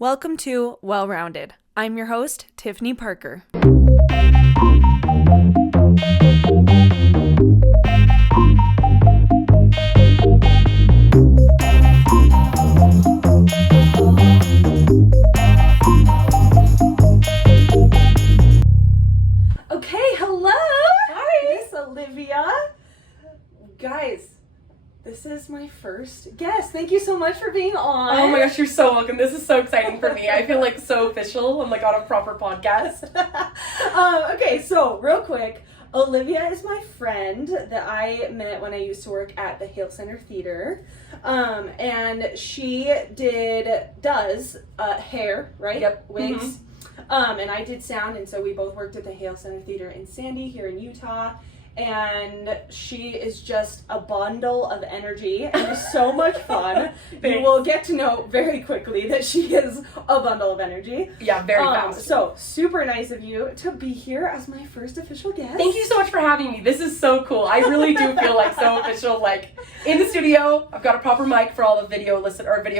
Welcome to Well Rounded. I'm your host, Tiffany Parker. Okay, hello! Hi! Miss Olivia. Guys, this is my first guest. Thank you so much for being on. Oh my gosh, you're so welcome. This is so exciting for me. I feel like so official. I'm like on a proper podcast. Okay, so real quick, Olivia is my friend that I met when I used to work at the Hale Center Theater. And she does hair, right? Yep. Wigs. And I did sound, and so we both worked at the Hale Center Theater in Sandy here in Utah. And she is just a bundle of energy and is so much fun. You will get to know very quickly that she is a bundle of energy. Yeah, very fast. So, super nice of you to be here as my first official guest. Thank you so much for having me. This is so cool. I really do feel like so official. Like in the studio, I've got a proper mic for all the video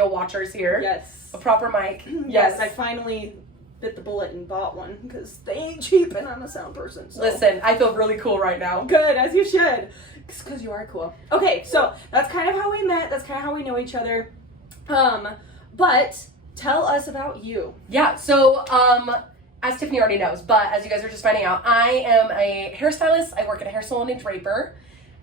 watchers here. Yes. A proper mic. Yes, I finally bit the bullet and bought one because they ain't cheap and I'm a sound person. So. Listen, I feel really cool right now. Good, as you should. Because you are cool. Okay, so that's kind of how we met. That's kind of how we know each other. But tell us about you. Yeah, so as Tiffany already knows, but as you guys are just finding out, I am a hairstylist. I work at a hair salon in Draper.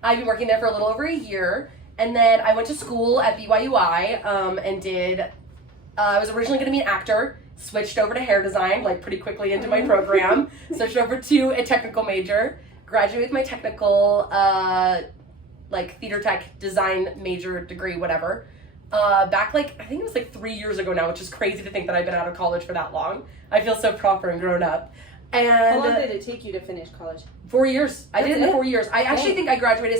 I've been working there for a little over a year. And then I went to school at BYUI and did, I was originally going to be an actor. Switched over to hair design, like pretty quickly into my program. Switched over to a technical major. Graduated with my technical, like theater tech design major degree, whatever. Back I think it was 3 years ago now, which is crazy to think that I've been out of college for that long. I feel so proper and grown up. And how long did it take you to finish college? 4 years. I did it in 4 years. I actually Dang. think I graduated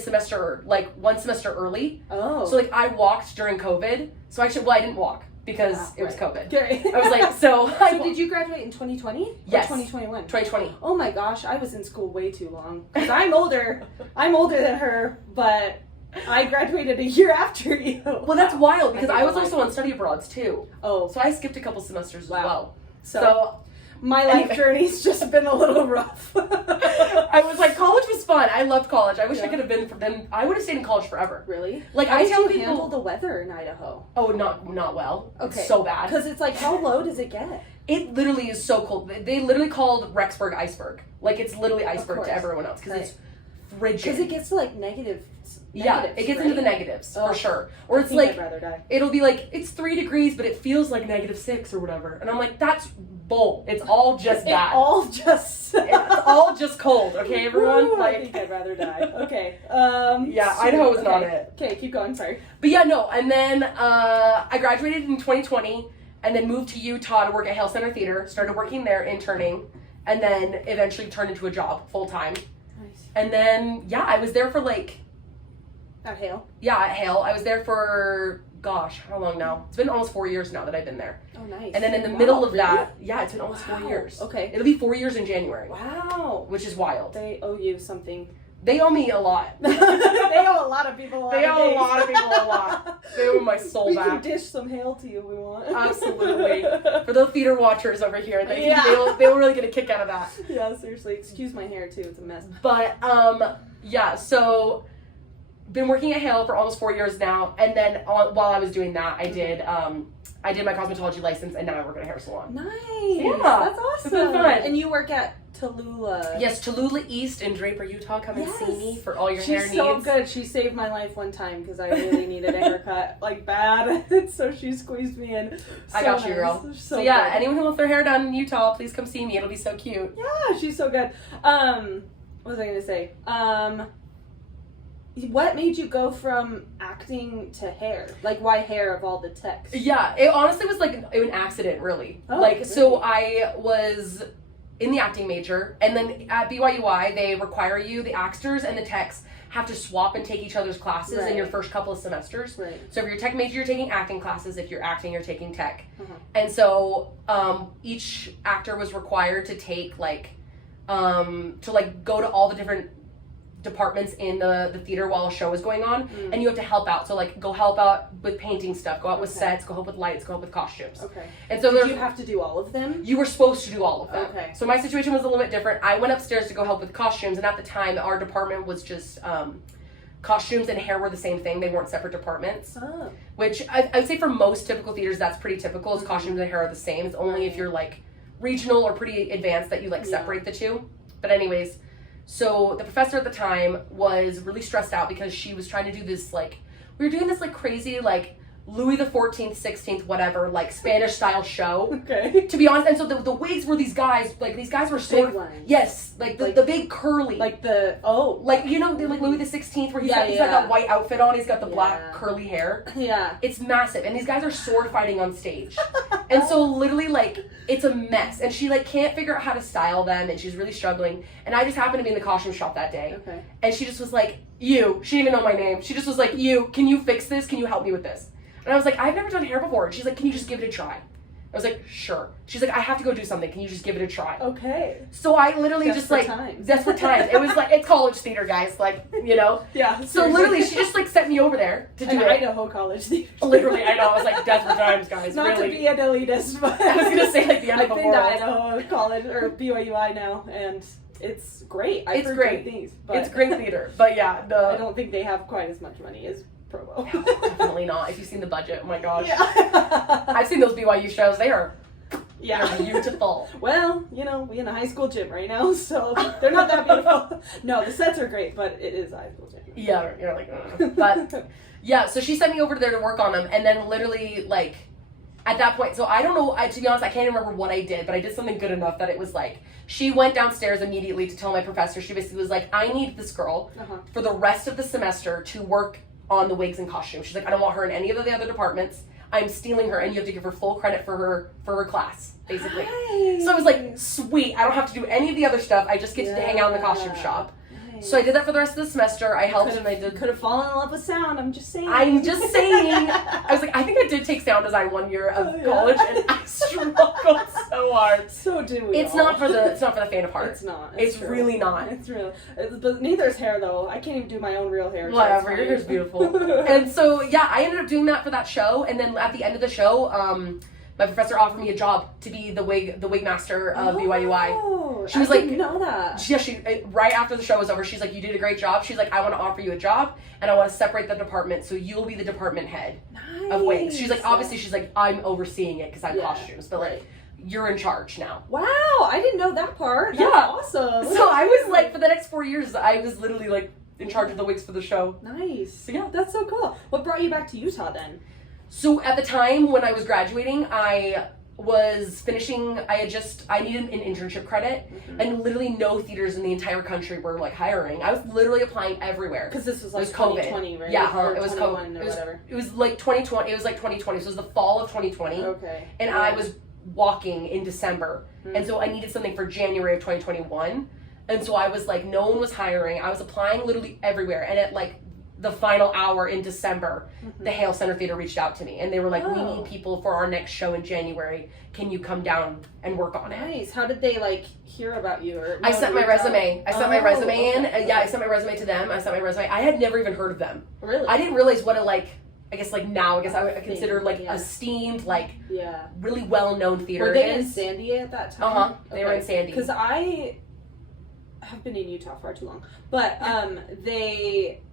one semester early. Oh. So I walked during COVID. So I didn't walk. Because it was COVID. Okay. I was like, so did you graduate in 2020? Yes. 2021? 2020. Oh my gosh, I was in school way too long. Because I'm older. I'm older than her, but I graduated a year after you. Well, that's wild because I was also on study abroads too. Oh. So I skipped a couple semesters as well. So my life journey's just been a little rough. I was like, college was fun. I loved college. I wish I could have been then. I would have stayed in college forever. Really? Like How I did tell you people, handle the weather in Idaho? Oh, not well. Okay. It's so bad. Because it's how low does it get? It literally is so cold. They literally called Rexburg iceberg. Like it's literally iceberg to everyone else because it's frigid. Because it gets to negatives. Yeah, it gets into the negatives for sure. Or it's I'd rather die. It'll be it's 3 degrees, but it feels like -6 or whatever. And I'm like, that's bull. It's all just that. It's all just cold. Okay, everyone. Ooh, I think I'd rather die. Okay. Yeah, Idaho was not it. Okay, keep going. Sorry. But yeah, no. And then I graduated in 2020, and then moved to Utah to work at Hale Center Theater. Started working there, interning, and then eventually turned into a job full time. Nice. And then I was there for At Hale? Yeah, at Hale. I was there for, gosh, how long now? It's been almost 4 years now that I've been there. Oh, nice. And then in the middle of that, it's been almost 4 years. Okay. It'll be 4 years in January. Wow. Which is wild. They owe you something. They owe me a lot. They owe a lot of people a lot. They owe a lot of people a lot. They owe my soul back. We can dish some Hale to you if we want. Absolutely. For the theater watchers over here, they'll really get a kick out of that. Yeah, seriously. Excuse my hair, too. It's a mess. But, so been working at Hale for almost 4 years now, and then while I was doing that, I did my cosmetology license, and now I work at a hair salon. Nice. Yeah, that's awesome. It's been fun. And you work at Tallulah. Yes, Tallulah East in Draper, Utah. Come and see me for all your hair needs. She's so good. She saved my life one time because I really needed a haircut, bad. So she squeezed me in. I got you, girl. So yeah, good. Anyone who wants their hair done in Utah, please come see me. It'll be so cute. Yeah, she's so good. What was I gonna say? What made you go from acting to hair? Why hair of all the techs? Yeah, it honestly was an accident, really. Oh, really? So I was in the acting major, and then at BYUI, they require you, the actors and the techs, have to swap and take each other's classes in your first couple of semesters. Right. So if you're tech major, you're taking acting classes. If you're acting, you're taking tech. Uh-huh. And so each actor was required to take, go to all the different departments in the theater while a show is going on, and you have to help out. So like go help out with painting stuff, go out with sets, go help with lights, go help with costumes. Okay. And so did you have to do all of them? You were supposed to do all of them. Okay. So my situation was a little bit different. I went upstairs to go help with costumes, and at the time our department was just costumes and hair were the same thing. They weren't separate departments. Oh. Which I would say for most typical theaters that's pretty typical. Is costumes and hair are the same. It's only if you're like regional or pretty advanced that you like separate the two. But anyways, so the professor at the time was really stressed out because she was trying to do this like, we were doing this like crazy like Louis the 14th, 16th, whatever, like Spanish style show. Okay. To be honest, and so the wigs were these guys, like these guys were sort of, yes, like the big curly. Like like, you know, like Louis the 16th where he's got that white outfit on, he's got the black curly hair. Yeah. It's massive, and these guys are sword fighting on stage. And so literally like, it's a mess, and she like can't figure out how to style them, and she's really struggling. And I just happened to be in the costume shop that day. Okay. And she just was like, she didn't even know my name. She just was like, can you fix this? Can you help me with this? And I was like, I've never done hair before. And she's like, can you just give it a try? I was like, sure. She's like, I have to go do something. Can you just give it a try? Okay. So I literally desperate times. It was like, it's college theater, guys. Like, you know? Yeah. So literally, she just like sent me over there to do it. Idaho college theater. Literally, I know. I was like, desperate times, guys. Not really. To be an elitist, but I was going to say like the end of the world. I've been to Idaho college, or BYUI now, and it's great. It's great. Things, it's great theater. But yeah. I don't think they have quite as much money as Provo. No, definitely not. If you've seen the budget, oh my gosh. Yeah. I've seen those BYU shows. They're Yeah. beautiful. Well, you know, we in a high school gym right now, so they're not that beautiful. No, the sets are great, but it is a high school gym. Yeah, you're like, ugh. But yeah, so she sent me over there to work on them, and then literally like at that point, so I don't know, to be honest, I can't remember what I did, but I did something good enough that it was like, she went downstairs immediately to tell my professor. She basically was like, I need this girl for the rest of the semester to work on the wigs and costumes. She's like, I don't want her in any of the other departments. I'm stealing her, and you have to give her full credit for her class, basically. Nice. So I was like, sweet, I don't have to do any of the other stuff. I just get to hang out in the costume shop. Nice. So I did that for the rest of the semester. I helped and I did. Could have fallen in love with sound. I'm just saying. I was like, I think I did take sound design 1 year of college, and I struggled so hard. So did we. It's not for the faint of heart. It's not. It's really not. It's real. But neither is hair though. I can't even do my own real hair. Whatever. Your hair's beautiful. And so yeah, I ended up doing that for that show, and then at the end of the show, my professor offered me a job to be the wig master of BYUI. She was like, didn't know that. Yeah, right after the show was over, she's like, you did a great job. She's like, I want to offer you a job, and I want to separate the department, so you'll be the department head of wigs. She's like, obviously, she's like, I'm overseeing it because I'm costumes, but like, you're in charge now. Wow, I didn't know that part. That's awesome. So I was like, for the next 4 years, I was literally like in charge of the wigs for the show. Nice. So, yeah, that's so cool. What brought you back to Utah then? So at the time when I was graduating, I was finishing, I needed an internship credit, and literally no theaters in the entire country were like hiring. I was literally applying everywhere. Because this was like 2020, right? Yeah, it was COVID. It was like 2020, it was like 2020, so it was the fall of 2020. Okay. And I was walking in December, and so I needed something for January of 2021. And so I was like, no one was hiring. I was applying literally everywhere, and at like the final hour in December, the Hale Center Theater reached out to me, and they were like, we need people for our next show in January. Can you come down and work on it? Nice. How did they like hear about you? Or I sent my resume. I sent my resume in. Yeah, I sent my resume to them. I sent my resume. I had never even heard of them. Really? I didn't realize what I guess I would consider like esteemed, like really well-known theater. Were they in Sandy at that time? They were in Sandy. Because I have been in Utah far too long, but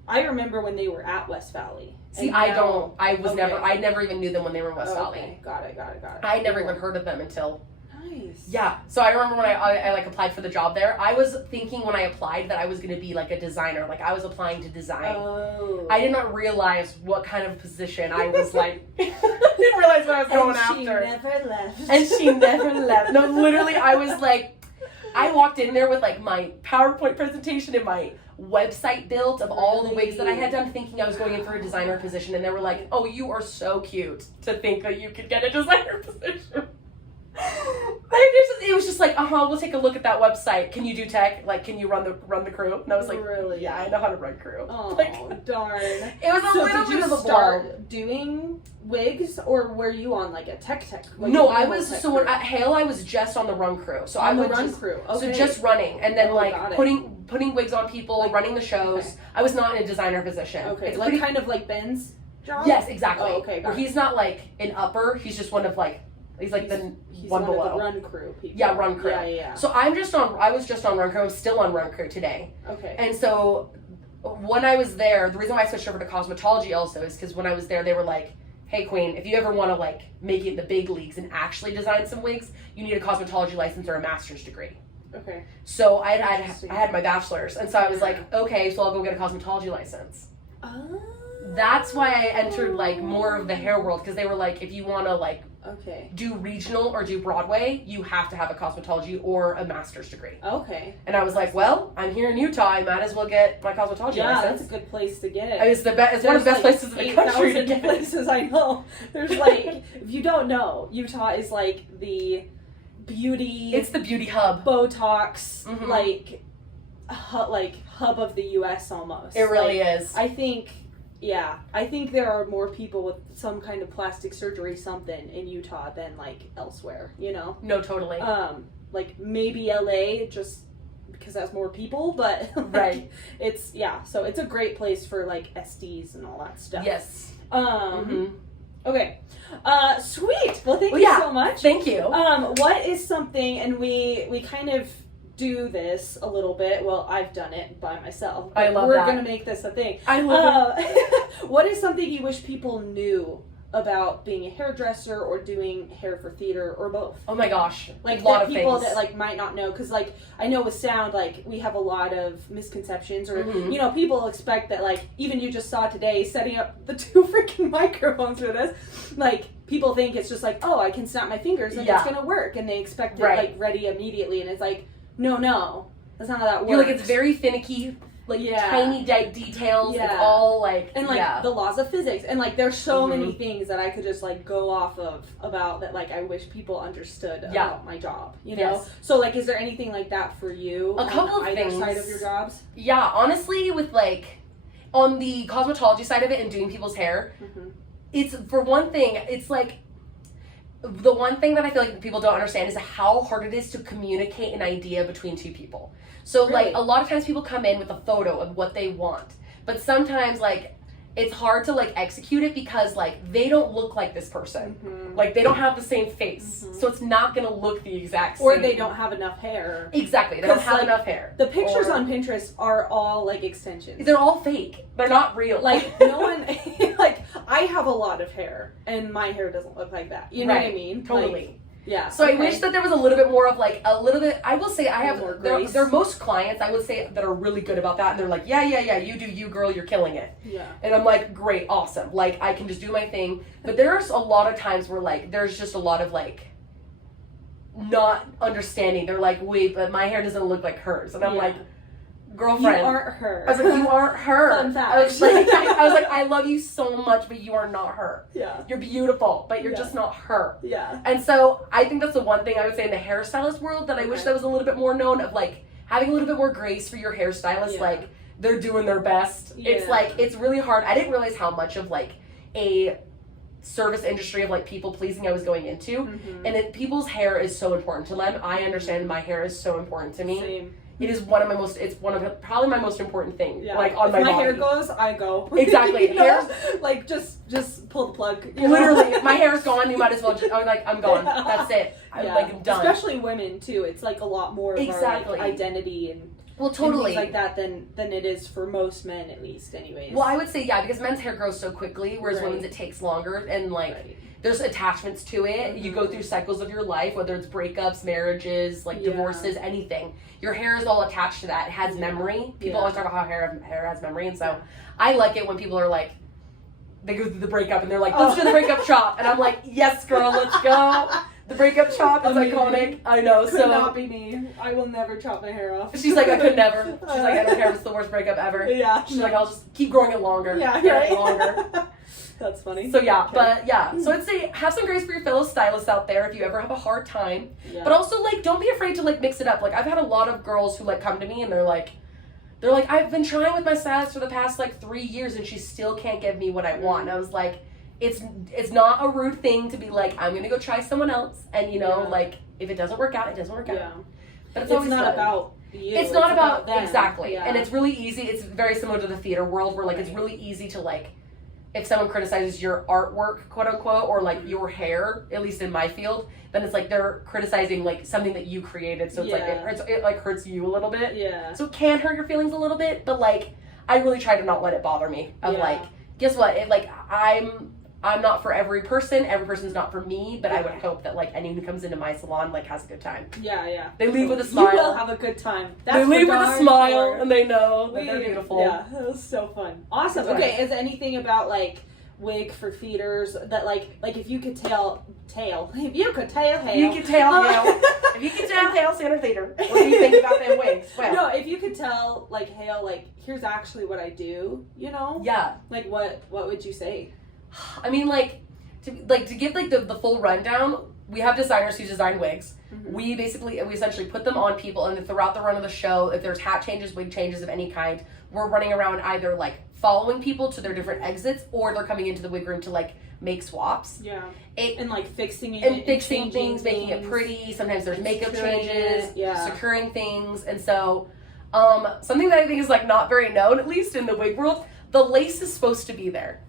I remember when they were at West Valley. See, I never even knew them when they were in West Valley. Okay, got it. I never even heard of them until. Nice. Yeah, so I remember when I like applied for the job there, I was thinking when I applied that I was going to be like a designer, like I was applying to design. Oh. I did not realize what kind of position I was like, I didn't realize what I was going after. And she never left. No, literally, I was like, I walked in there with like my PowerPoint presentation and my website built of all the wigs that I had done, thinking I was going in for a designer position, and they were like, oh, you are so cute to think that you could get a designer position. It was just like, huh, we'll take a look at that website. Can you do tech? Like, can you run the crew? And I was like, really? yeah, I know how to run crew. Oh, like, darn. It was a So little did bit you of a start doing wigs, or were you on like a tech? Like no, a I normal was, tech so crew? when at Hale, I was just on the run crew. So on I the would run just, crew. so Okay. just running and then got it. putting wigs on people, Like, running the shows. okay. I was not in a designer position. Okay, It's like pretty, kind of like Ben's job? yes, exactly. Oh, okay, got Where it. he's not like an upper, he's just one of like, he's like He's one below. of the run crew people. Yeah, run crew. Yeah. So I was just on run crew. I'm still on run crew today. Okay. And so when I was there, the reason why I switched over to cosmetology also is because when I was there, they were like, hey queen, if you ever want to like make it in the big leagues and actually design some wigs, you need a cosmetology license or a master's degree. Okay. So I had my bachelor's, and so I was like, okay, so I'll go get a cosmetology license. Oh. That's why I entered like more of the hair world, because they were like, if you want to like Okay. do regional or do Broadway, you have to have a cosmetology or a master's degree. Okay. And I was like, well, I'm here in Utah, I might as well get my cosmetology Yeah, license. that's a good place to get it. I mean, it's one of the best places in the country to get it. places I know. There's like, if you don't know, Utah is like the beauty. It's the beauty hub. Botox, Mhm. like hub of the U.S. almost. It really Like, is. I think there are more people with some kind of plastic surgery something in Utah than like elsewhere. You know. No, totally. Like maybe LA just because that's more people, but like, Right. So it's a great place for like SDs and all that stuff. Yes. Okay. Sweet. Well, thank Well, you yeah. so much. Thank you. What is something, and we kind of do this a little bit. Well, I've done it by myself. I But love we're that. gonna make this a thing. I love What is something you wish people knew about being a hairdresser or doing hair for theater or both? Oh my gosh. Like a lot that of people things. that like might not know, because like I know with sound, like we have a lot of misconceptions, or Mhm. you know, people expect that like even you just saw today setting up the 2 freaking microphones for this, like people think it's just like, oh, I can snap my fingers and Yeah. it's gonna work, and they expect it Right. like ready immediately, and it's like no, that's not how that works. You're like, it's very finicky, like Yeah. tiny details. Yeah. It's all like, and like yeah. the laws of physics, and like there's so Mhm. many things that I could just like go off of about that, like I wish people understood Yeah. about my job, you know. Yes. So like, is there anything like that for you A on couple of either things. side of your jobs? Yeah, honestly, with like, on the cosmetology side of it and doing people's hair, Mm-hmm. it's, for one thing, it's like, the one thing that I feel like people don't understand is how hard it is to communicate an idea between two people. So Really? like, a lot of times people come in with a photo of what they want, but sometimes like, it's hard to like execute it because like, they don't look like this person. Mm-hmm. Like, they don't have the same face. Mhm. So it's not gonna look the exact same. Or they don't have enough hair. Exactly, they don't 'Cause, have like, enough hair. The pictures Or- on Pinterest are all like extensions. They're all fake. They're not real. Like no one, like I have a lot of hair, and my hair doesn't look like that. You know what I Right. mean? Totally. Like, yeah. So I okay. wish that there was a little bit more of like a little bit. I will say I have More there. grace. There are most clients I would say that are really good about that. And they're like, yeah, you do you, girl, you're killing it. Yeah. And I'm like, great, awesome. Like I can just do my thing. But there's a lot of times where like there's just a lot of like not understanding. They're like, wait, but my hair doesn't look like hers. And I'm Yeah. like, You girlfriend. aren't her. I was like, you aren't her. Fun fact. I was like, I love you so much, but you are not her. Yeah. You're beautiful, but you're Yeah. just not her. Yeah. And so I think that's the one thing I would say in the hairstylist world that I wish Okay. that was a little bit more known, of like having a little bit more grace for your hairstylist. Yeah. Like they're doing their best. It's Yeah. like, it's really hard. I didn't realize how much of like a service industry of like people pleasing I was going into. Mm-hmm. And people's hair is so important to them. I understand my hair is so important to me. Same. It is probably my most important thing. Yeah. Like on if my my body. hair goes, I go. Exactly. You know? Hair's- like just pull the plug. You know? Literally, if my hair is gone, you might as well just, I'm gone. Yeah. That's it. I'm Yeah. like, I'm done. Especially women too. It's like a lot more of Exactly. our like, identity and Well, and totally. things like that than it is for most men, at least, anyways. Well, I would say, yeah, because men's hair grows so quickly, whereas Right. women's it takes longer, and like Right. there's attachments to it. You go through cycles of your life, whether it's breakups, marriages, like Yeah. divorces, anything. Your hair is all attached to that. It has Yeah. memory. People Yeah. always talk about how hair has memory, and so I like it when people are like, they go through the breakup and they're like, let's do the breakup chop, and I'm like, yes, girl, let's go. The breakup chop is Amazing. iconic. I know. Could So not be me. I will never chop my hair off. she's like, I could never. She's like, I don't care if it's the worst breakup ever. Yeah. She's like, I'll just keep growing it longer. Yeah, Get right. it longer. That's funny. So yeah, Okay. but yeah. So I'd say have some grace for your fellow stylists out there if you ever have a hard time. Yeah. But also like don't be afraid to like mix it up. Like I've had a lot of girls who like come to me and they're like I've been trying with my stylist for the past like 3 years and she still can't give me what I want. And I was like, it's not a rude thing to be like, I'm gonna go try someone else, and you know, like if it doesn't work out, it doesn't work out. Yeah. But It's always not good. about you. It's not about them. exactly. Yeah. And it's really easy. It's very similar to the theater world where like it's really easy to like if someone criticizes your artwork, quote unquote, or like your hair, at least in my field, then it's like they're criticizing like something that you created. So it's like it like hurts you a little bit. Yeah. So it can hurt your feelings a little bit, but like I really try to not let it bother me. Of like, guess what? It like I'm not for every person. Every person's not for me, but I would hope that like anyone who comes into my salon like has a good time. Yeah, yeah. They leave with a smile. You will have a good time. That's they leave with a smile sure. and they know that they're beautiful. Yeah, that was so fun. Awesome. That's Okay, right. is anything about like wig for feeders that like if you could tail if you could tail hail. You can tell Hale. If you can tell Hale Center Theater, what do you think about them wigs? Well, No, if you could tell like Hale, like here's actually what I do, you know? yeah. Like what would you say? I mean, like to give like the full rundown. We have designers who design wigs. Mm-hmm. We essentially put them on people, and throughout the run of the show, if there's hat changes, wig changes of any kind, we're running around either like following people to their different exits, or they're coming into the wig room to like make swaps. Yeah. And like fixing it and fixing changing things, making it pretty. Sometimes there's makeup securing changes, it, securing things, and so something that I think is like not very known, at least in the wig world, the lace is supposed to be there.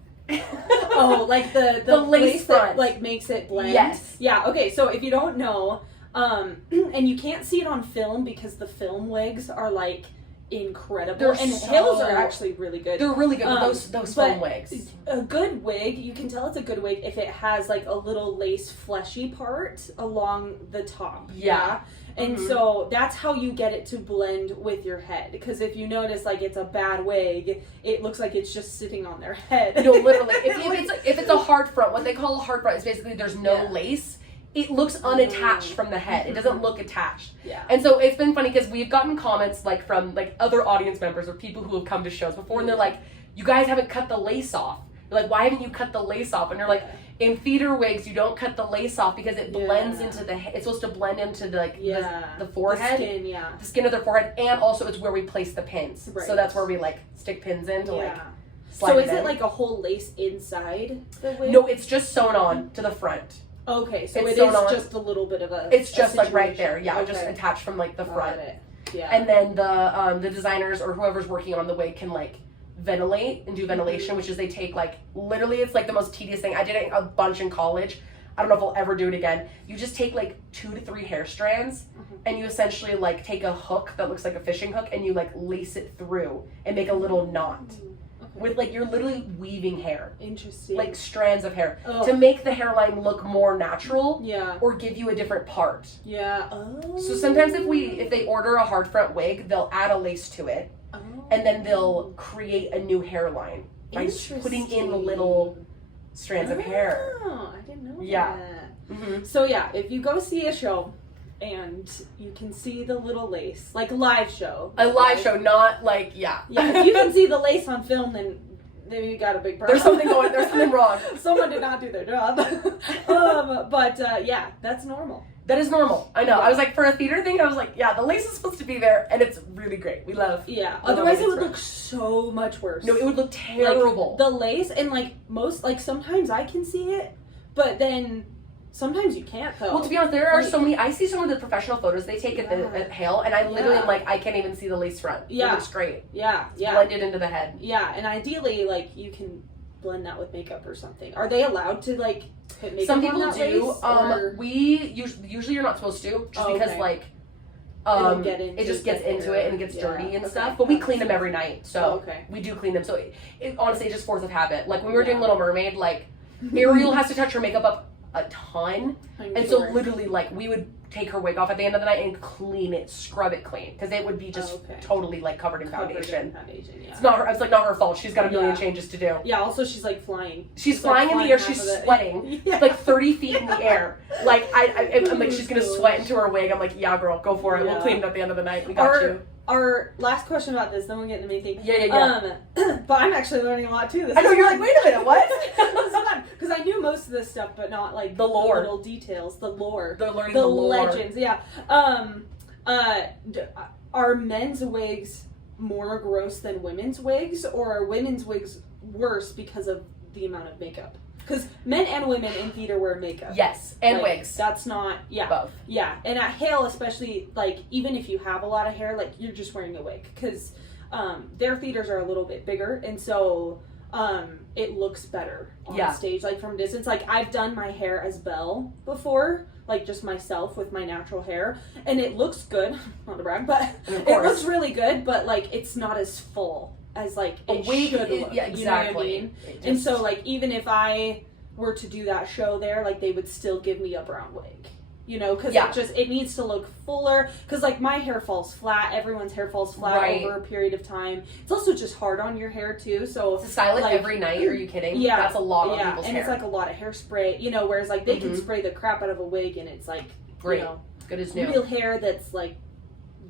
Oh, like the lace front that like makes it blend. Yes. Yeah. Okay. So if you don't know, and you can't see it on film because the film wigs are like incredible, They're and so- Hills are actually really good. They're really good. Those but foam wigs. A good wig, you can tell it's a good wig if it has like a little lace fleshy part along the top. Yeah. And so that's how you get it to blend with your head. Because if you notice, like it's a bad wig, it looks like it's just sitting on their head. No, literally. If it's a hard front, what they call a hard front is basically there's no lace. It looks unattached from the head. It doesn't look attached. Yeah. And so it's been funny because we've gotten comments like from like other audience members or people who have come to shows before, and they're like, "You guys haven't cut the lace off." They're like, "Why haven't you cut the lace off?" And they're like, in feeder wigs, you don't cut the lace off because it blends into the. It's supposed to blend into the the forehead, the skin of their forehead, and also it's where we place the pins. Right. So that's where we like stick pins in to like. Slide So it is it in. like a whole lace inside the wig? No, it's just sewn on to the front. Okay, so It's it sewn is on. just a little bit of a. It's a just like right situation. there, yeah, Okay. just attached from like the front. Got it. Yeah. And then the designers or whoever's working on the wig can like ventilate and do ventilation, which is they take like literally it's like the most tedious thing. I did it a bunch in college. I don't know if I'll ever do it again. You just take like 2 to 3 hair strands and you essentially like take a hook that looks like a fishing hook and you like lace it through and make a little knot. With like you're literally weaving hair. Interesting. Like strands of hair Oh. to make the hairline look more natural. Yeah. Or give you a different part. Yeah. Oh. So sometimes if they order a hard front wig, they'll add a lace to it, and then they'll create a new hairline by putting in the little strands of hair. Oh, I didn't know Yeah. that. Mm-hmm. So yeah, if you go see a show and you can see the little lace, like a live show. A live show, not like Yeah, if you can see the lace on film, then you got a big problem. There's something wrong. Someone did not do their job. But yeah, that's normal. That is normal. I know. I was like, for a theater thing, I was like, yeah, the lace is supposed to be there, and it's really great. We love. Yeah. I love Otherwise, lace it would front. look so much worse. No, it would look terrible. Like, the lace and sometimes I can see it, but then sometimes you can't though. Well, to be honest, there are so many. I see some of the professional photos they take at Hale, and I literally am like, I can't even see the lace front. Yeah. It looks great. Yeah. Blended into the head. Yeah, and ideally, like you can blend that with makeup or something. Are they allowed to like put makeup Some people on that do. lace, or... We usually you're not supposed to, just because okay. like It'll get into it just gets the into hair. it and it gets dirty and Okay. stuff. But we clean them every night, so okay. we do clean them. So it honestly, it just force of habit. Like when we were doing Little Mermaid, like Ariel has to touch her makeup up a ton, and so literally like we would take her wig off at the end of the night and clean it, scrub it clean, because it would be just totally like covered in foundation. Yeah. It's not her. It's like not her fault. She's got a million changes to do. Yeah. Also, she's like flying. She's flying in the air. She's sweating. Yeah. Like 30 feet in the air. Like I'm like she's gonna sweat into her wig. I'm like, yeah, girl, go for it. We'll clean it at the end of the night. We got you. our last question about this, then we'll get into the main thing. Yeah. But I'm actually learning a lot too. I know, you're like, wait a minute, what? Because I knew most of this stuff, but not like the lore, little details, the lore, the lore, legends. Yeah. Are men's wigs more gross than women's wigs, or are women's wigs worse because of the amount of makeup? Because men and women in theater wear makeup. Yes, and like, wigs. That's not, both. Yeah, and at Hale especially, like, even if you have a lot of hair, like, you're just wearing a wig. Because their theaters are a little bit bigger, and so it looks better on stage, like, from distance. Like, I've done my hair as Belle before, like, just myself with my natural hair, and it looks good, not to brag, but it looks really good, but, like, it's not as full as like a wig should look. Yeah, exactly. You know what I mean? And so like even if I were to do that show there, like they would still give me a brown wig. You know, because it needs to look fuller. Because like my hair falls flat, everyone's hair falls flat over a period of time. It's also just hard on your hair too. So to style it like, every night, are you kidding? Yeah, that's a lot of people's hair. And it's like a lot of hairspray. You know, whereas like they can spray the crap out of a wig and it's like great, you know, good as new. Real hair that's like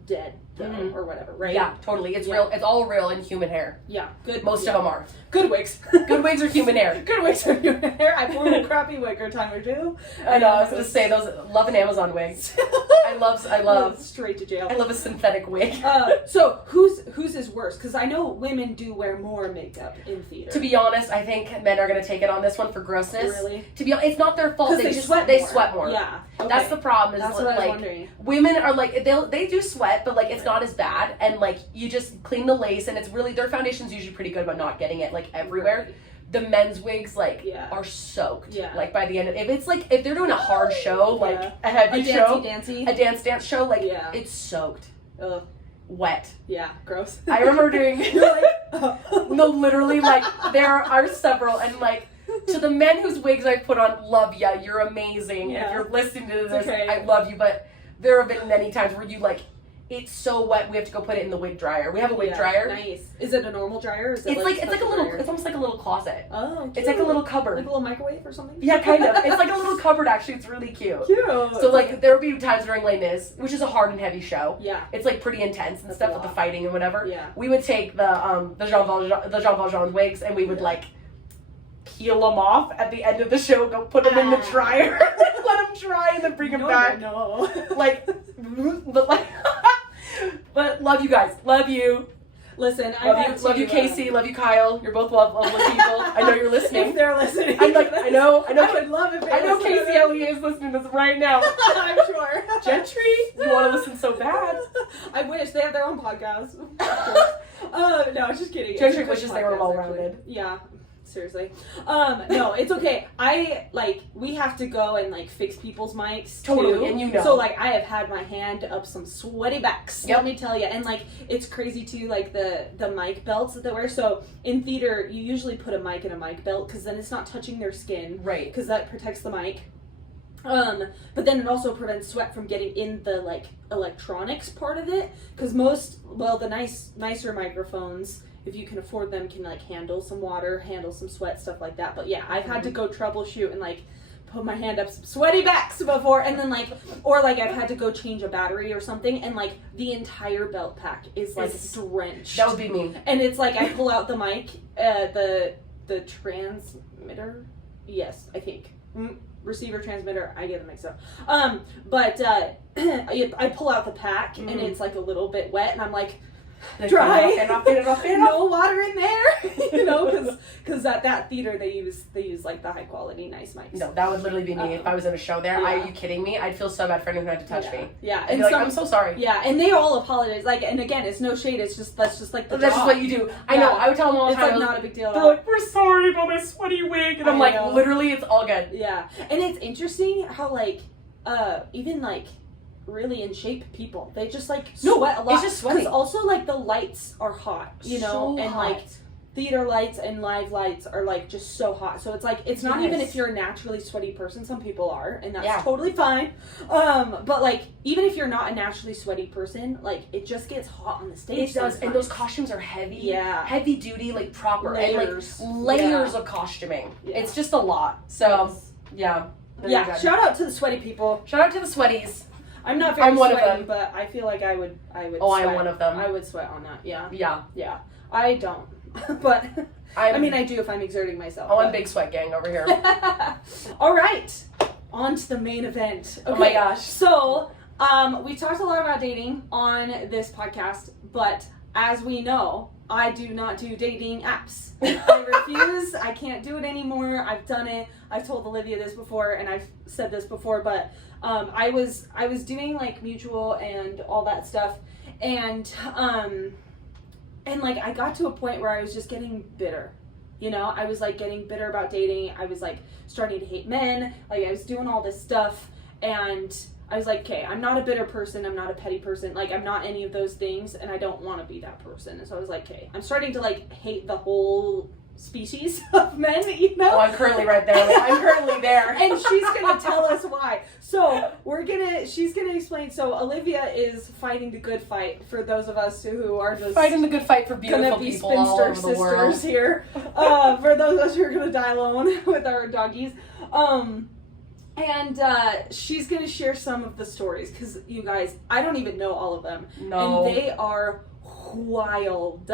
dead though, or whatever, right? Yeah, totally. It's real. It's all real in human hair. Yeah, good. Most of them are good wigs. Good wigs are human hair. Good wigs are human hair. I pulled a crappy wig or time or two. I know. I was gonna say those. Love an Amazon wigs. I love straight to jail. I love a synthetic wig. So whose is worse? Because I know women do wear more makeup in theater. To be honest, I think men are gonna take it on this one for grossness. Really? To be honest, it's not their fault. They sweat more. Yeah. Okay. That's the problem. Is that's what I was wondering. Women are like they do sweat, but like it's not as bad. And like you just clean the lace, and it's really their foundation's usually pretty good about not getting it like everywhere. Right. The men's wigs like are soaked. Yeah. Like by the end of if they're doing a hard show, like a heavy show, a dance show, like it's soaked. Ugh. Wet. Yeah, gross. I remember doing no, literally like there are several, and like to the men whose wigs I put on, love ya, you're amazing. Yeah. If you're listening to this, I love you, but there have been many times where you like it's so wet we have to go put it in the wig dryer. We have a wig dryer. Nice. Is it a normal dryer? Or is it it's like a little dryer? It's almost like a little closet. Oh, cute. It's like a little cupboard. Like a little microwave or something? Yeah, kind of. It's like a little cupboard actually. It's really cute. Cute. So like there would be times during Les Mis, which is a hard and heavy show. Yeah. It's like pretty intense and stuff with the fighting and whatever. Yeah. We would take the Jean Valjean wigs and we would like peel them off at the end of the show, go put them in the dryer, let them dry, and then bring them back. No. But love you guys. Love you. Listen, love you, Casey. Love you, Kyle. You're both lovely people. I know you're listening. If they're listening, I'm like, I know. I would love if I know Casey Elliott is listening to this right now. I'm sure. Gentry, you want to listen so bad. I wish they have their own podcast. No, just kidding. Gentry wishes they were well-rounded. Yeah. Seriously. No, it's okay. We have to go and like fix people's mics totally, too. And you know. So like I have had my hand up some sweaty backs. Let me tell you. And like it's crazy too, like the mic belts that they wear. So in theater, you usually put a mic in a mic belt because then it's not touching their skin. Right. Because that protects the mic. But then it also prevents sweat from getting in the like electronics part of it. Because the nicer microphones, if you can afford them, can like handle some water, handle some sweat, stuff like that. But yeah, I've had to go troubleshoot and like put my hand up some sweaty backs before, and then like, or like I've had to go change a battery or something, and like the entire belt pack is like drenched. That would be me. And it's like I pull out the mic, the transmitter. Yes, I think. Receiver, transmitter, I get them mixed up. But I pull out the pack and it's like a little bit wet, and I'm like, dry. No water in there. You know, because at that theater they use like the high quality nice mics. No, that would literally be me if I was in a show there. Are you kidding me? I'd feel so bad for anyone who had to touch me. Yeah, and like, I'm so sorry. Yeah, and they all apologize. Like, and again, it's no shade. It's just that's just like the that's job. just what you do. I know. I would tell them all the time. It's like not a big deal. They're like, we're sorry about my sweaty wig, and I'm like, literally, it's all good. Yeah, and it's interesting how like even like really in shape people, they just like sweat a lot. It's just sweaty. Because also like the lights are hot, you know, and like theater lights and live lights are like just so hot. So it's like it's not even if you're a naturally sweaty person. Some people are, and that's totally fine. But like even if you're not a naturally sweaty person, like it just gets hot on the stage. It does, and those costumes are heavy. Yeah, heavy duty, like proper layers. And like layers of costuming. Yeah. It's just a lot. So yeah. Yeah. Shout out to the sweaty people. Shout out to the sweaties. I'm not very I'm one of sweaty, them. but I feel like I would Oh, sweat. I'm one of them. I would sweat on that, yeah. Yeah. Yeah. I don't. But, I mean, I do if I'm exerting myself. Oh, I'm big sweat gang over here. All right. On to the main event. Okay. Oh my gosh. So, we talked a lot about dating on this podcast, but as we know, I do not do dating apps. I refuse. I can't do it anymore. I've done it. I've told Olivia this before, and I've said this before, but I was doing like Mutual and all that stuff, and like I got to a point where I was just getting bitter. You know, I was like getting bitter about dating. I was like starting to hate men. Like I was doing all this stuff, and I was like, okay, I'm not a bitter person. I'm not a petty person. Like, I'm not any of those things, and I don't want to be that person. And so I was like, okay, I'm starting to, like, hate the whole species of men, you know? Oh, I'm currently right there. I'm currently there. And she's going to tell us why. So, she's going to explain. So, Olivia is fighting the good fight for those of us who are just... Fighting the good fight for beautiful people all over the world. Sisters here. For those of us who are going to die alone with our doggies. And she's going to share some of the stories, because you guys, I don't even know all of them. No. And they are wild.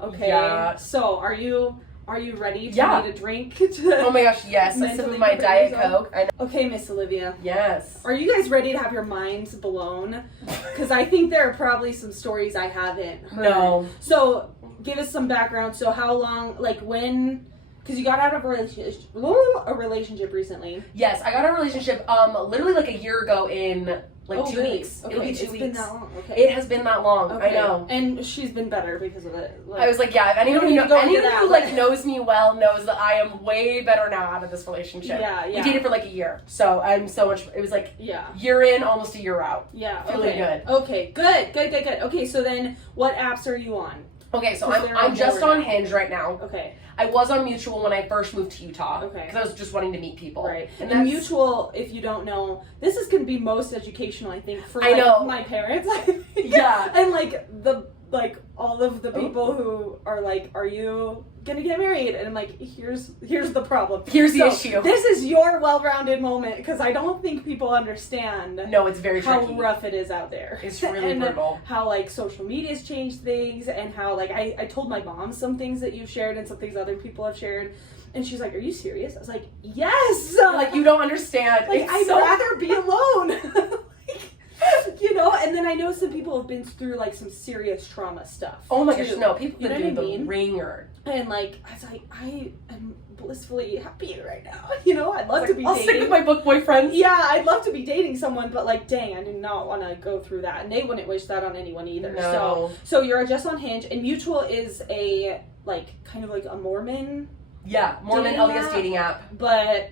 Okay? Yeah. So, are you ready to Yeah. need a drink? Oh my gosh, yes. I sipped my Diet Coke. Okay, Miss Olivia. Yes. Are you guys ready to have your minds blown? Because I think there are probably some stories I haven't heard. No. So, give us some background. So, how long, like when... Because you got out of a relationship recently. Yes, I got a relationship literally like a year ago in like 2 really? weeks. Okay. It'll be 2 It's weeks. been that long. Okay. It has been that long. Okay. I know. And she's been better because of it. Like, I was like, yeah, if anyone, We don't need to go into anyone that, who but- like knows me well knows that I am way better now out of this relationship. Yeah, yeah. We dated for like a year. So I'm so much, it was like yeah. year in, almost a year out. Yeah. Feeling Okay. good. Okay. Good. Okay. So then, what apps are you on? Okay, so 'Cause there I'm are just more on now. Hinge right now. Okay. I was on Mutual when I first moved to Utah. Okay. Because I was just wanting to meet people. Right. And And that's, Mutual, if you don't know, this is going to be most educational, I think, for I know. my parents. Yeah. And like all of the people who are like, are you gonna get married? And I'm like, here's the problem. Here's the issue. This is your well-rounded moment, because I don't think people understand No, it's very how tricky. rough it is out there. It's really and brutal. how like social media's changed things, and how like I told my mom some things that you've shared and some things other people have shared, and she's like, are you serious? I was like, yes. Like, you don't understand. Like, It's I'd so- rather be alone. Like, you know, and then I know some people have been through like some serious trauma stuff. Oh my too. gosh, no, people You know that do what I the mean? ringer. And like, I was like, I am blissfully happy right now. You know, I'd love to be I'll dating. stick with my book boyfriends. Yeah, I'd love to be dating someone, but like, dang, I do not want to go through that, and they wouldn't wish that on anyone either. No. So you're just on Hinge, and Mutual is a like kind of like a Mormon, Yeah, Mormon Dating LDS app? dating app. but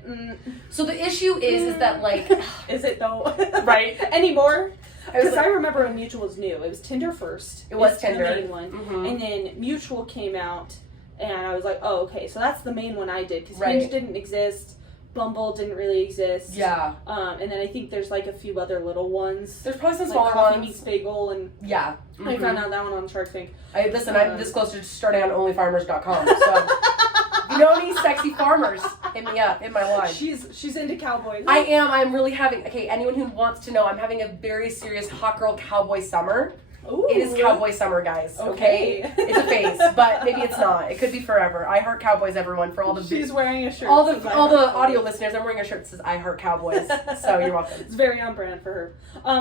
So the issue is that like, is it though? Right. Anymore? I was Because like, I remember when Mutual was new, it was Tinder first. It was It's Tinder. the main one, Mhm. and then Mutual came out, and I was like, oh, okay, so that's the main one I did, because Right. Hinge didn't exist, Bumble didn't really exist. yeah, And then I think there's like a few other little ones. there's probably some Like smaller Coffee ones. Meets Bagel, and Yeah. I Mhm. found out that one on Shark Tank. Listen, I'm this close to starting on OnlyFarmers.com. So if you know any sexy farmers, hit me up in my line. She's into cowboys. I'm really having, okay, anyone who wants to know, I'm having a very serious hot girl cowboy summer. Ooh. It is cowboy summer, guys, okay? Okay. It's a phase, but maybe it's not. It could be forever. I heart cowboys, everyone, for all the She's wearing a shirt. all that says, the "I all heart the cowboys." audio listeners. I'm wearing a shirt that says I heart cowboys. So you're welcome. It's very on brand for her.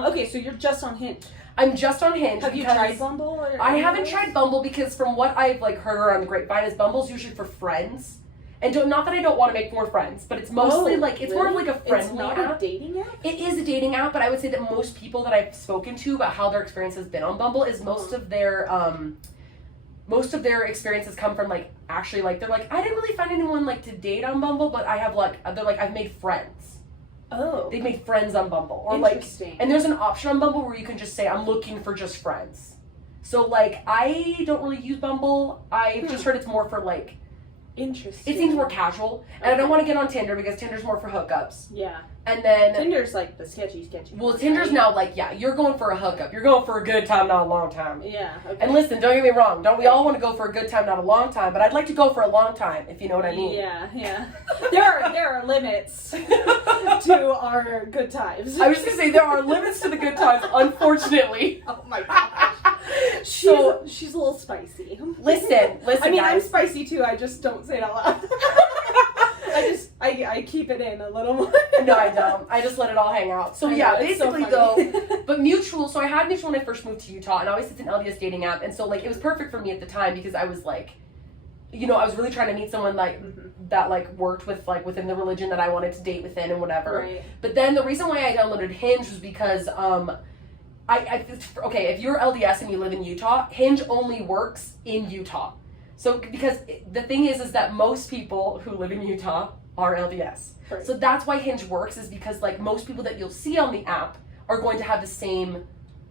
Okay, so you're just on Hinge. I'm just on Hinge. Have you because tried Bumble? Or I haven't anything? tried Bumble because from what I've like heard around the grapevine is Bumble's usually for friends. And not that I don't want to make more friends, but it's mostly like it's more of like a friendly It's not app. a dating app? It is a dating app, but I would say that most people that I've spoken to about how their experience has been on Bumble is most of their experiences come from like actually like they're like I didn't really find anyone like to date on Bumble, but I have like they're like I've made friends. Oh. They've made friends on Bumble, or like Interesting. and there's an option on Bumble where you can just say I'm looking for just friends. So like I don't really use Bumble. I've just heard it's more for like Interesting. It seems more casual. And I don't want to get on Tinder because Tinder's more for hookups. Yeah. And then Tinder's like the sketchy. Well, one, Tinder's right? now like, yeah, you're going for a hookup. You're going for a good time, not a long time. Yeah. Okay. And listen, don't get me wrong. Don't we all want to go for a good time, not a long time? But I'd like to go for a long time, if you know what I mean. Yeah. There are limits to our good times. I was just gonna say there are limits to the good times, unfortunately. Oh my gosh. She's a little spicy. Listen, I mean, I'm guys. spicy too. I just don't say it out loud. I keep it in a little more. No, I don't. I just let it all hang out. So I yeah, know, it's so basically though, but Mutual. So I had Mutual when I first moved to Utah, and obviously it's an LDS dating app, and so like it was perfect for me at the time because I was like, you know, I was really trying to meet someone like that like worked with like within the religion that I wanted to date within and whatever. Right. But then the reason why I downloaded Hinge was because okay, if you're LDS and you live in Utah, Hinge only works in Utah. So because the thing is that most people who live in Utah are LDS. Right. So that's why Hinge works, is because like most people that you'll see on the app are going to have the same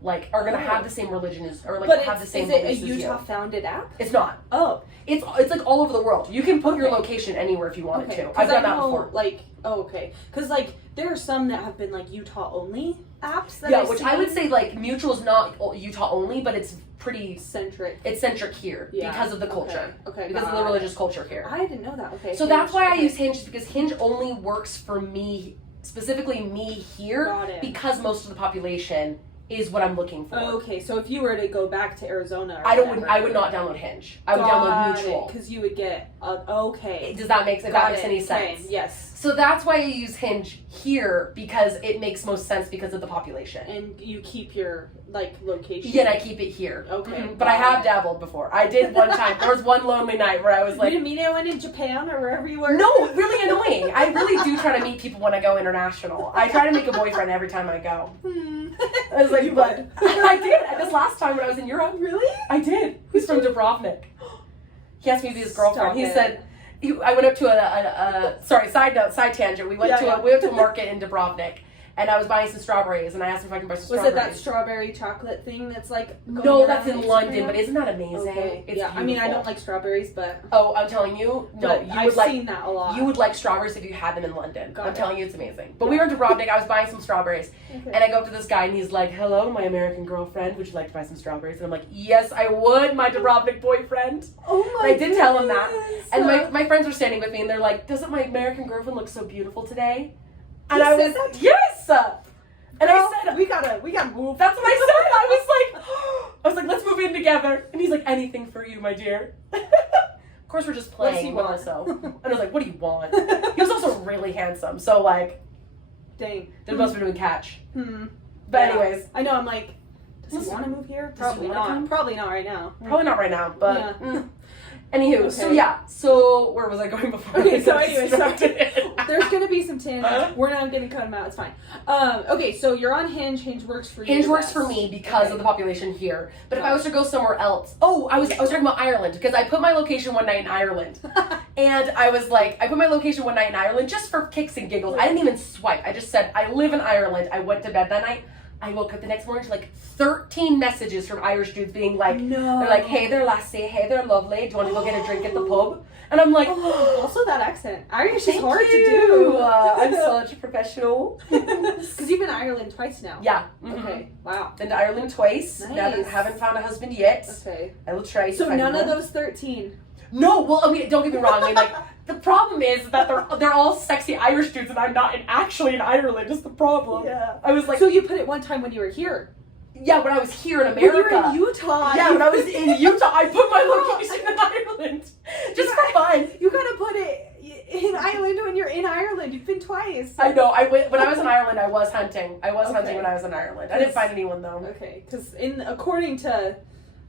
have the same religion as, or like But have the same is it a beliefs as you. Utah founded app? It's not. Oh. It's like all over the world. You can put your location anywhere if you wanted to. I've done that before. Like, okay. Because, like, there are some that have been, like, Utah-only apps that which I would say, like, Mutual's not Utah only, but it's pretty centric. It's centric here because of the culture. Okay. Because of the religious culture here. I didn't know that. Okay. So that's why I use Hinge, because Hinge only works for me, specifically me here, Got it. because most of the population is what I'm looking for. Okay, so if you were to go back to Arizona, I would not download Hinge. I would download Mutual. Because you would get okay. Does that make any sense? Okay, yes. So that's why I use Hinge here, because it makes most sense because of the population. And you keep your like location. Yeah, and I keep it here. Okay. Mm-hmm. But I have dabbled before. I did one time. There was one lonely night where I was like, you didn't meet anyone in Japan or wherever you were? No, really annoying. I really do try to meet people when I go international. I try to make a boyfriend every time I go. I was like, you would. I did. This last time when I was in Europe. Really? I did. He's from Dubrovnik. He asked me to be his girlfriend. Stop He it. said, I went up to sorry, side tangent. We went to a market in Dubrovnik, and I was buying some strawberries, and I asked him if I can buy some strawberries. Was it that strawberry chocolate thing that's like going No, that's around in London, Instagram? but isn't that amazing? Okay. It's yeah, beautiful. I mean, I don't like strawberries, but Oh, I'm telling you, no, but you I've would like. seen that a lot. You would like strawberries if you had them in London. Got I'm it. telling you, it's amazing. But we were in Dubrovnik. I was buying some strawberries, Okay. and I go up to this guy, and he's like, "Hello, my American girlfriend. Would you like to buy some strawberries?" And I'm like, "Yes, I would, my Dubrovnik boyfriend." Oh my! And I did tell him that. goodness. And my friends were standing with me, and they're like, "Doesn't my American girlfriend look so beautiful today?" And You I said was that? yes. And Girl, I said, we gotta move. "That's what I said." I was like, "Let's move in together." And he's like, "Anything for you, my dear." Of course, we're just playing. What does he So, want? and I was like, "What do you want?" He was also really handsome, so like, Dang. they must have been doing catch. Hmm. But Yeah. anyways, I know. I'm like, does Listen, he want to move here? does he Probably wanna not. come? Probably not right now. probably not right now, but. Yeah. Anywho, so Okay. yeah, so where was I going before? Okay, I so got anyway, distracted? There's gonna be some tangents. We're not gonna cut them out. It's fine. Okay, so you're on Hinge. Hinge works for you. Hinge works best. for me because Okay. of the population here. But if I was to go somewhere else, I was talking about Ireland, because I put my location one night in Ireland, and I was like, I put my location one night in Ireland just for kicks and giggles. I didn't even swipe. I just said I live in Ireland. I went to bed that night. I woke up the next morning to like 13 messages from Irish dudes being like, No. they're like, "Hey there, lassie. Hey there, lovely. Do you want to go get a drink at the pub?" And I'm like, Also, that accent. Irish is "Thank hard you. to do. I'm such a professional." Because you've been to Ireland twice now. Yeah. Okay. Wow. Been to Ireland twice. Nice. Haven't found a husband yet. Okay. I will try. to So find none of one. those 13. No, well, I mean, don't get me wrong. I mean, like, the problem is that they're all sexy Irish dudes, and I'm not actually in Ireland. Is the problem? Yeah. I was like, So you put it one time when you were here. yeah, when I was here in When you America. were in Utah. Yeah, when I was in Utah, I put my location in Ireland just for fun. You gotta put it in Ireland when you're in Ireland. You've been twice. I know. When I was in Ireland, I was hunting. I was hunting Okay. when I was in Ireland. I didn't find anyone though. Okay, because according to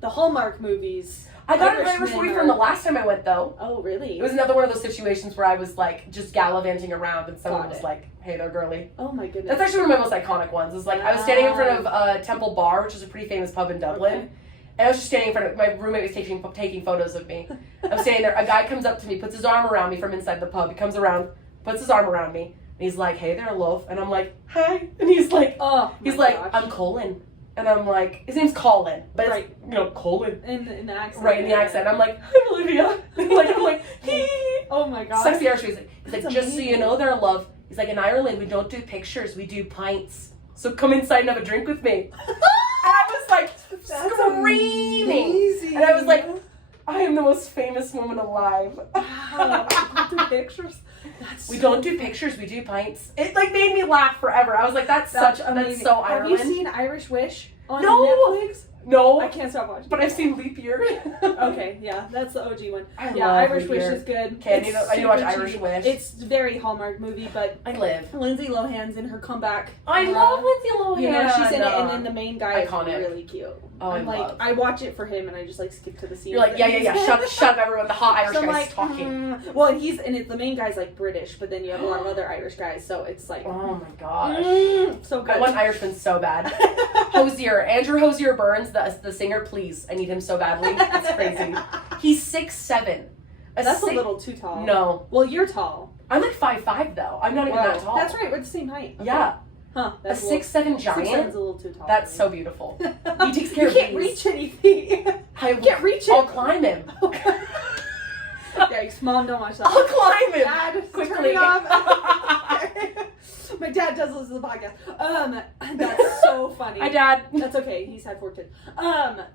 the Hallmark movies, I got an Irishmen Irish boyfriend are- the last time I went though. Oh, really? It was another one of those situations where I was like just gallivanting around, and someone Got was it. like, "Hey there, girly." Oh my goodness. That's actually one of my most iconic ones. Is like I was standing in front of Temple Bar, which is a pretty famous pub in Dublin, Okay. and I was just standing in front of my roommate was taking photos of me. I'm standing there. A guy comes up to me, puts his arm around me from inside the pub. He comes around, puts his arm around me, and he's like, "Hey there, love," and I'm like, "Hi," and he's like, Oh, he's my like, gosh. "I'm Colin," And I'm like, his name's Colin, but Right. it's, you know, Colin. In the accent. Right, in the accent. I'm like, hi, Olivia. I'm like, hee. Oh my god. Sexy Irish music. He's like, That's just so amazing. you know, they're love. He's like, in Ireland, we don't do pictures, we do pints. So come inside and have a drink with me. And I was like, That's screaming. amazing. And I was like, I am the most famous woman alive. Wow. The pictures. We don't do pictures, we do pints. It like made me laugh forever. I was like, that's so amazing. Ireland. Have you seen Irish Wish on No. Netflix? No, I can't stop watching. but I've seen Leap Year. Okay, yeah, that's the OG one. I Yeah, love Irish Leap Wish Year. is good. Okay, I It's need to watch super Irish cheesy. Wish. It's very Hallmark movie, but I live. Lindsay Lohan's in her comeback. I love Lindsay Lohan. You know, she's in it, and then the main guy Iconic. is really cute. Oh, I'm I like, love. I watch it for him, and I just like skip to the scene. You're like, yeah. Shut up, everyone. The hot Irish So I'm guy's like, talking. well, and the main guy's like British, but then you have a lot of other Irish guys, so it's like, Oh my gosh. so good. I want Irishman so bad. Hosier, Andrew Hosier Burns, the singer, please. I need him so badly. It's crazy. He's 6'7". That's a little too tall. No. Well, you're tall. I'm like 5'5" though. I'm not even that tall. That's right. We're the same height. Okay. Yeah. Huh. A That's 6'7" giant. 6'7's a little too tall. That's for so me. beautiful. He takes care You of can't these. reach anything. I can't reach I'll it. climb him. Yikes, Mom, don't watch that. I'll climb him. Dad, quickly. turn it off. My dad does listen to the podcast. That's so funny. Hi, Dad. That's okay. He's had 4 kids.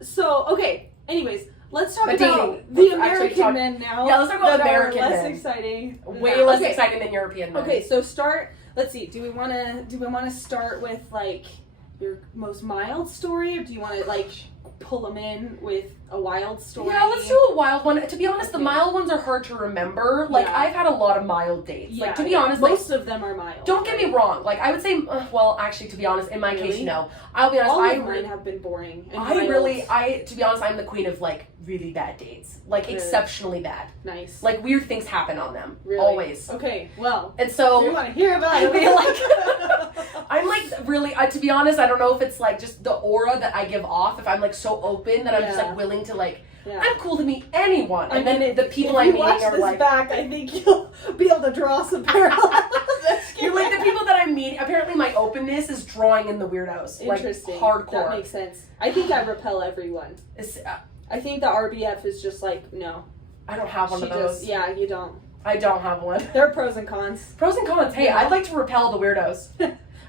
So okay. Anyways, let's talk But about dating. the Let's actually American talk- men now. Yeah, let's talk about that are American less men. exciting. Way less Okay. exciting than European men. Okay, so start. Let's see. Do we want to start with like your most mild story, or do you want to like pull them in with a wild story? Yeah, let's do a wild one. To be honest, the Okay. mild ones are hard to remember. Like, Yeah. I've had a lot of mild dates. Yeah, Like, to be honest, like, most of them are mild. don't get me wrong. Like, I would say, well, actually, to be honest, in my case, Really? no. I'll be honest, All I of mine really, have been boring. And to be honest, I'm the queen of, like, really bad dates. Like, Good. exceptionally bad. nice. Like, weird things happen on them. Really? Always. Okay, well, And we so, want to hear about I it. feel like, I'm, like, really, to be honest, I don't know if it's, like, just the aura that I give off, if I'm, like, so open that I'm just, Yeah. like, willing to, like, Yeah. I'm cool to meet anyone. I And then mean, the people if I'm you meeting watch are this like, back, I think you'll be able to draw some parallels. you're like the people that I'm meeting. Apparently, my openness is drawing in the weirdos. Like, Interesting. hardcore. That makes sense. I think I repel everyone. It's, I think the RBF is just like, no. I don't have one She of those. just, yeah, you don't. I don't have one. There are pros and cons. Pros and cons. Hey, Yeah. I'd like to repel the weirdos.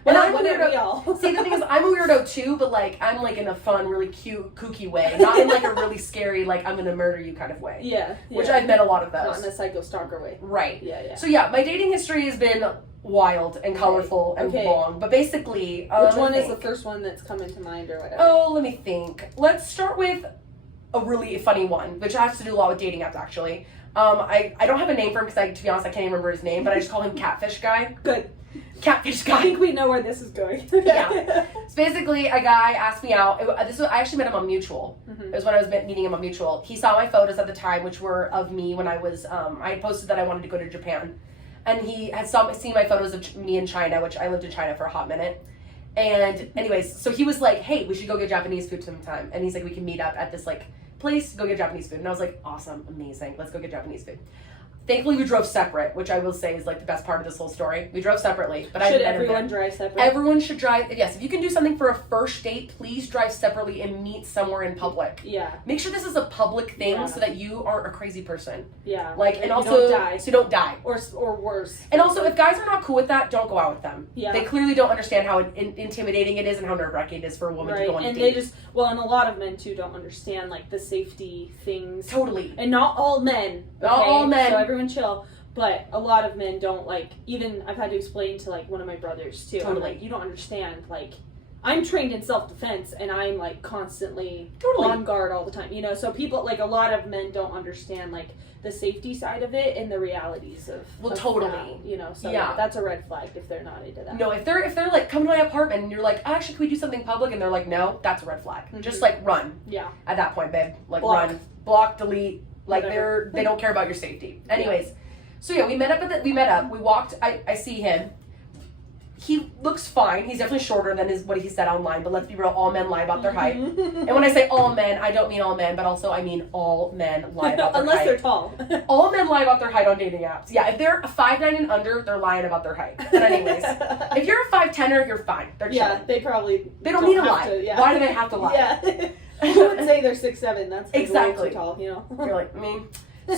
Well, I'm a wouldn't we weirdo. all? See, the thing is, I'm a weirdo too, but like, I'm like in a fun, really cute, kooky way. Not in like a really scary, like, I'm gonna murder you kind of way. Yeah. Which yeah. I've met a lot of Not in those. a psycho stalker way. Right. Yeah, yeah. So yeah, my dating history has been wild and colorful and Okay. long. But basically, Which let me one is the think. first one that's come into mind or whatever? Oh, let me think. Let's start with a really funny one, which has to do a lot with dating apps, actually. I don't have a name for him because, to be honest, I can't even remember his name, but I just call him Catfish Guy. Good. Catfish I Guy. think we know where this is going. Yeah. It's basically a guy asked me out. I actually met him on Mutual. Mhm. It was when I was meeting him on Mutual. He saw my photos at the time, which were of me when I was, I had posted that I wanted to go to Japan. And he had seen my photos of me in China, which I lived in China for a hot minute. And anyways, so he was like, hey, we should go get Japanese food sometime. And he's like, we can meet up at this like place, go get Japanese food. And I was like, awesome, amazing, let's go get Japanese food. Thankfully, we drove separate, which I will say is like the best part of this whole story. We drove separately, but Should I've never everyone been. drive separate? Everyone should drive. Yes, if you can do something for a first date, please drive separately and meet somewhere in public. Yeah, Make sure this is a public thing Yeah. so that you aren't a crazy person. yeah. Like, and you also, don't die. so you don't die. Or worse. And also, if guys are not cool with that, don't go out with them. Yeah. They clearly don't understand how intimidating it is and how nerve-wracking it is for a woman to go on a and date. they just and a lot of men too don't understand like the safety things. Totally. And not all men. Not okay? all men. So everyone chill. But a lot of men don't like. Even I've had to explain to like one of my brothers too. I'm Totally. like, you don't understand. Like, I'm trained in self-defense, and I'm like constantly Totally. on guard all the time. You know, so people like a lot of men don't understand like the safety side of it and the realities of. Well, of totally. that, you know, so Yeah. that's a red flag if they're not into that. No, if they're like, come to my apartment and you're like, actually, can we do something public? And they're like, no, that's a red flag. Mhm. Just like run Yeah. at that point, babe. Like Block. run, block, delete. Like Whatever. they don't care about your safety. Anyways, so yeah, we met up. We walked. I see him. he looks fine. He's definitely shorter than what he said online, but let's be real, all men lie about their height. And when I say all men, I don't mean all men, but also I mean all men lie about their Unless height. they're tall. All men lie about their height on dating apps. Yeah, if they're 5'9" and under, they're lying about their height. But anyways, if you're a 5'10"er, you're fine. They're chilling. Yeah, they probably They don't need to lie. Yeah. Why do they have to lie? Yeah. You would say they're 6'7". That's like Exactly. way too tall, you know? You're like,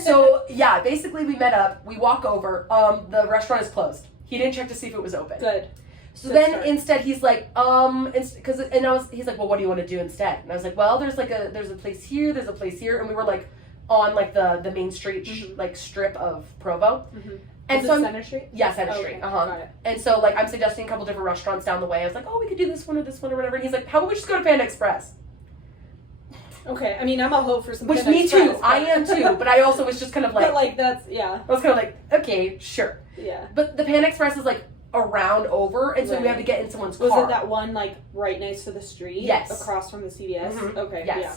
So, yeah, basically we met up. We walk over. The restaurant is closed. He didn't check to see if it was open. Good. So Good then start. Instead he's like, he's like, well, what do you want to do instead? And I was like, well, there's a place here, there's a place here, and we were like on like the main street like strip of Provo. Mm-hmm. And is so it Center Street? Yeah, Center Street. Got it. And so like I'm suggesting a couple different restaurants down the way. I was like, oh, we could do this one or whatever. And he's like, how about we just go to Panda Express? Okay, I mean, I'm a hoe for some Which Panda me Express, too. I am too. But I also was just kind of like, but like that's yeah. I was kind of like, okay, sure. Yeah. But the Panda Express is like around over, and so we have to get in someone's car. Was it that one like right next to the street? Yes. Across from the CVS? Mhm. Okay. Yes. Yeah.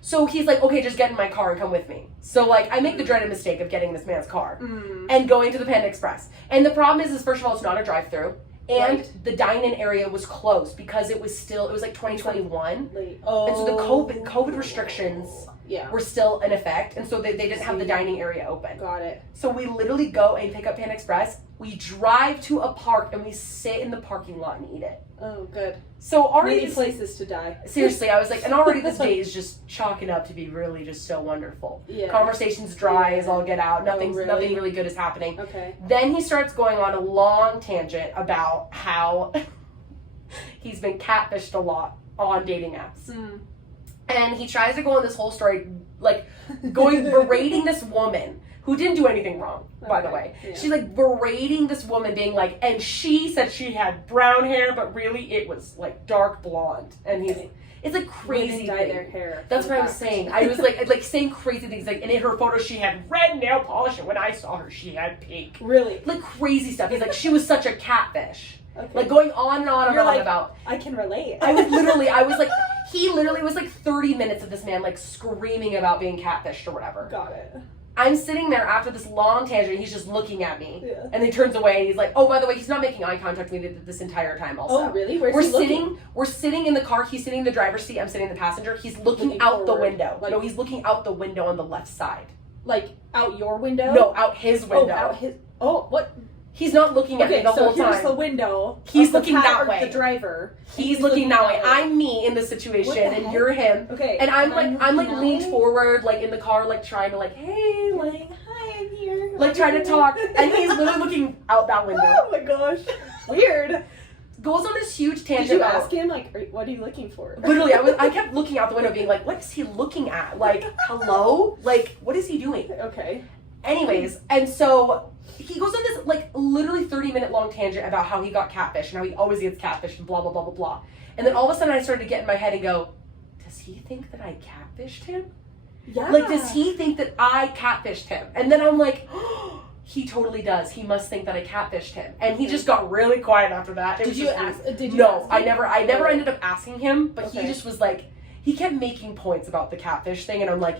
So he's like, okay, just get in my car and come with me. So like I make the dreaded mistake of getting this man's car and going to the Panda Express. And the problem is first of all, it's not a drive-through. And Right. the dine-in area was closed because it was like 2021. Late. And so the COVID restrictions were still in effect. And so they didn't have the dining area open. Got it. So we literally go and pick up Panda Express. We drive to a park and we sit in the parking lot and eat it. Oh, good. So already Many places to die. Seriously, I was like, and already this day is just chalking up to be really just so wonderful. Yeah. Conversation's dry as all get out. Nothing really? really good is happening. Okay. Then he starts going on a long tangent about how he's been catfished a lot on dating apps. And he tries to go on this whole story, like berating this woman who didn't do anything wrong, by the way. Yeah. She's like berating this woman, being like, and she said she had brown hair, but really it was like dark blonde. And it's like crazy. Women dye their hair. That's what I was saying. I was like saying crazy things. Like, and in her photo, she had red nail polish, and when I saw her, she had pink. Really? Like crazy stuff. He's like, she was such a catfish. Okay. Like going on and on and You're on like, about. I can relate. He literally was like 30 minutes of this man like screaming about being catfished or whatever. Got it. I'm sitting there after this long tangent. He's just looking at me, Yeah. and he turns away. And he's like, "Oh, by the way, he's not making eye contact with me this entire time." Also, Oh, really? Where's he looking? We're sitting in the car. He's sitting in the driver's seat. I'm sitting in the passenger. He's looking out forward. the window. Like, No, he's looking out the window on the left side. Like out your window? No, out his window. Oh, out his. Oh, what? He's not looking at me the whole here's time. the window. He's of the looking that way. The driver. He's looking that way. I'm me in the situation, What the and heck? you're him. Okay. And I'm like looking leaned that way? forward, like in the car, like trying to like, hey, like, Hi, I'm here. like trying to talk, and he's literally looking out that window. Oh my gosh. Weird. Goes on this huge Did tangent. you about- ask him like, what are you looking for? Literally, I kept looking out the window, being like, what is he looking at? Like, hello? Like, what is he doing? Okay. Anyways, and so he goes on this like literally 30-minute long tangent about how he got catfished and how he always gets catfished and blah blah blah blah blah. And then all of a sudden I started to get in my head and go, does he think that I catfished him? Yeah. Like, does he think that I catfished him? And then I'm like, oh, he totally does. He must think that I catfished him. And he just got really quiet after that. Did you ask? Did you? No, ask I him? never ended up asking him, but he Okay. just was like, he kept making points about the catfish thing, and I'm like,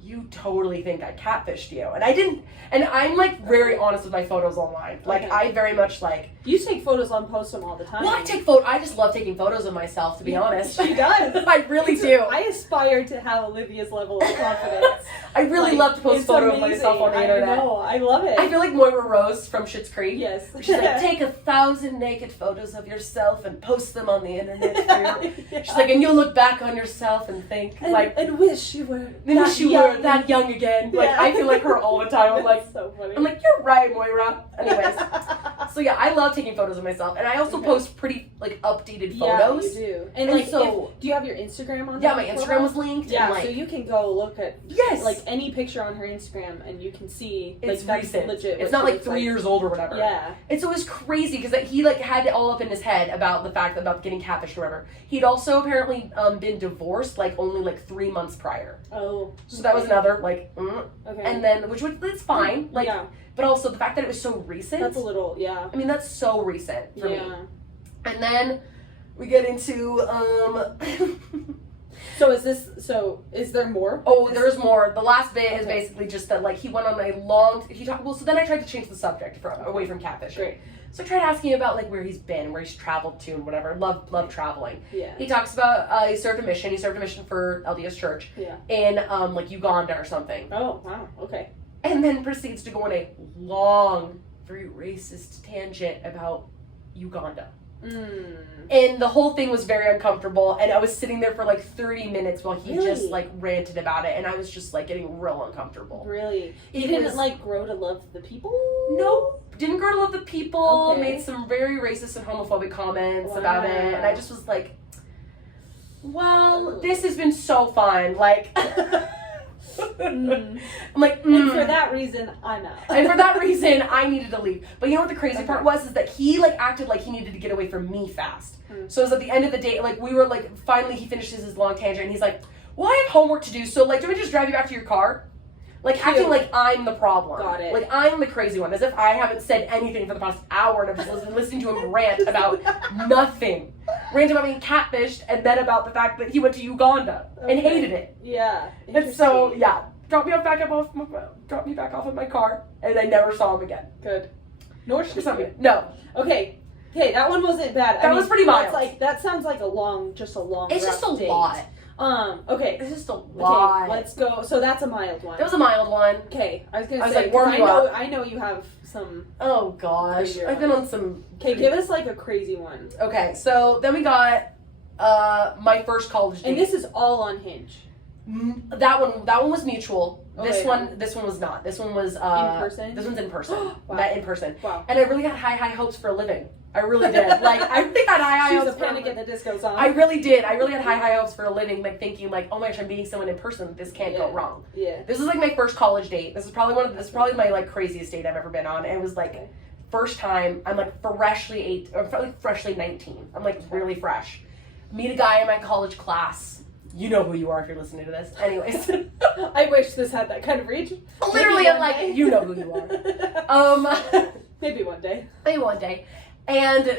you totally think I catfished you. And I didn't, and I'm like very honest with my photos online. Like, Okay. I very much like, You take photos on, post them all the time. well, I just love taking photos of myself, to be honest. She does. I really do. I aspire to have Olivia's level of confidence. I really Like, love to post it's photos of amazing. myself on the internet. I know. I love it. I feel like Moira Rose from Schitt's Creek. Yes. She's like, take 1,000 naked photos of yourself and post them on the internet. She's like, and you'll look back on yourself and think, and wish you were wish you were that young again. Like, Yeah. I feel like her all the time. I'm like, so funny. you're right, Moira. Anyways, so yeah, I love taking photos of myself, and I also Okay. post pretty like updated photos. Yeah, you do. And, And like, so- do you have your Instagram on? Yeah, that my profile? Instagram was linked. Yeah, and, like, so you can go look at yes, like any picture on her Instagram, and you can see like it's that's recent. legit. It's what not she like looks 3 years old or whatever. Yeah. And so it was crazy because he like had it all up in his head about the fact about getting catfished or whatever. He'd also apparently been divorced like only like 3 months prior. Oh. So that was another like, Okay. and then which was it's fine. Like, yeah, but also the fact that it was so recent. that's a little I mean, that's so recent for me. yeah. And then we get into So is there more? oh, there's more. The last bit is Okay. basically just that like he went on a long so then I tried to change the subject away from catfish. Great. So I tried asking him about like where he's been, where he's traveled to, and whatever. Love traveling. Yeah. He talks about he served a mission. He served a mission for LDS Church. Yeah. In like Uganda or something. Oh wow. Okay. And then proceeds to go on a long, very racist tangent about Uganda. And the whole thing was very uncomfortable, and I was sitting there for like 30 minutes while he just like ranted about it, and I was just like getting real uncomfortable. Really? He didn't like grow to love the people? Nope. Didn't grow to love the people, Okay. made some very racist and homophobic comments about it, and I just was like, well, this has been so fun. Like, I'm like, And for that reason, I'm out. And for that reason, I needed to leave. But you know what the crazy part was? Is that he, like, acted like he needed to get away from me fast. So it was at the end of the day, like, we were, like, finally he finishes his long tangent, and he's like, well, I have homework to do, so, like, do we just drive you back to your car? Like, acting like I'm the problem. Got it. Like, I'm the crazy one, as if I haven't said anything for the past hour, and I've just been listening to him rant about nothing. Rant about being catfished, and then about the fact that he went to Uganda and hated it. Yeah. And so, yeah, dropped me back off at my car, and I never saw him again. Good. Nor should we. No. Okay. Okay, that one wasn't bad. That was pretty mild. That sounds like a long It's rough just a date. lot. Okay. It's just a lot. Okay, let's go. So that's a mild one. That was a mild one. Okay, I was gonna say, like, warm you up. I know you have some. Oh gosh, Crazier I've been on some. Okay, give us like a crazy one. Okay, so then we got my first college date. And this is all on Hinge. That one was mutual. This Okay. this one was not. This one was In person? This one's in person. Wow. Met in person. Wow. And I really had high hopes for a living. I really did. Like, I really had high She was hopes a for Panic at the Disco song. I really did. I really had high hopes for a living, like thinking like, oh my gosh, I'm meeting someone in person. This can't go wrong. Yeah. This is like my first college date. This is probably my like craziest date I've ever been on. And it was like first time. I'm like freshly 19. I'm like really fresh. Meet a guy in my college class. You know who you are if you're listening to this. Anyways. I wish this had that kind of reach. Literally, I'm like, you know who you are. Maybe one day. Maybe one day. And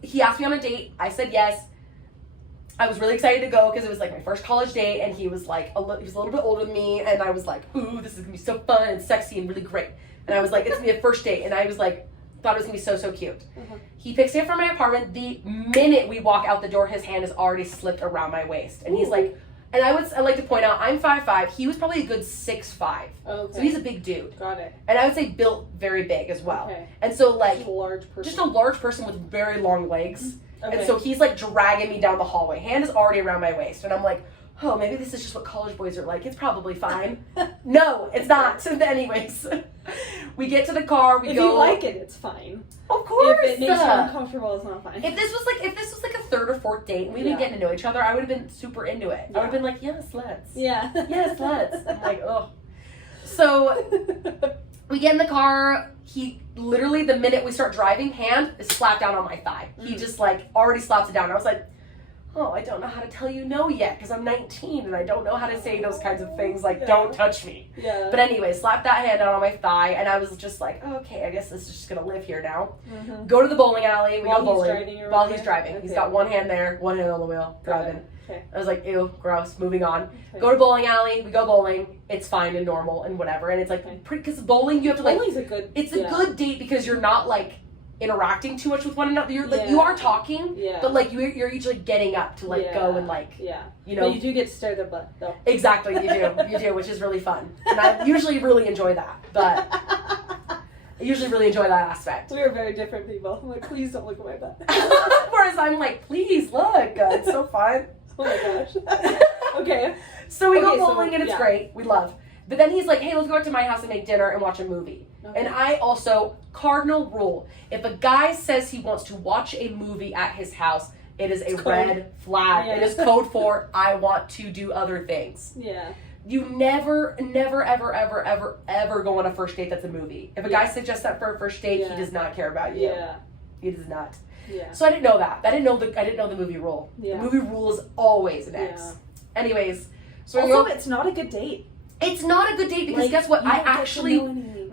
he asked me on a date. I said yes. I was really excited to go because it was like my first college date, and he was like he was a little bit older than me, and I was like, ooh, this is gonna be so fun and sexy and really great. And I was like, it's gonna be a first date, and I was like, thought it was gonna be so cute. He picks me up from my apartment. The minute we walk out the door, his hand is already slipped around my waist, and he's like, and I like to point out, I'm 5'5". He was probably a good 6'5". Okay. So he's a big dude. Got it. And I would say built very big as well. Okay. And so like Just a large person. just a large person with very long legs. Okay. And so he's like dragging me down the hallway. Hand is already around my waist. And I'm like, oh, maybe this is just what college boys are like. It's probably fine. No, it's not. Anyways, we get to the car. We if go. you like it, it's fine. Of course. If it makes you uncomfortable, it's not fine. If this was like a third or fourth date and we've been getting to know each other, I would have been super into it. I would have been like, yes, let's. Yeah. Yes, let's. I'm like, oh. So we get in the car. He literally, the minute we start driving, hand is slapped down on my thigh. He just like already slaps it down. I was like, oh, I don't know how to tell you no yet because I'm 19 and I don't know how to say those kinds of things like don't touch me. Yeah. But anyway, slapped that hand down on my thigh, and I was just like, okay, I guess this is just gonna live here now. Go to the bowling alley. We While go bowling he's driving, while he's driving. Okay. He's got one hand there, one hand on the wheel, driving. Okay. I was like, ew, gross. Moving on. Okay. Go to bowling alley. We go bowling. It's fine and normal and whatever. And it's like pretty because bowling you have to like. Bowling's a good. It's a good date because you're not like interacting too much with one another. You're like you are talking, but like you're each like getting up to like go and like you know. But you do get to stare their butt though. Exactly, you do, which is really fun, and I usually really enjoy that. But I usually really enjoy that aspect. We are very different people. I'm like, please don't look at my butt. Whereas I'm like, please look, it's so fun. Oh my gosh. Okay. So we go bowling and it's great. We love. But then he's like, hey, let's go out to my house and make dinner and watch a movie. Okay. And I also, cardinal rule, if a guy says he wants to watch a movie at his house, it is a red flag. Yeah. It is code for I want to do other things. Yeah. You never, ever go on a first date that's a movie. If a guy suggests that for a first date, he does not care about you. Yeah. He does not. Yeah. So I didn't know that. I didn't know the movie rule. Yeah. The movie rule is always an X. Yeah. Anyways, so also, it's not a good date. it's not a good date because guess what? I actually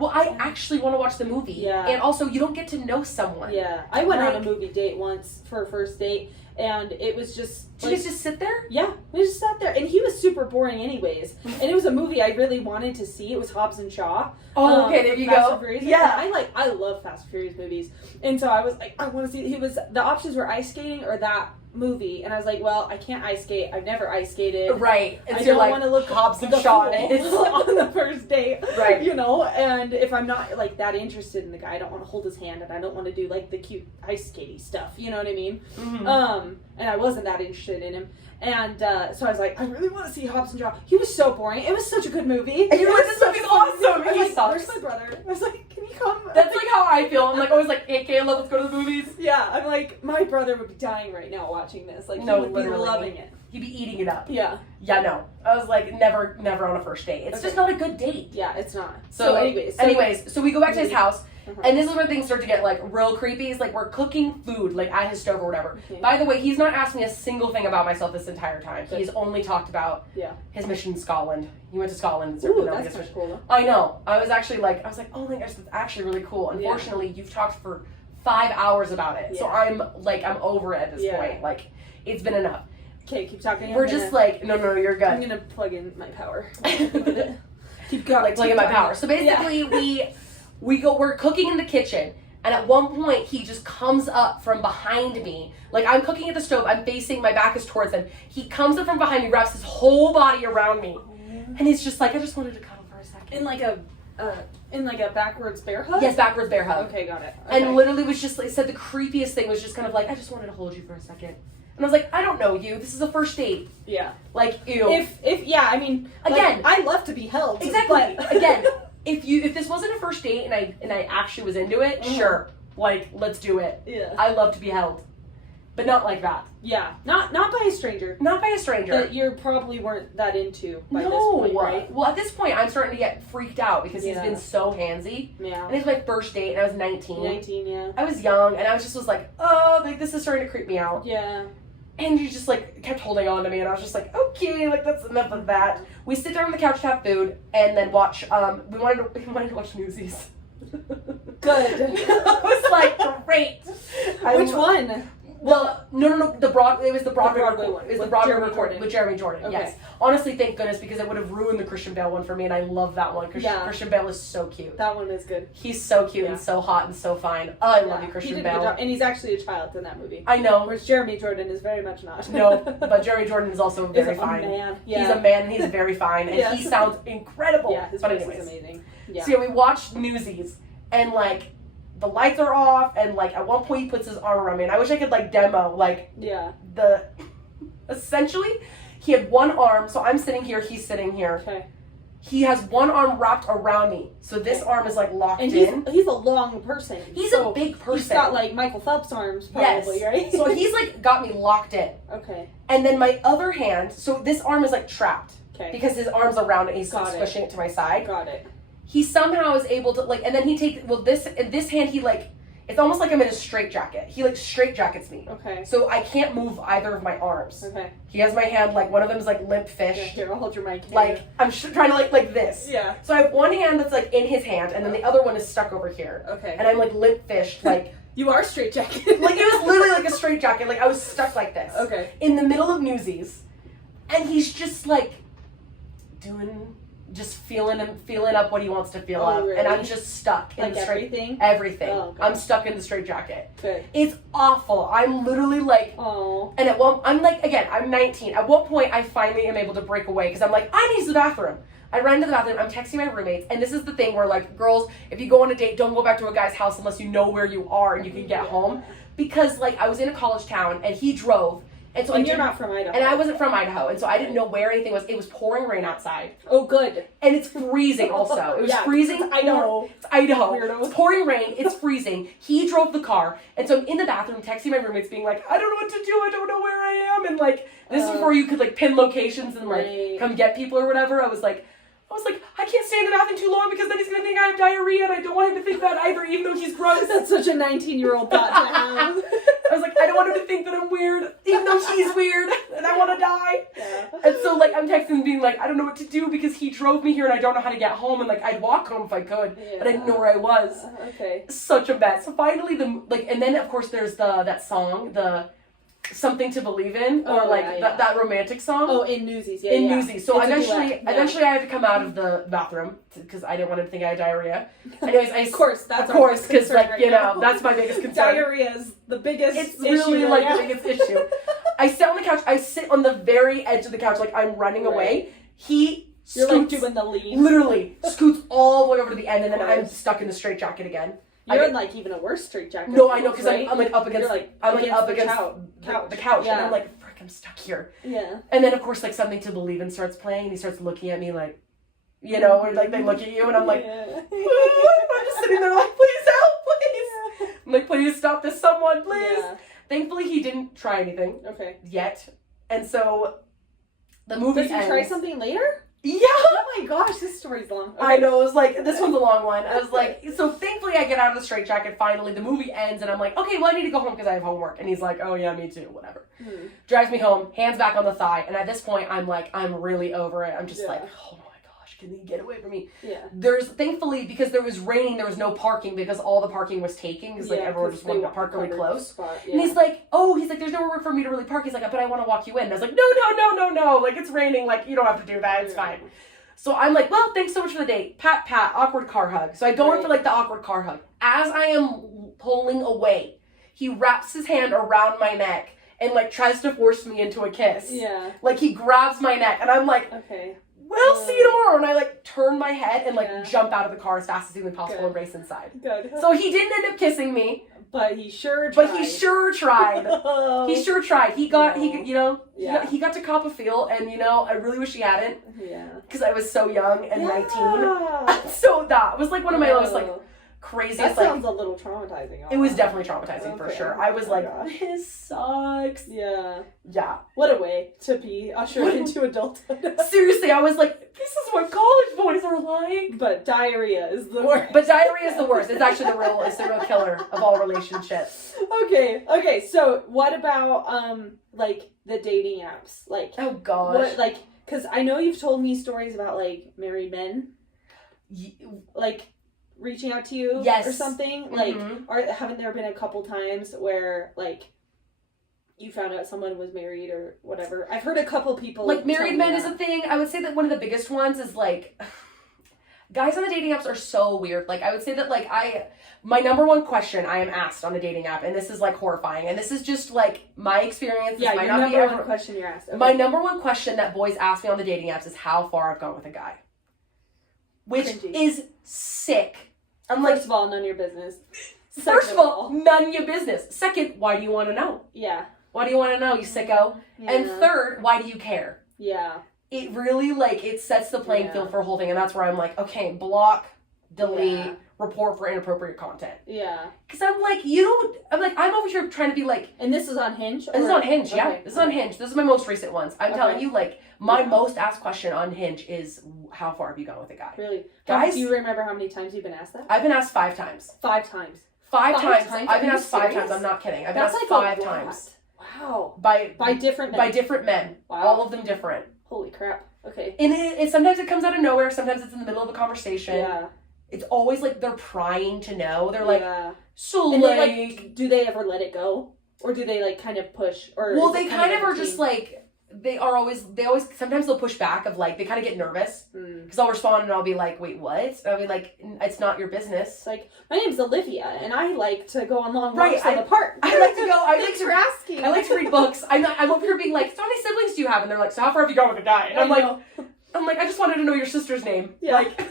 Well, I actually want to watch the movie. Yeah. And also, you don't get to know someone. Yeah. I went on a Like- movie date once for a first date, and it was just... Did you guys just sit there? Yeah, we just sat there, and he was super boring anyways. And it was a movie I really wanted to see. It was Hobbs and Shaw. Oh, okay, there you Fast go. and Furious. Yeah. And I love Fast and Furious movies, and so I was like, I want to see. The options were ice skating or that movie, and I was like, well, I can't ice skate. I've never ice skated. Right. And I so you're don't like, want to look Hobbs and the Shaw fool it is. on the first date, Right. You know, and if I'm not like that interested in the guy, I don't want to hold his hand, and I don't want to do like the cute ice skatey stuff. You know what I mean? Mhm. And I wasn't that interested in him. And so I was like, I really want to see Hobbs and Shaw. He was so boring. It was such a good movie. And you were It like, was this movie's such a fun awesome. movie. I was He like, sucks. where's my brother? I was like, can you come? That's like how I feel. I'm like always like, hey, Kayla, let's go to the movies. Yeah, I'm like, my brother would be dying right now watching this. Like, No, he would literally. be loving it. You'd be eating it up. Yeah. Yeah, no. I was like, never on a first date. It's just not a good date. Yeah, it's not. So anyways. so we go back to his house, Uh-huh. and this is where things start to get like real creepy. Is like we're cooking food like at his stove or whatever. Okay. By the way, he's not asked me a single thing about myself this entire time. Good. He's only talked about Yeah. his mission in Scotland. He went to Scotland. And Ooh, served that's his kind mission. of cool. I know. I was like, oh my gosh, that's actually really cool. Unfortunately, you've talked for 5 hours about it, so Yeah. I'm over it at this Yeah. point. Like, it's been enough. Okay, keep talking. We're just like, no, you're I'm good. gonna plug in my power. Keep going. Like plugging my power. So basically, we're cooking in the kitchen, and at one point he just comes up from behind me. Like I'm cooking at the stove, I'm facing, my back is towards him. He comes up from behind me, wraps his whole body around me, and he's just like, I just wanted to cuddle for a second. In like a backwards bear hug. Yes, backwards bear hug. Okay, got it. And Okay. literally was just like said the creepiest thing was just kind of like, I just wanted to hold you for a second. And I was like, I don't know you. This is a first date. Yeah. Like, ew. If yeah, I mean, Again, like, I love to be held. Exactly. But Again, if this wasn't a first date and I actually was into it, sure. Like, let's do it. Yeah. I love to be held. But not like that. Yeah. Not by a stranger. Not by a stranger. That you probably weren't that into by no. this point, right? Well, at this point, I'm starting to get freaked out because he's Yeah. been so handsy. Yeah. And it was my first date, and I was 19. 19, yeah. I was young, and I was like, oh, like, this is starting to creep me out. Yeah. And he just, like, kept holding on to me, and I was just like, okay, like, that's enough of that. We sit down on the couch to have food, and then watch, we wanted to watch Newsies. Good. It was, like, great. Which one? Well, no, it was the Broadway Broadway one. It was the With Broadway Jeremy recording Jordan. with Jeremy Jordan. Okay. Yes, honestly, thank goodness because it would have ruined the Christian Bale one for me, and I love that one because Yeah. Christian Bale is so cute. That one is good. He's so cute and so hot and so fine. Oh, I love you, He Christian did a good Bale. job. And he's actually a child in that movie. I know. Whereas Jeremy Jordan is very much not. No, but Jeremy Jordan is also He's very a fine. man. Yeah. He's a man and he's very fine, and Yes. he sounds incredible. Yeah, his but voice anyways. is amazing. Yeah. So yeah, we watched Newsies, and like the lights are off, and like at one point he puts his arm around me, and I wish I could like demo like Yeah. essentially he had one arm, so I'm sitting here, he's sitting here. Okay. He has one arm wrapped around me, so this arm is like locked And in. he's a long person. He's so a big person. He's got like Michael Phelps arms, probably, yes. right? So he's like got me locked in, Okay. and then my other hand. So this arm is like trapped Okay. because his arm's around it. He's like Got it. squishing it to my side. Got it. He somehow is able to like, and then he takes this hand. He like, it's almost like I'm in a straitjacket. He like straitjackets me. Okay. So I can't move either of my arms. Okay. He has my hand like one of them is like limp Yeah, fish. here, I'll hold your mic. Like I'm trying to like this. Yeah. So I have one hand that's like in his hand, and then the other one is stuck over here. Okay. And I'm like limp fished, like You are straight jacket. like it was literally like a straitjacket. Like I was stuck like this. Okay. In the middle of Newsies, and he's just like feeling up what he wants to feel up, really? and I'm just stuck in Like the straight everything? everything. Oh, God. I'm stuck in the straitjacket. Good. It's awful. I'm literally like. Oh. And I'm like, again, I'm 19. At what point I finally am able to break away because I'm like, I need to use the bathroom. I run into the bathroom. I'm texting my roommates. And this is the thing where, like, girls, if you go on a date, don't go back to a guy's house unless you know where you are and you can get home. Because, like, I was in a college town and he drove. And so And I you're didn't- not from Idaho. And I wasn't from Idaho. And so I didn't know where anything was. It was pouring rain outside. Oh, good. And it's freezing also. It was Yeah, freezing. it's Idaho. It's Idaho. Weirdos. It's pouring rain. It's freezing. He drove the car. And so I'm in the bathroom texting my roommates being like, I don't know what to do. I don't know where I am. And like, this is before you could like pin locations and like Right. come get people or whatever. I was like, I can't stay in the bathroom too long because then he's going to think I have diarrhea and I don't want him to think that either, even though he's gross. That's such a 19-year-old thought to have. I was like, I don't want him to think that I'm weird, even though he's weird and I want to die. Yeah. And so, like, I'm texting being like, I don't know what to do because he drove me here and I don't know how to get home, and like I'd walk home if I could, but I didn't know where I was. Okay. Such a mess. So finally and then of course there's that song, the Something to Believe In, or that romantic song. Oh, in Newsies, Newsies. So eventually I had to come out of the bathroom because I didn't want to think I had diarrhea. Anyways, of course, because that's my biggest concern. Diarrhea is the biggest. It's really the biggest issue. I sit on the couch. I sit on the very edge of the couch, like I'm running away. You're like doing the lean. Literally scoots all the way over to the end, and then I'm stuck in the straitjacket again. You're in like even a worse straitjacket. No, I know, because I'm like up against the couch, yeah. and I'm like, frick, I'm stuck here. Yeah. And then of course like Something to Believe In starts playing, and he starts looking at me like, or like they look at you, and I'm like, I'm just sitting there like, please help, please. Yeah. I'm like, please stop this, someone, please. Yeah. Thankfully, he didn't try anything. Okay. Yet, and so the movie ends. Does he try something later? Yeah. Oh my gosh, this story's long. Okay. I know, it was like, this one's a long one. I was like, so thankfully I get out of the straitjacket finally. The movie ends and I'm like, okay, well I need to go home because I have homework. And he's like, oh yeah, me too, whatever. Drives me home, hands back on the thigh. And at this point, I'm like, I'm really over it. I'm just like, oh my gosh, can he get away from me? Yeah. Thankfully, because there was raining, there was no parking because all the parking was taken because like everyone just wanted to park really close. And he's like, there's nowhere for me to really park. He's like, but I want to walk you in. And I was like, no. Like, it's raining. Like, you don't have to do that. It's fine. So I'm like, well, thanks so much for the date. Pat, awkward car hug. So I go in for like the awkward car hug. As I am pulling away, he wraps his hand around my neck and like tries to force me into a kiss. Yeah. Like he grabs my neck and I'm like, okay, well, see you tomorrow. And I like turn my head and like jump out of the car as fast as humanly possible and race inside. Good. So he didn't end up kissing me. But he sure tried. He sure tried. He got he got to cop a feel, and I really wish he hadn't. Yeah. Because I was so young and 19. So that was like one of my most like craziest. That sounds a little traumatizing. It was definitely traumatizing for sure. I was like, this sucks. Yeah. Yeah. What a way to be ushered into adulthood. Seriously, I was like, this is what college boys are like. But diarrhea is the worst. It's actually the real killer of all relationships. Okay. So what about like the dating apps? Like, oh gosh. because I know you've told me stories about like married men. Like reaching out to you or something, like, haven't there been a couple times where like you found out someone was married or whatever? I've heard a couple people like married men is a thing. I would say that one of the biggest ones is like guys on the dating apps are so weird. Like I would say that like my number one question I am asked on a dating app, and this is like horrifying, and this is just like my experience. Yeah, your number one question you're asked. Okay. My number one question that boys ask me on the dating apps is how far I've gone with a guy, which is sick. I'm like, first of all, none of your business. First of all, none of your business. Second, why do you want to know? Yeah. Why do you want to know, you sicko? Yeah. And third, why do you care? Yeah. It really, like, it sets the playing field for a whole thing, and that's where I'm like, okay, block, delete, report for inappropriate content. Yeah. Because I'm like, I'm over here trying to be like... And this is on Hinge? This is on Hinge, yeah. This is on Hinge. This is my most recent ones. I'm telling you, like, my most asked question on Hinge is, how far have you gone with a guy? Really? Guys? Do you remember how many times you've been asked that? I've been asked 5 times. 5 times? 5 times. I've been asked 5 times. I'm not kidding. I've been asked 5 times. Wow. By different men? By different men. Wow. All of them different. Holy crap. Okay. And it sometimes it comes out of nowhere. Sometimes it's in the middle of a conversation. Yeah. It's always like they're prying to know. They're like, so and like, do they ever let it go, or do they like kind of push? Or well, they kind of are just like they always sometimes they'll push back of like they kind of get nervous because I'll respond and I'll be like, wait, what? And I'll be like, it's not your business. It's like, my name's Olivia and I like to go on long walks in the park. I like to go. Thanks for asking. I like to read books. I'm over here being like, so how many siblings do you have? And they're like, so how far have you gone with a guy? And I'm like, I just wanted to know your sister's name. Yeah. Like,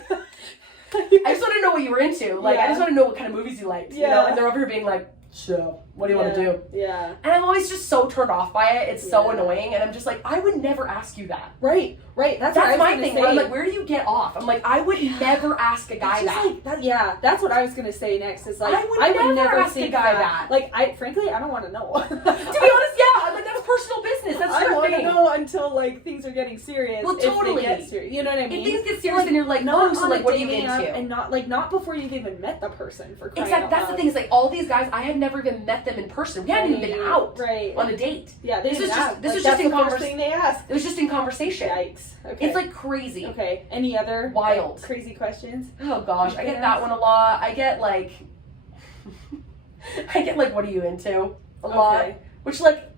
I just want to know what you were into. Like, I just want to know what kind of movies you liked. Yeah. You know? And they're over here being like, so, what do you want to do? Yeah. And I'm always just so turned off by it. It's so annoying. And I'm just like, I would never ask you that. Right. That's my thing. Where I'm like, where do you get off? I'm like, I would never ask a guy that. Like, that's what I was going to say next. Is like, I would never ask a guy that. Like, frankly, I don't want to know. To be honest, I'm like, that's personal business. That's I your want to thing. know until like things are getting serious. Well, totally. If they get serious. You know what I mean? If things get serious, then you're like, not oh, so on like, a what are you dating app into? and not before you've even met the person. For crying Exactly. out That's the loud. thing. Is like all these guys, I had never even met them in person. We hadn't even been out on a date. Yeah, this was just that's in the first thing they asked. It was just in conversation. Yikes. Okay. It's like crazy. Okay. Any other wild crazy questions? Oh gosh, I get that one a lot. I get like, what are you into? A lot. Which like,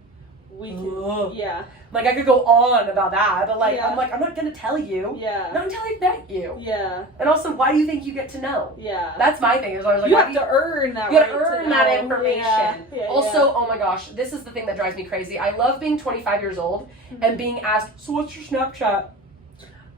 we can, yeah. Like I could go on about that, but like Yeah. I'm not gonna tell you. Yeah. Not until I've met you. Yeah. And also, why do you think you get to know? Yeah. That's my thing. Is I was like, you have to earn that. You have right to earn know. that information. Yeah. Also, oh my gosh, this is the thing that drives me crazy. I love being 25 years old and being asked, so what's your Snapchat?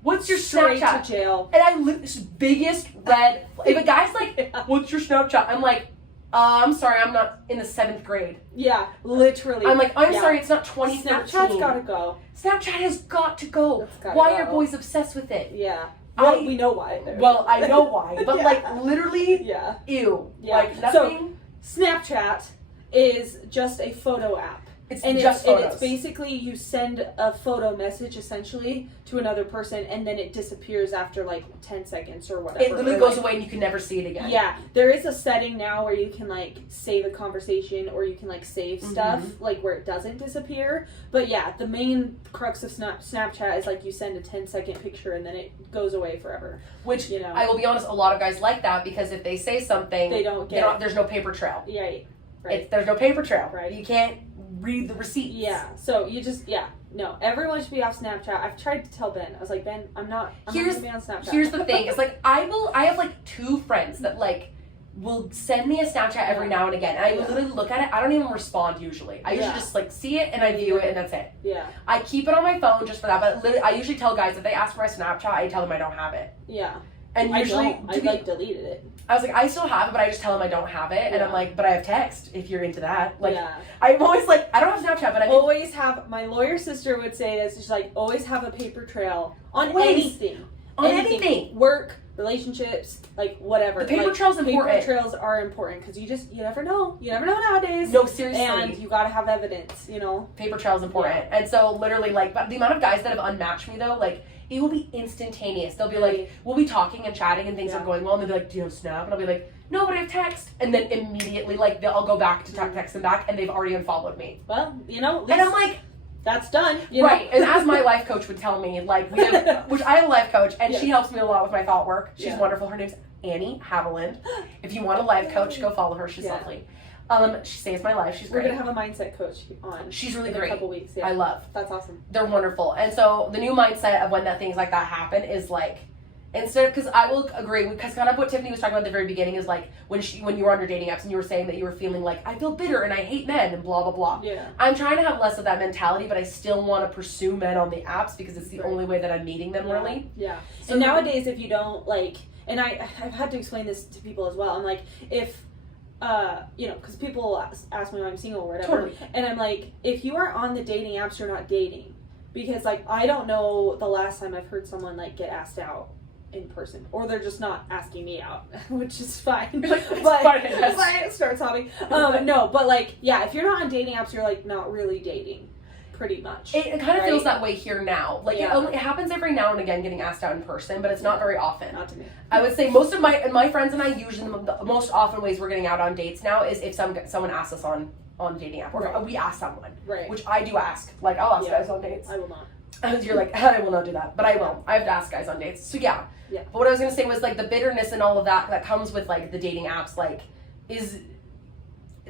What's your Straight Snapchat? to jail. And I live this biggest red. If a guy's like, what's your Snapchat? I'm like, I'm sorry, I'm not in the 7th grade. Yeah, literally. I'm like, I'm sorry, it's not 2013. Snapchat's gotta go. Snapchat has got to go. Gotta Why go. are boys obsessed with it? Yeah. Well, we know why. Well, I know why, but Yeah. like literally, Yeah. ew. Yeah. Like nothing. So, Snapchat is just a photo app. It's And just photos. it's basically you send a photo message essentially to another person and then it disappears after like 10 seconds or whatever. It literally goes away and you can never see it again. Yeah, there is a setting now where you can like save a conversation or you can like save stuff like where it doesn't disappear. But yeah, the main crux of Snapchat is like you send a 10-second picture and then it goes away forever. Which, you know, I will be honest, a lot of guys like that because if they say something, they don't get it. there's no paper trail. Yeah, right. There's no paper trail. Right. You can't read the receipts. Yeah, so you just, no, everyone should be off Snapchat. I've tried to tell Ben. I was like, Ben, I'm not going to be on Snapchat. Here's the thing. It's like, I have like 2 friends that like will send me a Snapchat every now and again. And I literally look at it. I don't even respond usually. I usually just like see it and I view it and that's it. Yeah. I keep it on my phone just for that. But literally, I usually tell guys if they ask for my Snapchat, I tell them I don't have it. Yeah. And usually, I like deleted it. I was like, I still have it, but I just tell them I don't have it. And I'm like, but I have text if you're into that. Like, I'm always like, I don't have Snapchat, but I always have, my lawyer sister would say this, she's like, always have a paper trail on anything. On anything. Work, relationships, like whatever. The paper trail's important. Paper trails are important because you never know. You never know nowadays. No, seriously. And you gotta have evidence, you know? Paper trail's important. Yeah. And so literally, like, but the amount of guys that have unmatched me though, like, it will be instantaneous. They'll be like, we'll be talking and chatting and things are going well, and they'll be like, do you have Snap? And I'll be like, no, but I have text. And then immediately, like, I'll go back to text them back, and they've already unfollowed me. Well, you know, and I'm like, that's done. Right. And as my life coach would tell me, like, which I have a life coach, and she helps me a lot with my thought work. She's wonderful. Her name's Annie Haviland. If you want a life coach, go follow her. She's lovely. She saves my life. She's great. We're gonna have a mindset coach on. She's really in great. A couple weeks. Yeah. I love. That's awesome. They're wonderful. And so the new mindset of when things like that happen is like, instead of, because I will agree, because kind of what Tiffany was talking about at the very beginning is like when you were on your dating apps and you were saying that you were feeling like, I feel bitter and I hate men and blah, blah, blah. Yeah. I'm trying to have less of that mentality, but I still want to pursue men on the apps because it's the only way that I'm meeting them really. Yeah. So and nowadays, if you don't like, and I've had to explain this to people as well. I'm like, if you know, because people ask me why I'm single or whatever, Totally. and I'm like, if you are on the dating apps, you're not dating, because like I don't know the last time I've heard someone like get asked out in person, or they're just not asking me out, which is fine. But it starts sobbing. No, but like, yeah, if you're not on dating apps, you're like not really dating. Pretty much. It kind of feels that way here now. Like it happens every now and again getting asked out in person, but it's not very often. Not to me. I would say most of my friends and I usually the most often ways we're getting out on dates now is if someone asks us on a dating app or we ask someone. Right. Which I do ask. Like I'll ask guys on dates. I will not. You're like, I will not do that, but I will. I have to ask guys on dates. So yeah. But what I was gonna say was like the bitterness and all of that comes with like the dating apps like is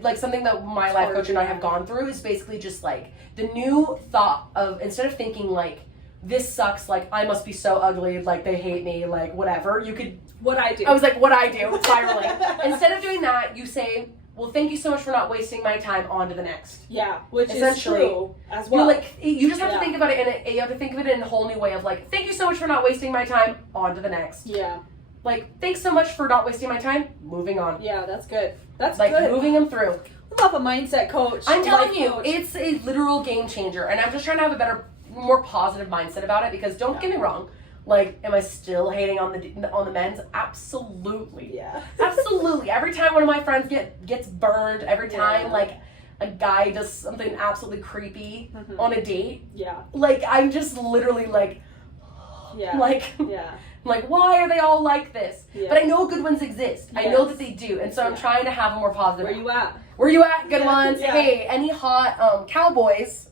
like something that my life coach and I have gone through is basically just like the new thought of instead of thinking like this sucks, like I must be so ugly, like they hate me, like whatever, you could what I do. I was like, what I do, spiraling. Instead of doing that, you say, well, thank you so much for not wasting my time, on to the next. Yeah, which is true as well. You're like, you just have to think about it you have to think of it in a whole new way of like, thank you so much for not wasting my time, on to the next. Yeah. Like, thanks so much for not wasting my time, moving on. Yeah, that's good. That's like, good. Like, moving them through. I love a mindset coach. I'm telling you, it's a literal game changer. And I'm just trying to have a better, more positive mindset about it because don't get me wrong. Like, am I still hating on the men's? Absolutely. Yeah. Absolutely. Every time one of my friends gets burned, every time, like, a guy does something absolutely creepy Mhm. on a date, Yeah. like, I'm just literally like, Yeah. like, Yeah. like, why are they all like this? Yeah. But I know good ones exist. I know Yes. that they do, and so I'm Yeah. trying to have a more positive. Where you at? Where you at? Good Yeah. ones. Yeah. Hey, any hot cowboys?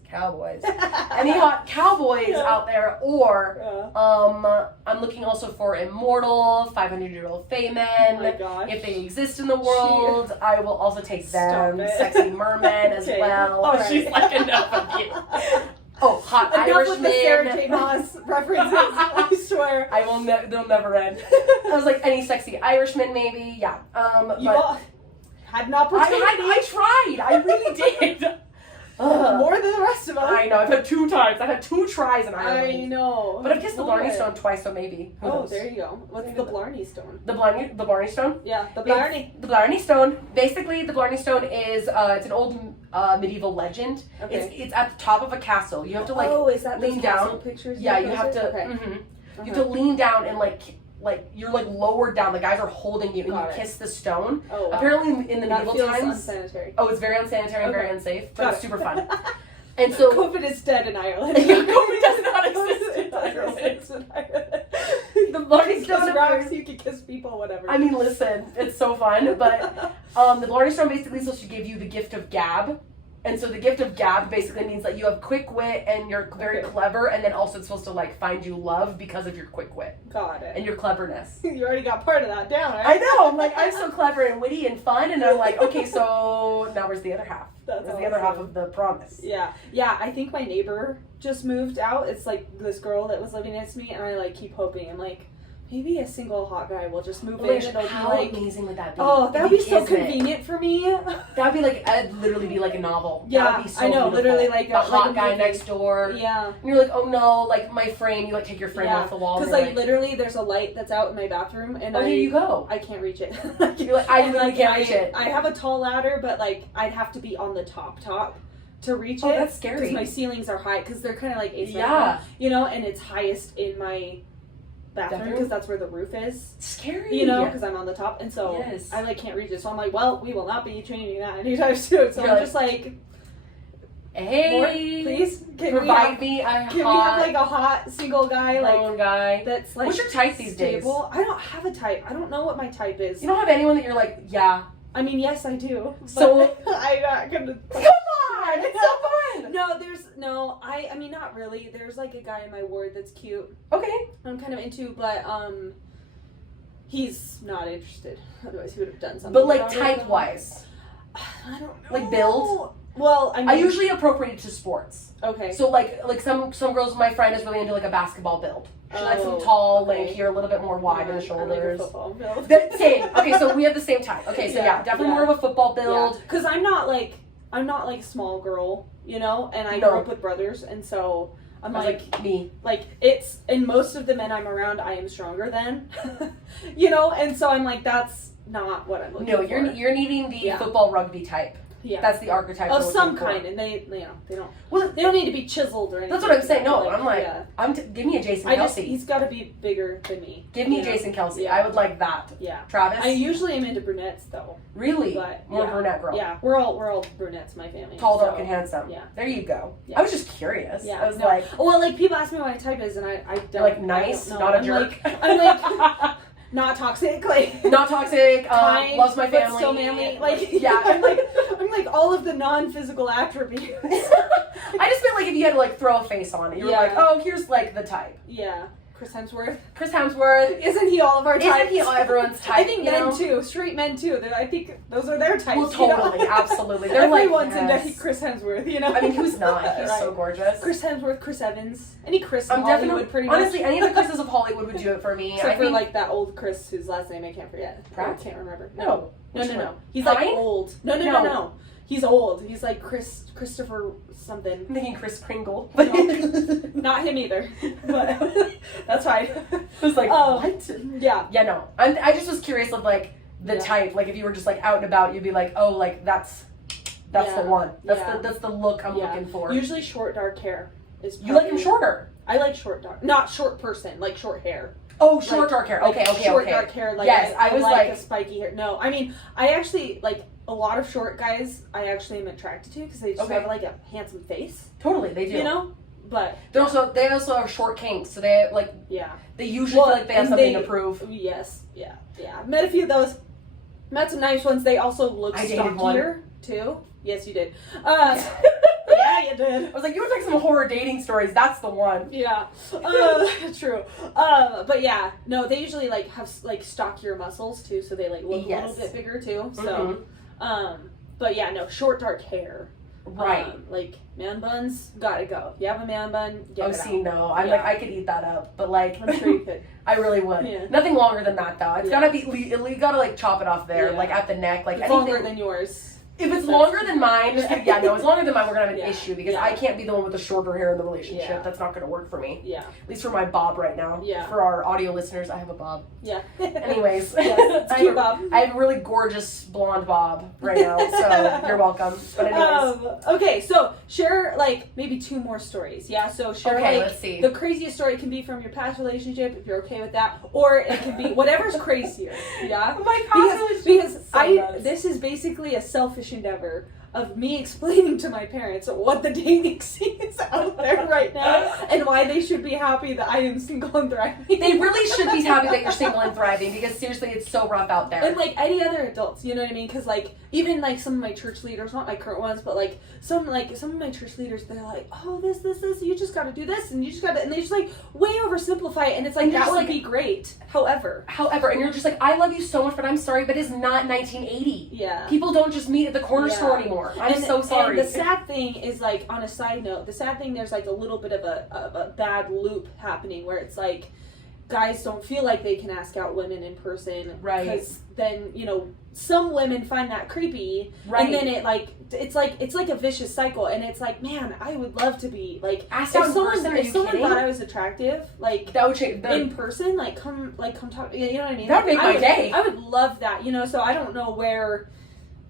Any hot cowboys Yeah. out there? Or Yeah. I'm looking also for immortal 500-year-old fae Oh men. my gosh. If they exist in the world, I will also take them. Stop it. Sexy mermen as Okay. well. All right. She's like, enough of you. Oh, hot Enough with the Sarah J. Irishman. Maas references. I swear. I will. They'll never end. I was like, any sexy Irishman, maybe. Yeah. You But all had an opportunity. I tried. I really did. Ugh. More than the rest of us. I know. I've had 2 times. I've had 2 tries in Ireland. I know. But I've kissed the Blarney Boy. Stone twice, so maybe. Who Oh, knows? there you go. What's the Blarney Stone? The Blarney Stone? Yeah, the Blarney. The Blarney Stone. Basically, the Blarney Stone is it's an old medieval legend. Okay. It's at the top of a castle. You have to like oh, is that lean those down. castle pictures? Yeah, you have to. Okay. Mhm. Okay. You have to lean down and like you're like lowered down. The guys are holding you, and Got you it. kiss the stone. Oh, wow. Apparently, in the that medieval feels times. unsanitary. Oh, it's very unsanitary and very Okay. unsafe, but Got it's it. super fun. And so COVID is dead in Ireland. COVID does not exist in It does Ireland. exist in Ireland. The Blarney You can Stone kiss rocks, appears- you can kiss people, whatever. I mean, listen, it's so fun, but the Blarney Stone basically is supposed to give you the gift of gab. And so the gift of gab basically means that you have quick wit and you're very Okay. clever, and then also it's supposed to like find you love because of your quick wit Got it. and your cleverness. You already got part of that down, right? I know, I'm like, I'm so clever and witty and fun, and I'm like, okay, so now where's the other half? That's Where's the other half awesome. of the promise? Yeah, yeah. I think my neighbor just moved out. It's like this girl that was living next to me, and I like keep hoping. I'm like, maybe a single hot guy will just move Oh my in. gosh, It'll be how like, amazing would that be? oh, that would be so Kismet. convenient for me. That'd be like, it'd literally be like a novel. Yeah, that would be so I know, beautiful. literally like the a- hot like a guy movie. next door. Yeah, And you're like, oh no, like my frame. You like take your frame off the wall. because and like you're literally, there's a light that's out in my bathroom, and oh, there you go. I can't reach it. You're like, I And, literally like, can't reach it. I have a tall ladder, but like I'd have to be on the top to reach Oh, it. that's scary. Because my ceilings are high, because they're kind of like asymmetrical, Yeah. you know, and it's highest in my bathroom Bathroom? because that's where the roof is. Scary. You know, because I'm on the top, and so Yes. I like can't reach it. So I'm like, well, we will not be changing that anytime soon. So You're I'm like, just like, Hey, more, please, can provide me a we have hot like a hot single guy like lone guy. that's like What's your type these days? stable? I don't have a type. I don't know what my type is. You don't have anyone that you're like, yeah. I mean, yes, I do. So- but I'm not gonna. Come on, it's so fun. No, I mean, not really. There's like a guy in my ward that's cute. Okay. I'm kind of into, but he's not interested. Otherwise, he would have done something. But like about it. type wise, I don't know. Like build? Well, I mean, I usually appropriate it to sports. okay. So like some girls, my friend is really into like a basketball build. She likes them Oh, tall, okay. lanky, or a little bit more wide in the I shoulders. like a football build. Same. Okay, so we have the same type. Okay, so yeah, definitely more of a football build. Because I'm not like a small girl, you know, and I No. grew up with brothers, and so I'm I was like me. it's, and most of the men I'm around, I am stronger than, you know, and so I'm like, that's not what I'm looking No, for. you're needing the Yeah. football rugby type. Yeah. That's the archetype Of we're some looking for. kind, and they don't. Well, They don't need to be chiseled or anything. that's what I'm saying. No, Like, I'm like, yeah. give me a Jason I just, Kelsey. he's got to be bigger than me. Give me you know? Jason Kelsey. Yeah. I would like that. Yeah. Travis. I usually am into brunettes though. Really? But, More yeah. brunette girl. Yeah, we're all brunettes in my family. Tall, dark, so, and handsome. yeah. There you go. Yeah. I was just curious. Yeah, I was no. like, Well, like people ask me what my type is, and I don't. you're like nice, I don't know. not a I'm jerk. I'm like not toxic, like not toxic. kind, Loves my but family. still manly. Like yeah. I'm like all of the non-physical attributes. I just meant like if you had to like throw a face on it, you were Yeah. like, oh, here's like the type. Yeah, Chris Hemsworth. Chris Hemsworth. Isn't he all of our types? Isn't he everyone's type? I think you men know? too, straight men too. I think those are their types. Well, you know? totally, absolutely. They're like, Everyone's yes. into Chris Hemsworth, you know. I mean, who's not? He's Right. so gorgeous. Chris Hemsworth, Chris Evans, any Chris in I'm Hollywood, definitely pretty honestly much. any of the Chris's of Hollywood would do it for me. Except I for think like that old Chris whose last name I can't forget. Pratt? I can't remember. no. No. He's like Pine? old. No. No. He's old. He's like Christopher something. I'm thinking Chris Kringle. No. Not him either. But that's fine. I was like, what? Yeah. Yeah, no. I just was curious of like the Yeah. type. Like if you were just like out and about, you'd be like, oh, like that's Yeah. the one. Yeah. That's the look I'm Yeah. looking for. Usually short dark hair is. You like him probably- shorter. I like short dark, not short person, like short hair. Oh, short Like- dark hair. Like Okay. short dark hair. Like Yes, I was like like- a spiky hair. No, I mean I actually like a lot of short guys I actually am attracted to because they just have like a handsome face. Totally, they do. You know? But they also have short kinks, so they like they usually feel like they have something to prove. Yes, yeah. Met a few of those. Met some nice ones. They also look stockier too. Yes, you did. Yeah, you did. I was like, you would like some horror dating stories. That's the one. Yeah, true. But yeah, no, they usually like have like stockier muscles too, so they like look a little bit bigger too. So, but yeah, no, short dark hair. Right. Like man buns, gotta go. You have a man bun, get it out. No. I'm like, I could eat that up, but like, I'm sure you could. I really would. Yeah. Nothing longer than that though. It's gotta be, you gotta like chop it off there, like at the neck, like it's anything. longer than yours. If it's longer than mine, it's longer than mine, we're gonna have an issue because I can't be the one with the shorter hair in the relationship. Yeah. That's not gonna work for me. Yeah. At least for my bob right now. Yeah. For our audio listeners, I have a bob. Yeah. Anyways. Yes, it's cute bob. I have a really gorgeous blonde bob right now, so you're welcome. But anyways. Okay, so share like maybe 2 more stories. Yeah. So share let's see. The craziest story can be from your past relationship if you're okay with that, or it can be whatever's crazier. Yeah. My past relationship. Because this is basically a selfish endeavor of me explaining to my parents what the dating scene is out there right now and why they should be happy that I am single and thriving. They really should be happy that you're single and thriving because seriously, it's so rough out there. And like any other adults, you know what I mean? Because like even like some of my church leaders, not my current ones, but like some of my church leaders, they're like, oh, this, you just got to do this, and you just got to, and they just like way oversimplify it, and it's like that would be great. However, and you're just like, I love you so much, but I'm sorry, but it's not 1980. Yeah. People don't just meet at the corner store anymore. I'm so sorry. And the sad thing is, like, on a side note, there's like a little bit of a bad loop happening where it's like guys don't feel like they can ask out women in person, right? Because then, you know, some women find that creepy, right? And then it's like a vicious cycle, and it's like, man, I would love to be like, asked out in person. If someone thought I was attractive, like that would change in person, like come talk, you know what I mean? That would make my day. I would love that, you know. So I don't know where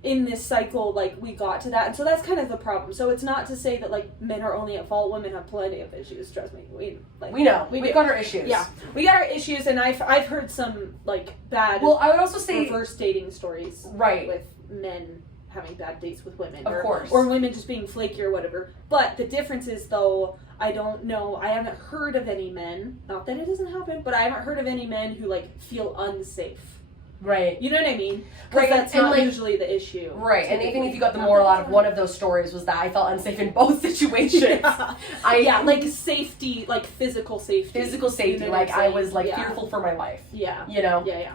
in this cycle, like, we got to that, and so that's kind of the problem. So it's not to say that like men are only at fault. Women have plenty of issues. Trust me, we know we've got our issues. Yeah, we got our issues, and I've heard some like bad. Well, I would also say reverse dating stories, right, with men having bad dates with women, of course, or women just being flaky or whatever. But the difference is, though, I don't know. I haven't heard of any men. Not that it doesn't happen, but I haven't heard of any men who like feel unsafe. Right. You know what I mean? Right. That's not like, usually the issue. Right. And even if you got the moral out of one of those stories was that I felt unsafe in both situations. Like safety, like physical safety. Physical safety. Like I was like fearful for my life. Yeah. You know? Yeah.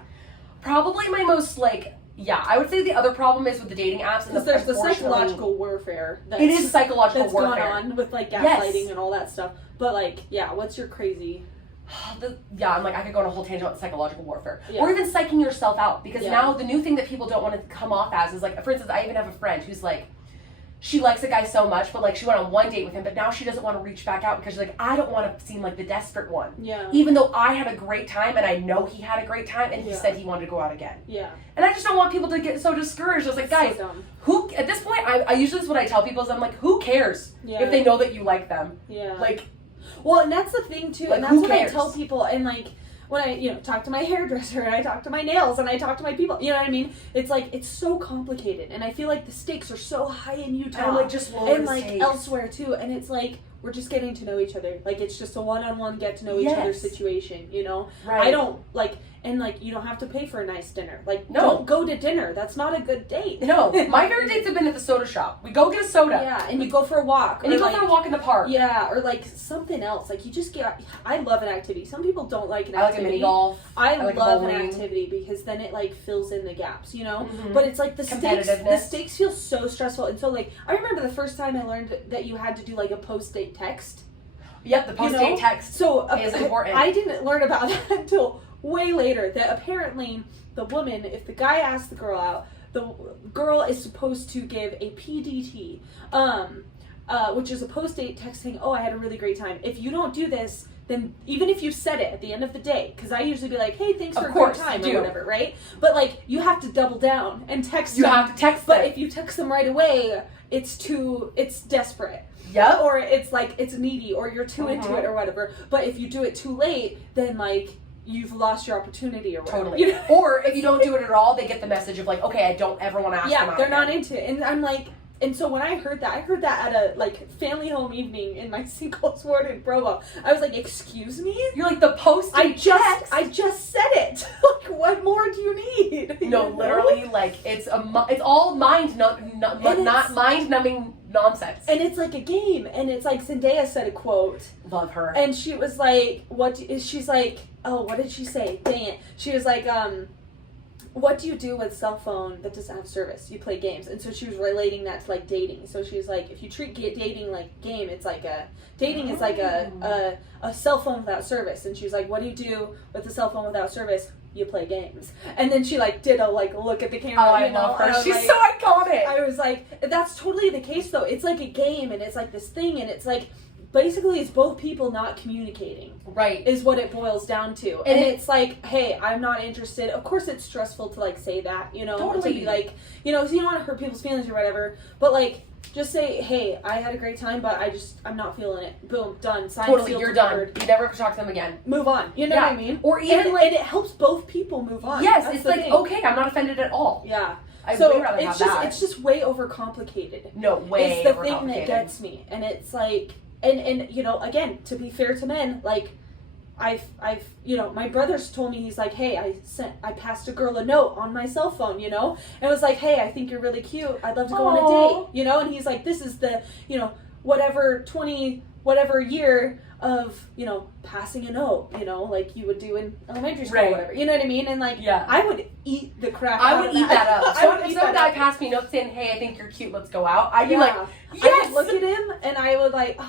Probably my most like, I would say the other problem is with the dating apps and there's the psychological warfare. It is psychological that's warfare. Going on with like gaslighting and all that stuff. But like, what's your crazy... I'm like, I could go on a whole tangent about psychological warfare. Or even psyching yourself out. Because now the new thing that people don't want to come off as is like, for instance, I even have a friend who's like, she likes a guy so much, but like she went on one date with him, but now she doesn't want to reach back out because she's like, I don't want to seem like the desperate one. Yeah. Even though I had a great time and I know he had a great time and he said he wanted to go out again. Yeah. And I just don't want people to get so discouraged. I was like, guys, who, at this point, I usually, that's what I tell people is I'm like, who cares if they know that you like them? Yeah. Like, well, and that's the thing too, and that's what I tell people, and like when I, talk to my hairdresser, and I talk to my nails, and I talk to my people, you know what I mean? It's like, it's so complicated, and I feel like the stakes are so high in Utah, and like just lower and like elsewhere too, and it's like, we're just getting to know each other, like it's just a one-on-one get to know each other's situation, you know? Right. I don't, like, and like, you don't have to pay for a nice dinner. Like, don't go to dinner. That's not a good date. No. My favorite dates have been at the soda shop. We go get a soda. Yeah, and you go for a walk. And you go for a walk in the park. Yeah, or like something else. Like, you just get, I love an activity. Some people don't like an activity. I like a mini golf. I love an activity because then it like fills in the gaps, you know? Mm-hmm. But it's like the stakes feel so stressful. And so like, I remember the first time I learned that you had to do like a post-date text. Yep, the post-date text is important. I didn't learn about that until way later, that apparently the woman, if the guy asks the girl out, the girl is supposed to give a PDT, which is a post-date text saying, oh, I had a really great time. If you don't do this, then even if you said it at the end of the day, because I usually be like, hey, thanks for a great time or whatever, right? But like, you have to double down and text them. You have to text them. But if you text them right away, it's desperate. Or it's like, it's needy, or you're too into it or whatever. But if you do it too late, then like, you've lost your opportunity or whatever. Totally. Or if you don't do it at all, they get the message of like, okay, I don't ever want to ask them out they're again. not into it. And I'm like, and so when I heard that at a like family home evening in my singles ward in Provo. I was like, excuse me? You're like the post. I just said it. Like, what more do you need? No, literally, like it's all mind not mind numbing nonsense. And it's like a game, and it's like Zendaya said a quote. Love her. And she was like, she's like, oh, what did she say? Dang it. She was like, what do you do with cell phone that doesn't have service? You play games. And so she was relating that to like dating. So she was like, if you treat dating like game, it's like dating is like a cell phone without service. And she was like, what do you do with a cell phone without service? You play games. And then she like did a like look at the camera. Oh, I love her. She's like, so iconic. I was like, that's totally the case though. It's like a game, and it's like this thing, and it's like, basically it's both people not communicating. Right. Is what it boils down to. And it's like, hey, I'm not interested. Of course it's stressful to like say that, you know. Totally. To be like, you know, so you don't want to hurt people's feelings or whatever. But like, just say, hey, I had a great time, but I'm not feeling it. Boom, done. Sign, totally, sealed, you're delivered. done. You never have to talk to them again. Move on. You know what I mean? Or even and it helps both people move on. Yes, That's it's the like, thing. okay, I'm not offended at all. Yeah. I'd So way rather have that. it's just way overcomplicated. No, way It's the overcomplicated. thing that gets me. And it's like, and you know, again, to be fair to men, like, I've you know, my brother's told me, he's like, hey, I passed a girl a note on my cell phone, you know, and it was like, hey, I think you're really cute, I'd love to go on a date, you know, and he's like, this is the, you know, whatever year of, you know, passing a note, you know, like you would do in elementary school or whatever, you know what I mean? And like, I would eat the crap I would eat that up. So if some guy up. passed me a note saying, hey, I think you're cute, let's go out, I'd be like, yes! I would look at him and I would like,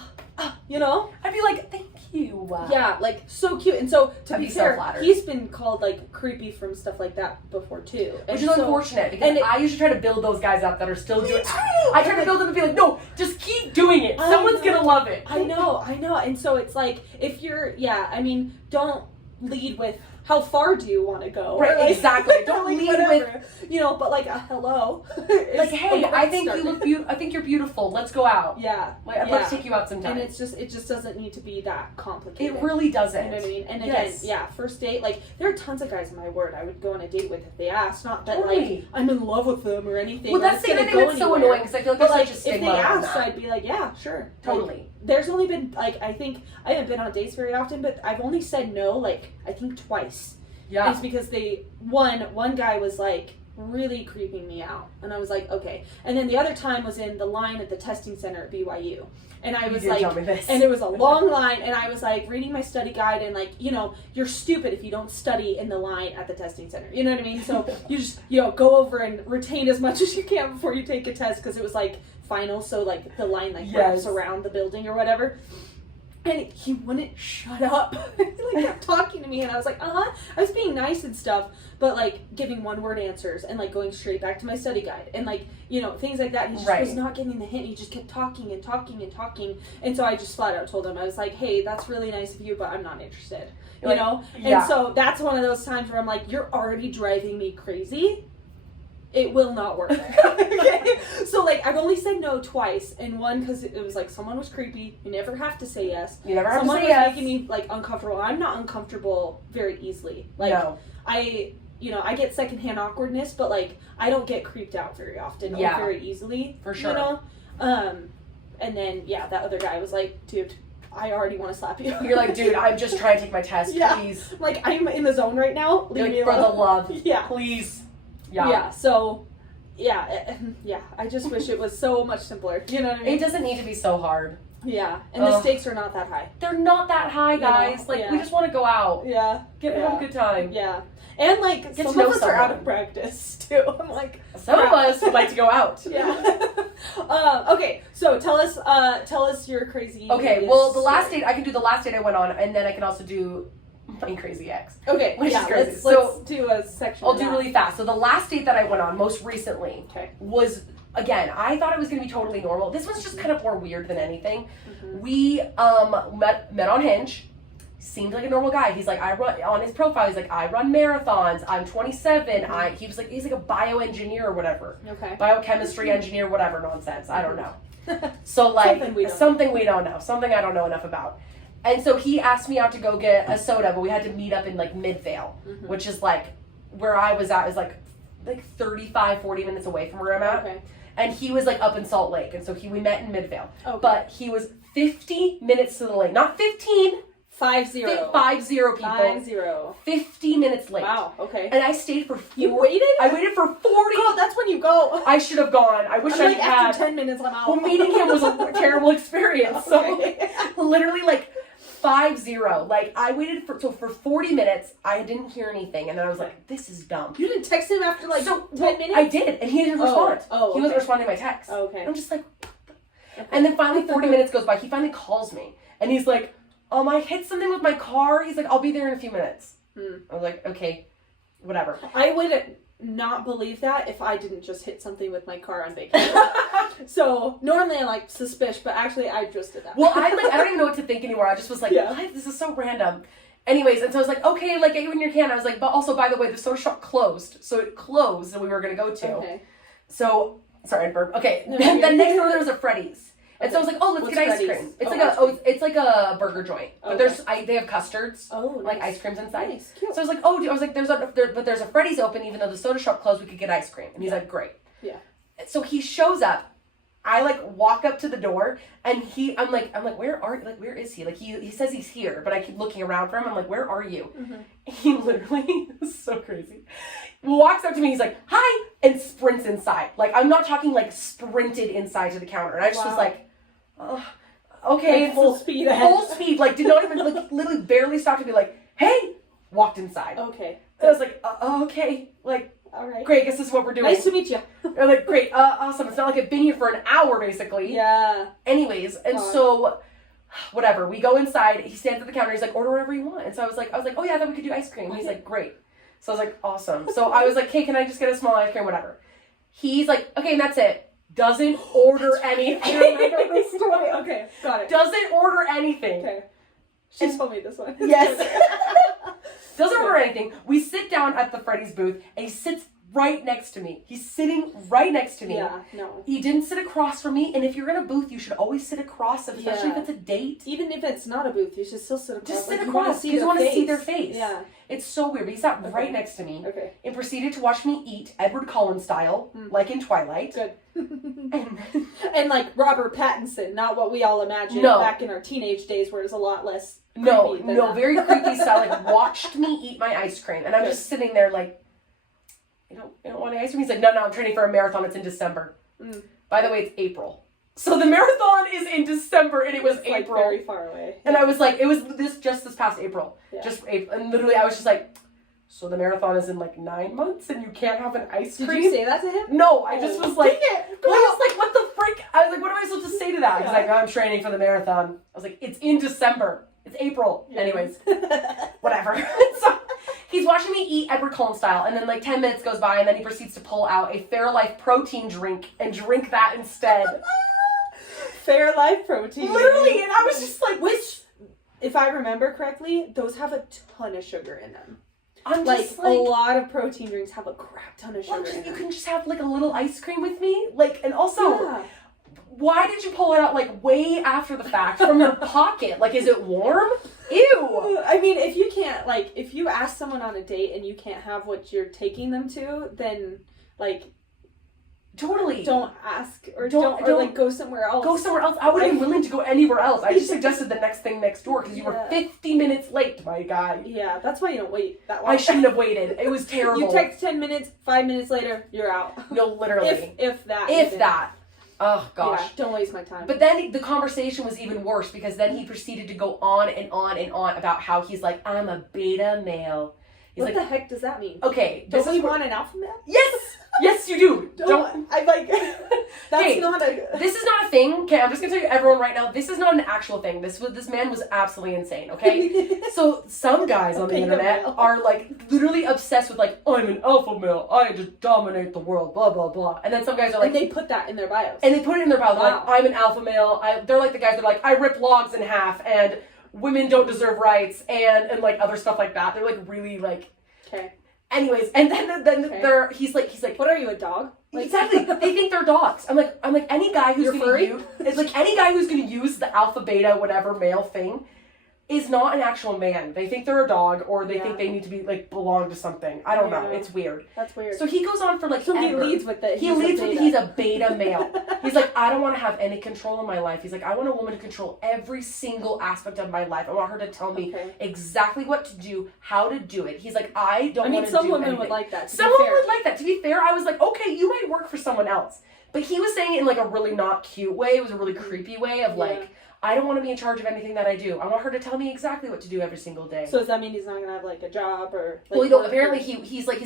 you know? I'd be like, thank you. Yeah, like, so cute. And so, to I'd be be fair, so flattered. he's been called, like, creepy from stuff like that before, too. Which is unfortunate, because I usually try to build those guys up that are still doing it. I try to build them and be like, no, just keep doing it. Someone's gonna love it. I know. And so it's like, if you're, I mean, don't lead with, how far do you want to go? Right, like, exactly. Don't like, lead whatever. You know, but like a hello. Like, hey, I think you look I think you're beautiful. Let's go out. Yeah. Like, I'd love to take you out sometime. And it just doesn't need to be that complicated. It really doesn't. You know what I mean? And again, first date, like, there are tons of guys in my word I would go on a date with if they asked. Not that, like, I'm in love with them or anything. Well, that's the thing that's so annoying, because I feel like there's such a stigma. If they asked, I'd be like, yeah, sure. Totally. Like, there's only been, like, I think, I haven't been on dates very often, but I've only said no, like, I think twice. Yeah. It's because one guy was, like, really creeping me out. And I was like, okay. And then the other time was in the line at the testing center at BYU. And I was like, and it was a long line, and I was like reading my study guide, and like, you know, you're stupid if you don't study in the line at the testing center. You know what I mean? So you just, you know, go over and retain as much as you can before you take a test, because it was like final, so like the line like wraps around the building or whatever. And he wouldn't shut up. He like kept talking to me, and I was like, I was being nice and stuff, but like giving one-word answers and like going straight back to my study guide and like, you know, things like that. He just was not getting the hint. He just kept talking and talking and talking. And so I just flat out told him, I was like, hey, that's really nice of you, but I'm not interested. You know? And so that's one of those times where I'm like, you're already driving me crazy. It will not work. Okay? So, like, I've only said no twice, and one because it was like someone was creepy. You never have to say yes. You never have someone to say yes. Someone was making me like uncomfortable. I'm not uncomfortable very easily. Like, I get secondhand awkwardness, but like I don't get creeped out very often or very easily. For sure. You know. And then that other guy was like, dude, I already want to slap you. You're like, dude, I'm just trying to take my test, please. Like, I'm in the zone right now. Leave me alone. For the love. Yeah. Please. Yeah. So, I just wish it was so much simpler. You know what I mean? It doesn't need to be so hard. Yeah. And the stakes are not that high. They're not that high, guys. We just want to go out. Yeah. Have a good time. Yeah. And like, some of us are out of practice too. I'm like, some of us would like to go out. Yeah. Okay. So tell us your crazy. Okay. Well, the last date, I can do the last date I went on, and then I can also do my crazy ex. Okay. Which is crazy. Let's do a section. I'll do really fast. So the last date that I went on most recently was, again, I thought it was going to be totally normal. This was just kind of more weird than anything. Mm-hmm. We met on Hinge. Seemed like a normal guy. He's like, I run, on his profile, he's like, I run marathons. I'm 27. Mm-hmm. He's like a bioengineer or whatever. Okay. Biochemistry engineer, whatever nonsense. I don't know. So like, something we don't know. Something I don't know enough about. And so he asked me out to go get a soda, but we had to meet up in like Midvale, which is like where I was at is like 35, 40 minutes away from where I'm at. Okay. And he was like up in Salt Lake, and so we met in Midvale. Okay. But he was 50 minutes to the lake, not 15. 50. 50 people. 50. 50 minutes late. Wow. Okay. And I stayed for. You waited? I waited for 40. Girl, that's when you go. I should have gone. I wish I'm I like, had. after 10 minutes, I'm out. Well, meeting him was a terrible experience. Okay. So literally like 50. Like I waited for 40 minutes. I didn't hear anything, and then I was like, "This is dumb." You didn't text him after like 10 minutes? I did, and he didn't respond. Oh, He wasn't responding to my text. Oh, okay. And I'm just like, and then finally 40 minutes goes by. He finally calls me, and he's like, I hit something with my car. He's like, I'll be there in a few minutes. I was like, okay, whatever. I would not believe that if I didn't just hit something with my car on vacation. So normally I'm like suspicious, but actually I just did that. Well, I don't even know what to think anymore. I just was like, Yeah. what? This is so random. Anyways, and so I was like, okay, like get you in your can. I was like, but also by the way, the soda shop closed, so it closed that we were gonna go to. Okay. So sorry, I burped. Okay, No, then next door there was a Freddy's. And so I was like, oh, let's What's get ice Freddy's? cream. It's Ice like a burger joint, but Okay. they have custards, Oh, like nice. ice creams inside. Nice, cute. So I was like, there's a Freddy's open, even though the soda shop closed, we could get ice cream. And he's like, great. Yeah. So he shows up. I like walk up to the door, and I'm like, where is he? Like he says he's here, but I keep looking around for him. I'm like, where are you? He literally is so crazy. Walks up to me, he's like, hi, and sprints inside. Like I'm not talking like sprinted inside to the counter, and I just was like, okay, Like full speed ahead. full speed, like did not even like literally barely stopped to be like, hey, walked inside. Okay. And I was like, okay, like. All right. Great, guess this is what we're doing. Nice to meet you. They're like, great, awesome. It's not like I've been here for an hour, basically. Yeah. Anyways, and so, whatever. We go inside. He stands at the counter. He's like, order whatever you want. And so I was like, oh yeah, I thought we could do ice cream. He's like, great. So I was like, awesome. So I was like, hey, can I just get a small ice cream, whatever. He's like, okay, and that's it. Doesn't order anything. I remember this story. Okay, got it. Doesn't order anything. Okay. She told me this one. Yes. Doesn't order anything. We sit down at the Freddy's booth, and he sits right next to me. He's sitting right next to me. Yeah, no. He didn't sit across from me, and if you're in a booth, you should always sit across, especially if it's a date. Even if it's not a booth, you should still sit across. Just sit like, across, because you want to see their face. Yeah. It's so weird, but he sat right next to me. Okay. And proceeded to watch me eat, Edward Cullen style, like in Twilight. Good. And And like Robert Pattinson, not what we all imagined back in our teenage days, where it was a lot less creepy than that. very creepy style. Like watched me eat my ice cream, and I'm just sitting there like, you don't want any ice cream? He's like, no, I'm training for a marathon. It's in December. By the way, it's April. So the marathon is in December, and it was April. Like very far away. And I was like, it was this past April. Yeah. Just April, and literally I was just like, so the marathon is in like 9 months, and you can't have an ice cream? Did you say that to him? No, I just was like, dang it. I was like, what the frick? I was like, what am I supposed to say to that? He's like, I'm training for the marathon. I was like, it's in December. It's April. Yeah. Anyways, whatever. So he's watching me eat Edward Cullen style, and then like 10 minutes goes by, and then he proceeds to pull out a Fairlife protein drink and drink that instead. Fairlife protein. Literally, and I was just like, which, if I remember correctly, those have a ton of sugar in them. I'm Like, just like, a lot of protein drinks have a crap ton of sugar in you them. can just have like a little ice cream with me, like, and also. Yeah. Why did you pull it out like way after the fact from your pocket? Like, is it warm? Ew. I mean, if you can't, like, if you ask someone on a date and you can't have what you're taking them to, then, like, totally don't ask or don't like go somewhere else. Go somewhere else. I would have been willing to go anywhere else. I just suggested the next thing next door because you were 50 minutes late, my guy. Yeah, that's why you don't wait that long. I shouldn't have waited. It was terrible. You text 10 minutes, 5 minutes later, you're out. No, literally. If that. If that. Oh, gosh. Yeah, don't waste my time. But then the conversation was even worse because then he proceeded to go on and on and on about how he's like, I'm a beta male. He's what like, the heck does that mean? Okay. Don't we want an alpha male? Yes! Yes, you do. I'm like, that's hey, not a... This is not a thing. Okay, I'm just going to tell you everyone right now, this is not an actual thing. This man was absolutely insane, okay? So some guys on the internet are like literally obsessed with like, I'm an alpha male. I just dominate the world, blah, blah, blah. And then some guys are like... And they put that in their bios. And they put it in their bio. They're Wow. like, I'm an alpha male. They're like the guys that are like, I rip logs in half and women don't deserve rights and like other stuff like that. They're like really like... Okay. Anyways, and then he's like, what are you, a dog? Like, exactly. They think they're dogs. I'm like any guy who's You're gonna furry? use it's like any guy who's gonna use the alpha beta whatever male thing, is not an actual man. They think they're a dog, or they Yeah. think they need to be, like, belong to something. I don't know. Yeah. It's weird. That's weird. So he goes on for, like, So he ever. leads with it. He leads with he's a beta male. He's like, I don't want to have any control in my life. He's like, I want a woman to control every single aspect of my life. I want her to tell me exactly what to do, how to do it. He's like, I don't want to do some women anything. would like that. Some women would like that. To be fair, I was like, okay, you might work for someone else. But he was saying it in, like, a really not cute way. It was a really creepy way of, like, I don't want to be in charge of anything that I do. I want her to tell me exactly what to do every single day. So does that mean he's not gonna have like a job or? Like, well, you know, apparently he's like,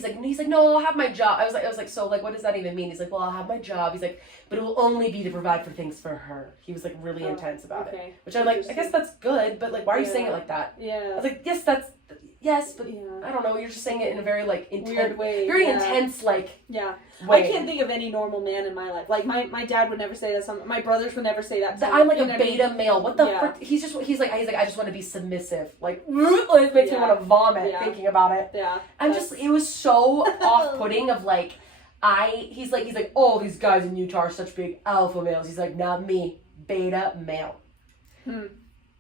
no, I'll have my job. I was like, so like, what does that even mean? He's like, well, I'll have my job. He's like, but it will only be to provide for things for her. He was like really intense about it, which I'm like, I guess that's good, but like, why are you saying it like that? Yeah. I was like, yes, but I don't know. You're just saying it in a very like intense, weird way, very intense like. Yeah. Way. I can't think of any normal man in my life. Like my dad would never say that. My brothers would never say that. I'm like a beta male. What the frick? He's like I just want to be submissive. Like it makes me want to vomit thinking about it. Yeah. It was so off-putting of like he's like, oh, these guys in Utah are such big alpha males. He's like, not me, beta male. And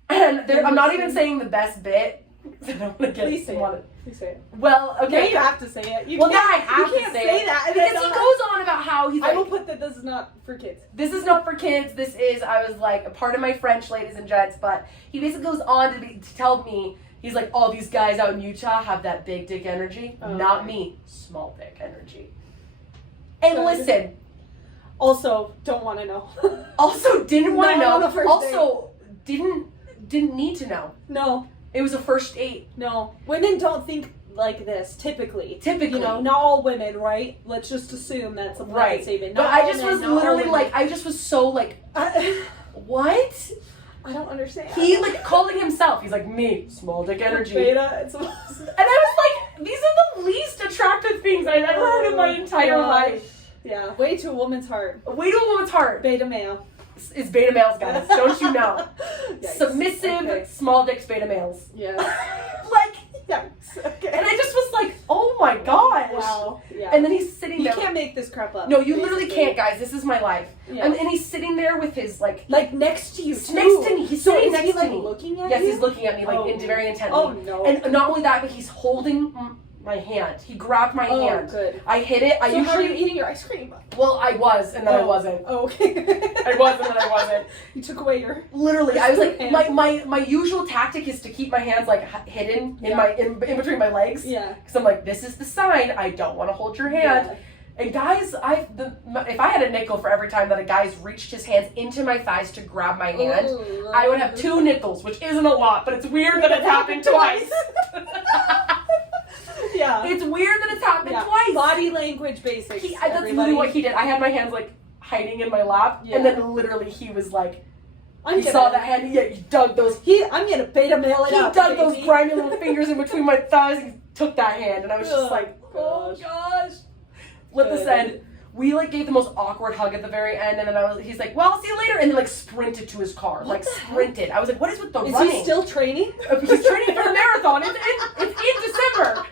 I'm not even saying the best bit. I don't want to get Please say it. Well, okay. Now you have to say it. Now I have to say that. Because he goes on about how he's like, I will put that this is not for kids. This is not for kids. This is, I was like, a part of my French, ladies and gents. But he basically goes on to tell me, he's like, oh, these guys out in Utah have that big dick energy. Not me. Small dick energy. And so listen. Also, don't want to know. Also, didn't want to know. Also, date. didn't need to know. No. It was a first date. No. Women don't think like this, typically. Typically. You know, not all women, right? Let's just assume that's a blind statement. But I just was literally like, I just was so like, what? I don't understand. He like calling himself, he's like, me, small dick energy. Beta, and I was like, these are the least attractive things I've ever heard in my entire life. Yeah, way to a woman's heart. Way to a woman's heart. Beta male. It's beta males, guys. Don't you know? Submissive, small dicks, beta males. Yeah. Like, okay. And I just was like, oh my gosh. Wow. Yeah. And then he's sitting there. You can't make this crap up. No, you literally can't, guys. This is my life. Yeah. And he's sitting there with his, like next to you, too. Next to me. He's sitting next to me. Looking at you? Yes, he's looking at me, like, very intently. Oh, no. And not only that, but he's holding my hand. He grabbed my hand. Good. I hit it. So how are you eating your ice cream? Well, I was, and then I wasn't. Oh, okay. I was, and then I wasn't. You took away your... Literally, I was like, my usual tactic is to keep my hands, like, hidden in between my legs. Yeah. Because I'm like, this is the sign. I don't want to hold your hand. Yeah. And guys, if I had a nickel for every time that a guy's reached his hands into my thighs to grab my hand, I would have 2 nickels, which isn't a lot, but it's weird that it's happened twice. Yeah. It's weird that it's happened twice. Body language basics. That's literally what he did. I had my hands like hiding in my lap, and then literally he was like, saw that hand, he dug those. I'm gonna beta male it up. He dug those grimy little fingers in between my thighs and took that hand, and I was just like, oh gosh. With this said, we like gave the most awkward hug at the very end, and then he's like, well, I'll see you later, and then like sprinted to his car. Sprinted. I was like, what is with the running? Is he still training? He's training for the marathon. It's in December.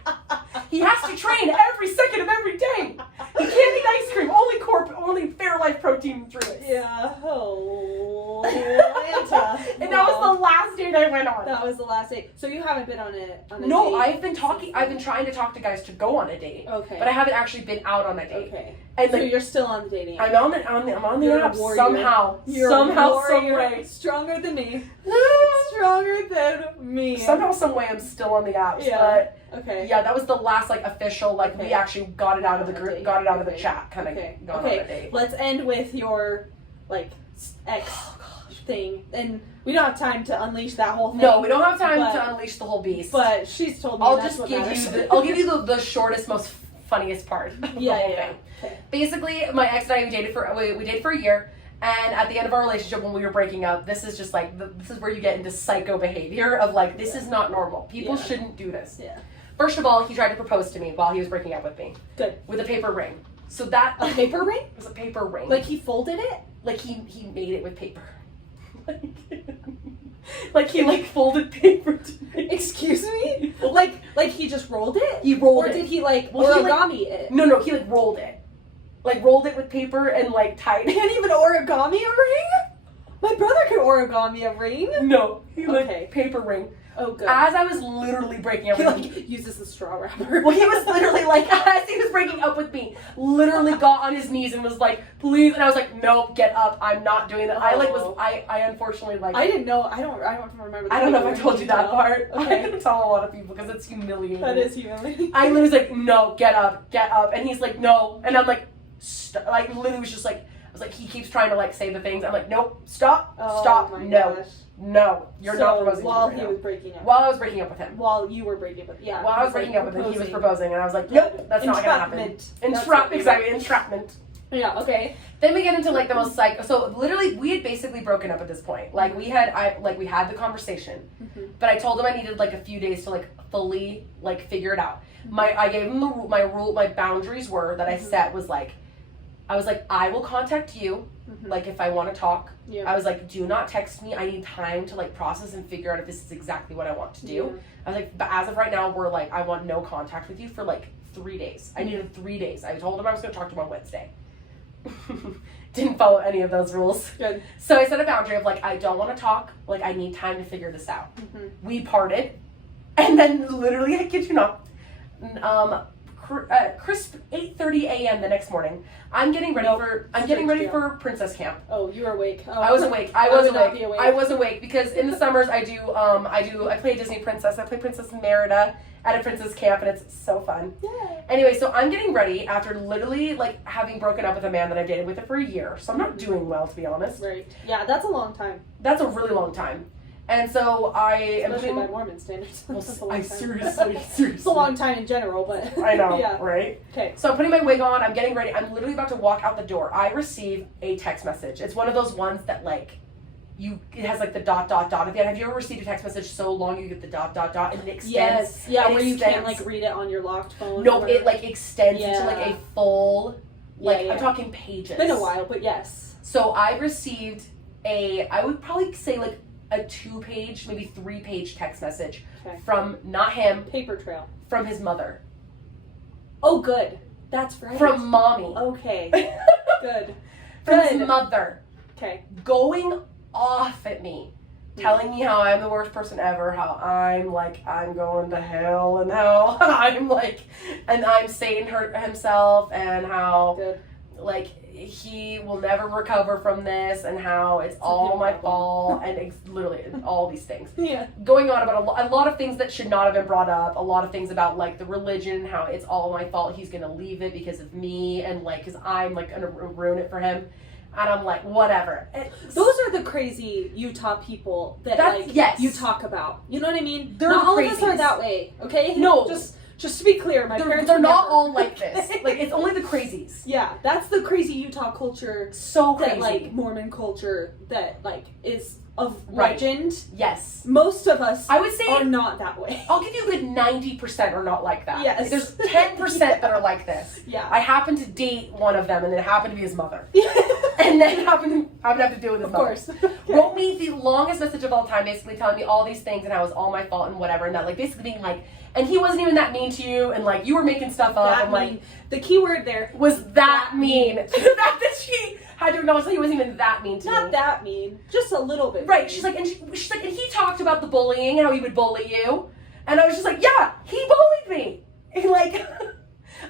He has to train every second of every day. He can't eat ice cream. Only Fairlife protein drinks. Yeah. Oh, Atlanta. And that was the last date I went on. That was the last date. So you haven't been on a date? No, I've been trying to talk to guys to go on a date. Okay. But I haven't actually been out on a date. Okay. And so you're still on the dating app. I'm on the app somehow. Somehow, some way. Stronger than me. Stronger than me. Somehow, some way, I'm still on the apps. Yeah. But okay. Yeah, that was the last like official we actually got it out of the group, got it out of the chat, kind of. Okay. On a date. Let's end with your ex thing, and we don't have time to unleash that whole thing. No, we don't have time to unleash the whole beast. But she's told me. I'll give you the shortest, most funniest part. Of the whole thing. Okay. Basically, my ex and I we dated for a year. And at the end of our relationship, when we were breaking up, this is just like, this is where you get into psycho behavior of like, this is not normal. People shouldn't do this. Yeah. First of all, he tried to propose to me while he was breaking up with me. Good. With a paper ring. So that... A paper ring? It was a paper ring. Like he folded it? Like he made it with paper. Like he folded paper to me. Excuse me? Like he just rolled it? He rolled it. Or did he origami it? No, he rolled it. Rolled it with paper and tied it. Can't even origami a ring? My brother could origami a ring. No, he paper ring. Oh, good. As I was literally breaking up He with him. like uses the straw wrapper. Well, he was literally like, as he was breaking up with me, literally got on his knees and was like, please. And I was like, nope, get up. I'm not doing that. I unfortunately like. I didn't know. I don't remember. I don't know if I told you that part. Okay. I don't tell a lot of people because it's humiliating. That is humiliating. I literally was like, no, get up. And he's like, no. And I'm like, like literally was just like, I was like, he keeps trying to like say the things. I'm like, nope, stop, stop, my no. gosh. No, you're not proposing while to me he right was breaking up. now. While I was breaking up with him. While you were breaking up, yeah. While I was breaking up with him, he was proposing, and I was like, nope, that's not gonna happen. Exactly, entrapment. Yeah. Okay. Then we get into like the most so literally we had basically broken up at this point. Like we had the conversation, but I told him I needed like a few days to like fully like figure it out. I gave him my boundaries were that I set was like, I was like, I will contact you, like if I want to talk. Yeah. I was like, do not text me. I need time to like process and figure out if this is exactly what I want to do. Yeah. I was like, but as of right now, we're like, I want no contact with you for like 3 days. I needed 3 days. I told him I was going to talk to him on Wednesday. Didn't follow any of those rules. Good. So I set a boundary of like, I don't want to talk. Like, I need time to figure this out. We parted, and then literally, I kid you not, crisp 8:30 a.m. the next morning. I'm getting ready for Princess Camp. Oh, you were awake. Oh. I was awake. I was awake because in the summers I play Disney Princess. I play Princess Merida at a Princess Camp, and it's so fun. Yeah. Anyway, so I'm getting ready after literally like having broken up with a man that I've dated with for a year. So I'm not doing well, to be honest. Right. Yeah, that's a long time. That's a really long time. And so I am especially by Mormon standards. seriously. It's a long time in general, but I know, yeah. right? Okay. So I'm putting my wig on, I'm getting ready, I'm literally about to walk out the door. I receive a text message. It's one of those ones that like it has like the ... at the end. Have you ever received a text message so long you get the ... and it extends? Yes. Yeah, where you can't like read it on your locked phone. No, it like extends into like a full I'm talking pages. It's been a while, but yes. So I received I would probably say like a 2-page, maybe 3-page text message from not him, paper trail, from his mother. Oh, good. That's right. From mommy. Okay. Good. From his mother. Okay. Going off at me, telling me how I'm the worst person ever, how I'm going to hell, and how I'm Satan himself, and how like he will never recover from this, and how it's all my fault, and literally all these things. Yeah. Going on about a lot of things that should not have been brought up, a lot of things about like the religion, how it's all my fault, he's gonna leave it because of me, and like because I'm like gonna ruin it for him. And I'm like, whatever. Those are the crazy Utah people that you talk about. You know what I mean? Not all of us are that way, okay? No. Just to be clear, my parents they're not all like this. Like, it's only the crazies. Yeah, that's the crazy Utah culture. So crazy. That, like, Mormon culture that, like, is of legend. Yes. Most of us I would say are not that way. I'll give you a good 90% are not like that. Yes. There's 10% that are like this. Yeah. I happen to date one of them, and it happened to be his mother. And then happened to have to deal with his mother. Of course. Wrote me the longest message of all time, basically telling me all these things and how it was all my fault and whatever, and that like basically being like, and he wasn't even that mean to you, and like you were making stuff up, that and like mean. The key word there was that mean. that she had to acknowledge that he wasn't even that mean to me. Not that mean, just a little bit. Right? Mean. She's like, and he talked about the bullying, how he would bully you, and I was just like, yeah, he bullied me. And like,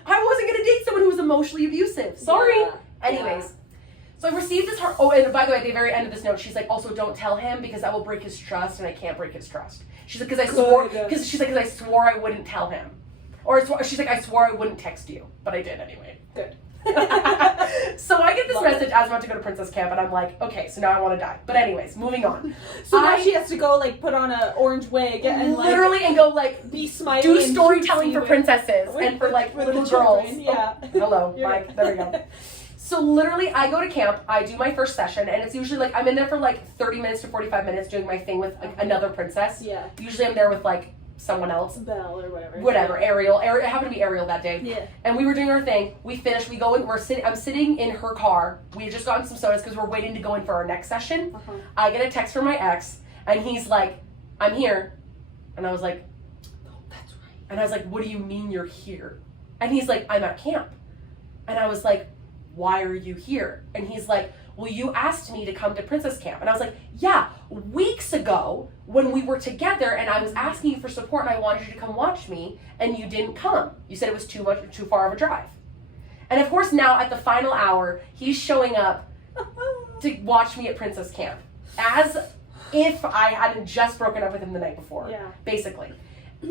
I wasn't gonna date someone who was emotionally abusive. Sorry. Yeah. Anyways. So I received this heart. Oh, and by the way, at the very end of this note, she's like, also don't tell him because that will break his trust, and I can't break his trust. She's like, because I swore I wouldn't tell him, she's like, I swore I wouldn't text you, but I did anyway. Good. So I get this message as I'm about to go to Princess Camp, and I'm like, okay, so now I want to die. But anyways, moving on. So now she has to go like put on an orange wig and like literally and go like be smiley, do storytelling for princesses and for like little girls. Yeah. Oh, hello, Mike. There we go. So literally, I go to camp, I do my first session, and it's usually like, I'm in there for like 30 minutes to 45 minutes doing my thing with like, another princess. Yeah. Usually I'm there with like someone else. Belle or whatever. Whatever, yeah. Ariel. It happened to be Ariel that day. Yeah. And we were doing our thing. We finished, we go in, I'm sitting in her car. We had just gotten some sodas because we're waiting to go in for our next session. Uh-huh. I get a text from my ex, and he's like, I'm here. And I was like, oh, that's right. And I was like, what do you mean you're here? And he's like, I'm at camp. And I was like, why are you here? And he's like, well, you asked me to come to Princess Camp. And I was like, yeah, weeks ago when we were together and I was asking you for support and I wanted you to come watch me and you didn't come. You said it was too far of a drive. And of course now at the final hour, he's showing up to watch me at Princess Camp. As if I hadn't just broken up with him the night before. Yeah. Basically.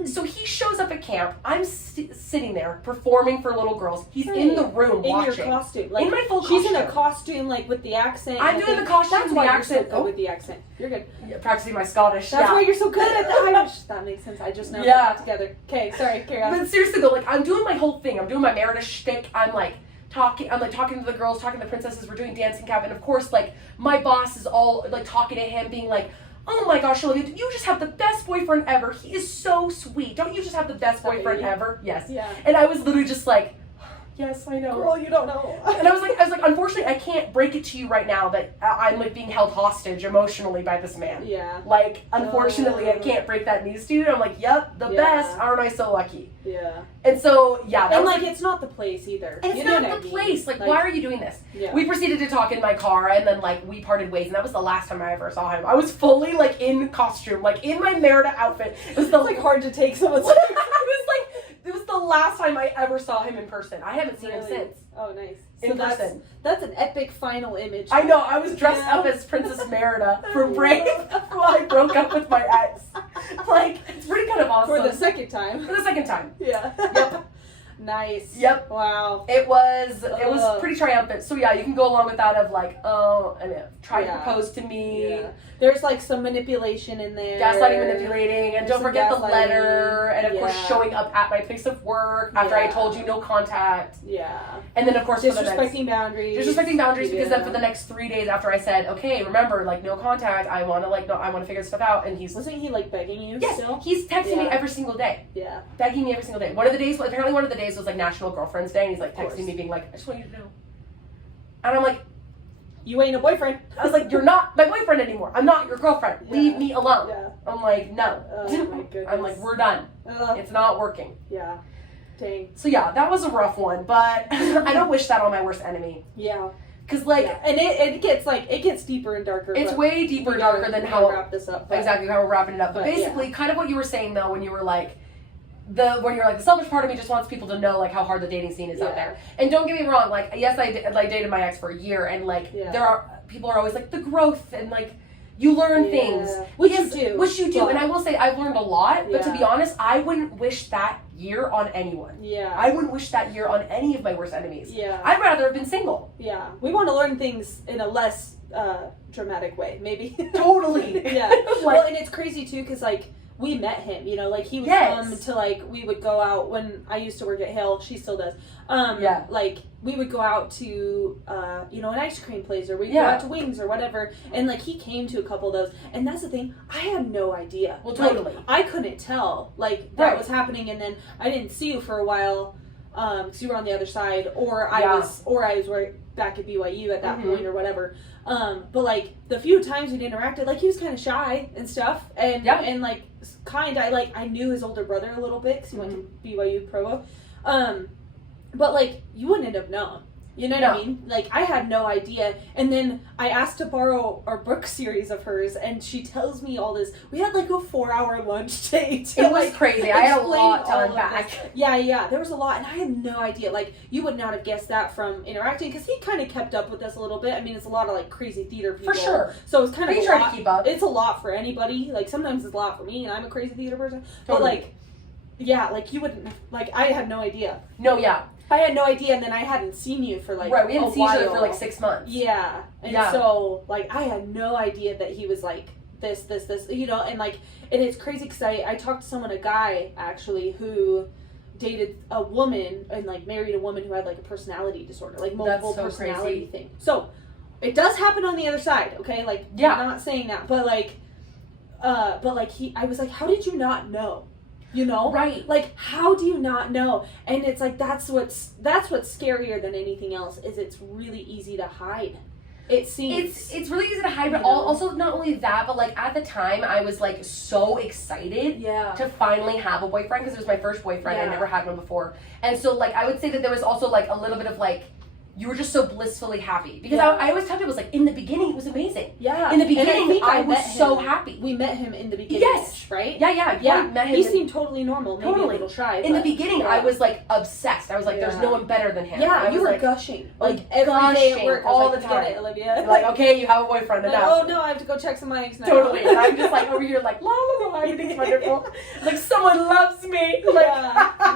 So he shows up at camp. I'm sitting there performing for little girls. He's Right. in the room in watching. your costume, like In my full she's costume. in a costume, like with the accent. I'm I doing think the costume That's with why the you're so accent. good Oh. with the accent. You're good. Yeah, practicing my Scottish. That's yeah. why you're so good at the Irish. That makes sense. I just never Yeah. put that together. Okay, sorry, carry on. But seriously though, like I'm doing my whole thing. I'm doing my Meredith shtick. I'm like talking to the girls, talking to the princesses. We're doing dancing camp, and of course, like my boss is all like talking to him, being like, "Oh my gosh, Olivia, you just have the best boyfriend ever. He is so sweet. Don't you just have the best boyfriend ever?" Yes. Yeah. And I was literally just like, "Yes, I know." Girl, you don't know. And I was like, unfortunately, I can't break it to you right now that I'm like being held hostage emotionally by this man. Yeah. Like, unfortunately, I can't break that news to you. And I'm like, yep, the Yeah. best. Aren't I so lucky? Yeah. And so, yeah. That And was like, it's not the place either. and it's You know not what I the mean? place. Like, why are you doing this? Yeah. We proceeded to talk in my car, and then, like, we parted ways. And that was the last time I ever saw him. I was fully, like, in costume, like, in my Merida outfit. It was the It's like hard to take someone's. it was the last time I ever saw him in person. I haven't seen him Really? since. Oh, nice. In that's, person. That's an epic final image. I know, I was dressed Yeah. up as Princess Merida from Brave while I broke up with my ex. Like, it's pretty kind of awesome. For the second time. For the second time. Yeah. Yep. Nice. Yep. Wow. It was pretty triumphant. So yeah, you can go along with that of like, oh, and try to Yeah. propose to me. Yeah. There's like some manipulation in there. Gaslighting, manipulating, and There's don't some forget the gaslighting. letter, and of course Yeah. showing up at my place of work after I Yeah. told you no contact. Yeah. And then of course for the next, Disrespecting boundaries. disrespecting boundaries because then Yeah. for the next 3 days after I said, okay, remember, like no contact, I want to figure stuff out, and he's Wasn't he like begging you yes, still? he's texting me Yeah. every single day, Yeah. begging me every single day. Apparently one of the days was like National Girlfriend's Day, and he's like Of course. texting me being like, I just want you to know, and I'm like, You ain't a boyfriend. I was like, you're not my boyfriend anymore. I'm not your girlfriend. Yeah. Leave me alone. Yeah. I'm like, no. Oh my goodness. I'm like, we're done. Ugh. It's not working. Yeah. Dang. So yeah, that was a rough one, but I don't wish that on my worst enemy. Yeah. Cause like, Yeah. And it gets deeper and darker. it's but way deeper, we gotta- darker than we gotta how wrap this up. But exactly how we're wrapping it up. But But, basically, kind of what you were saying though, when you were like, the selfish part of me just wants people to know like how hard the dating scene is out Yeah. there. And don't get me wrong, like yes, I dated my ex for a year, and like Yeah. there are people are always like the growth and like you learn Yeah. things, Which Yes, you do. which you do. but- And I will say I've learned a lot, but to Yeah. be honest, I wouldn't wish that year on anyone. Yeah. I wouldn't wish that year on any of my worst enemies. Yeah. I'd rather have been single. Yeah. We want to learn things in a less dramatic way, maybe. Totally. Yeah. Like- Well, and it's crazy too, because like we met him, you know, like he would Yes. come to like we would go out when I used to work at Hale. She still does. Yeah. Like we would go out to you know, an ice cream place, or we'd go Yeah. out to Wings or whatever, and like he came to a couple of those, and that's the thing, I had no idea. Well, Like, totally. I couldn't tell like that Right. was happening, and then I didn't see you for a while. Because you were on the other side, or I Yeah. was right back at BYU at that Mhm. point, or whatever. But like the few times we'd interacted, like he was kind of shy and stuff, and Yeah. and like I knew his older brother a little bit because he went to BYU Provo. But like you wouldn't have known. You know what I No. mean? Like I had no idea, and then I asked to borrow our book series of hers, and she tells me all this. We had like a 4-hour lunch date. To, It was like, crazy. I had a explain lot to all of unpack. this. Yeah, there was a lot, and I had no idea. Like you would not have guessed that from interacting, because he kind of kept up with us a little bit. I mean, it's a lot of like crazy theater people, For sure. So it's kind of We a try to lot. keep up. It's a lot for anybody. Like sometimes it's a lot for me, and I'm a crazy theater person. But Totally. like, yeah, like you wouldn't. Like I had no idea. No, yeah. I had no idea, and then I hadn't seen you for like Right, we hadn't a seen each other while. for like 6 months. Yeah, and Yeah. so like I had no idea that he was like this, you know, and like, and it's crazy because I talked to someone, a guy actually, who dated a woman and like married a woman who had like a personality disorder, like multiple so personality crazy. thing. So it does happen on the other side, okay? Like, Yeah. I'm not saying that, but like I was like, how did you not know? You know? Right. Like, how do you not know? And it's like that's what's scarier than anything else, is it's really easy to hide. It seems It's really easy to hide, but You know? also not only that, but like at the time I was like so excited yeah. to finally have a boyfriend because it was my first boyfriend. I Yeah. never had one before. And so like I would say that there was also like a little bit of like you were just so blissfully happy. Because Yeah. I always tell people, like, in the beginning, it was amazing. Yeah. In the beginning, I was met him. so happy. We met him in the beginning. Yes. Right? Yeah. Yeah. Met him He seemed totally normal. Maybe Totally. a little shy. in the but- beginning, yeah. I was, like, obsessed. I was like, there's Yeah. no one better than him. Yeah, I you was were like, gushing. like, Every day at gushing work, I was all like, the "Get time. it, Olivia." like, okay, you have a boyfriend, Like, enough. oh no, I have to go check some mics now. Totally. And I'm just like over here like, la la la, everything's wonderful. Like, someone loves me. Like,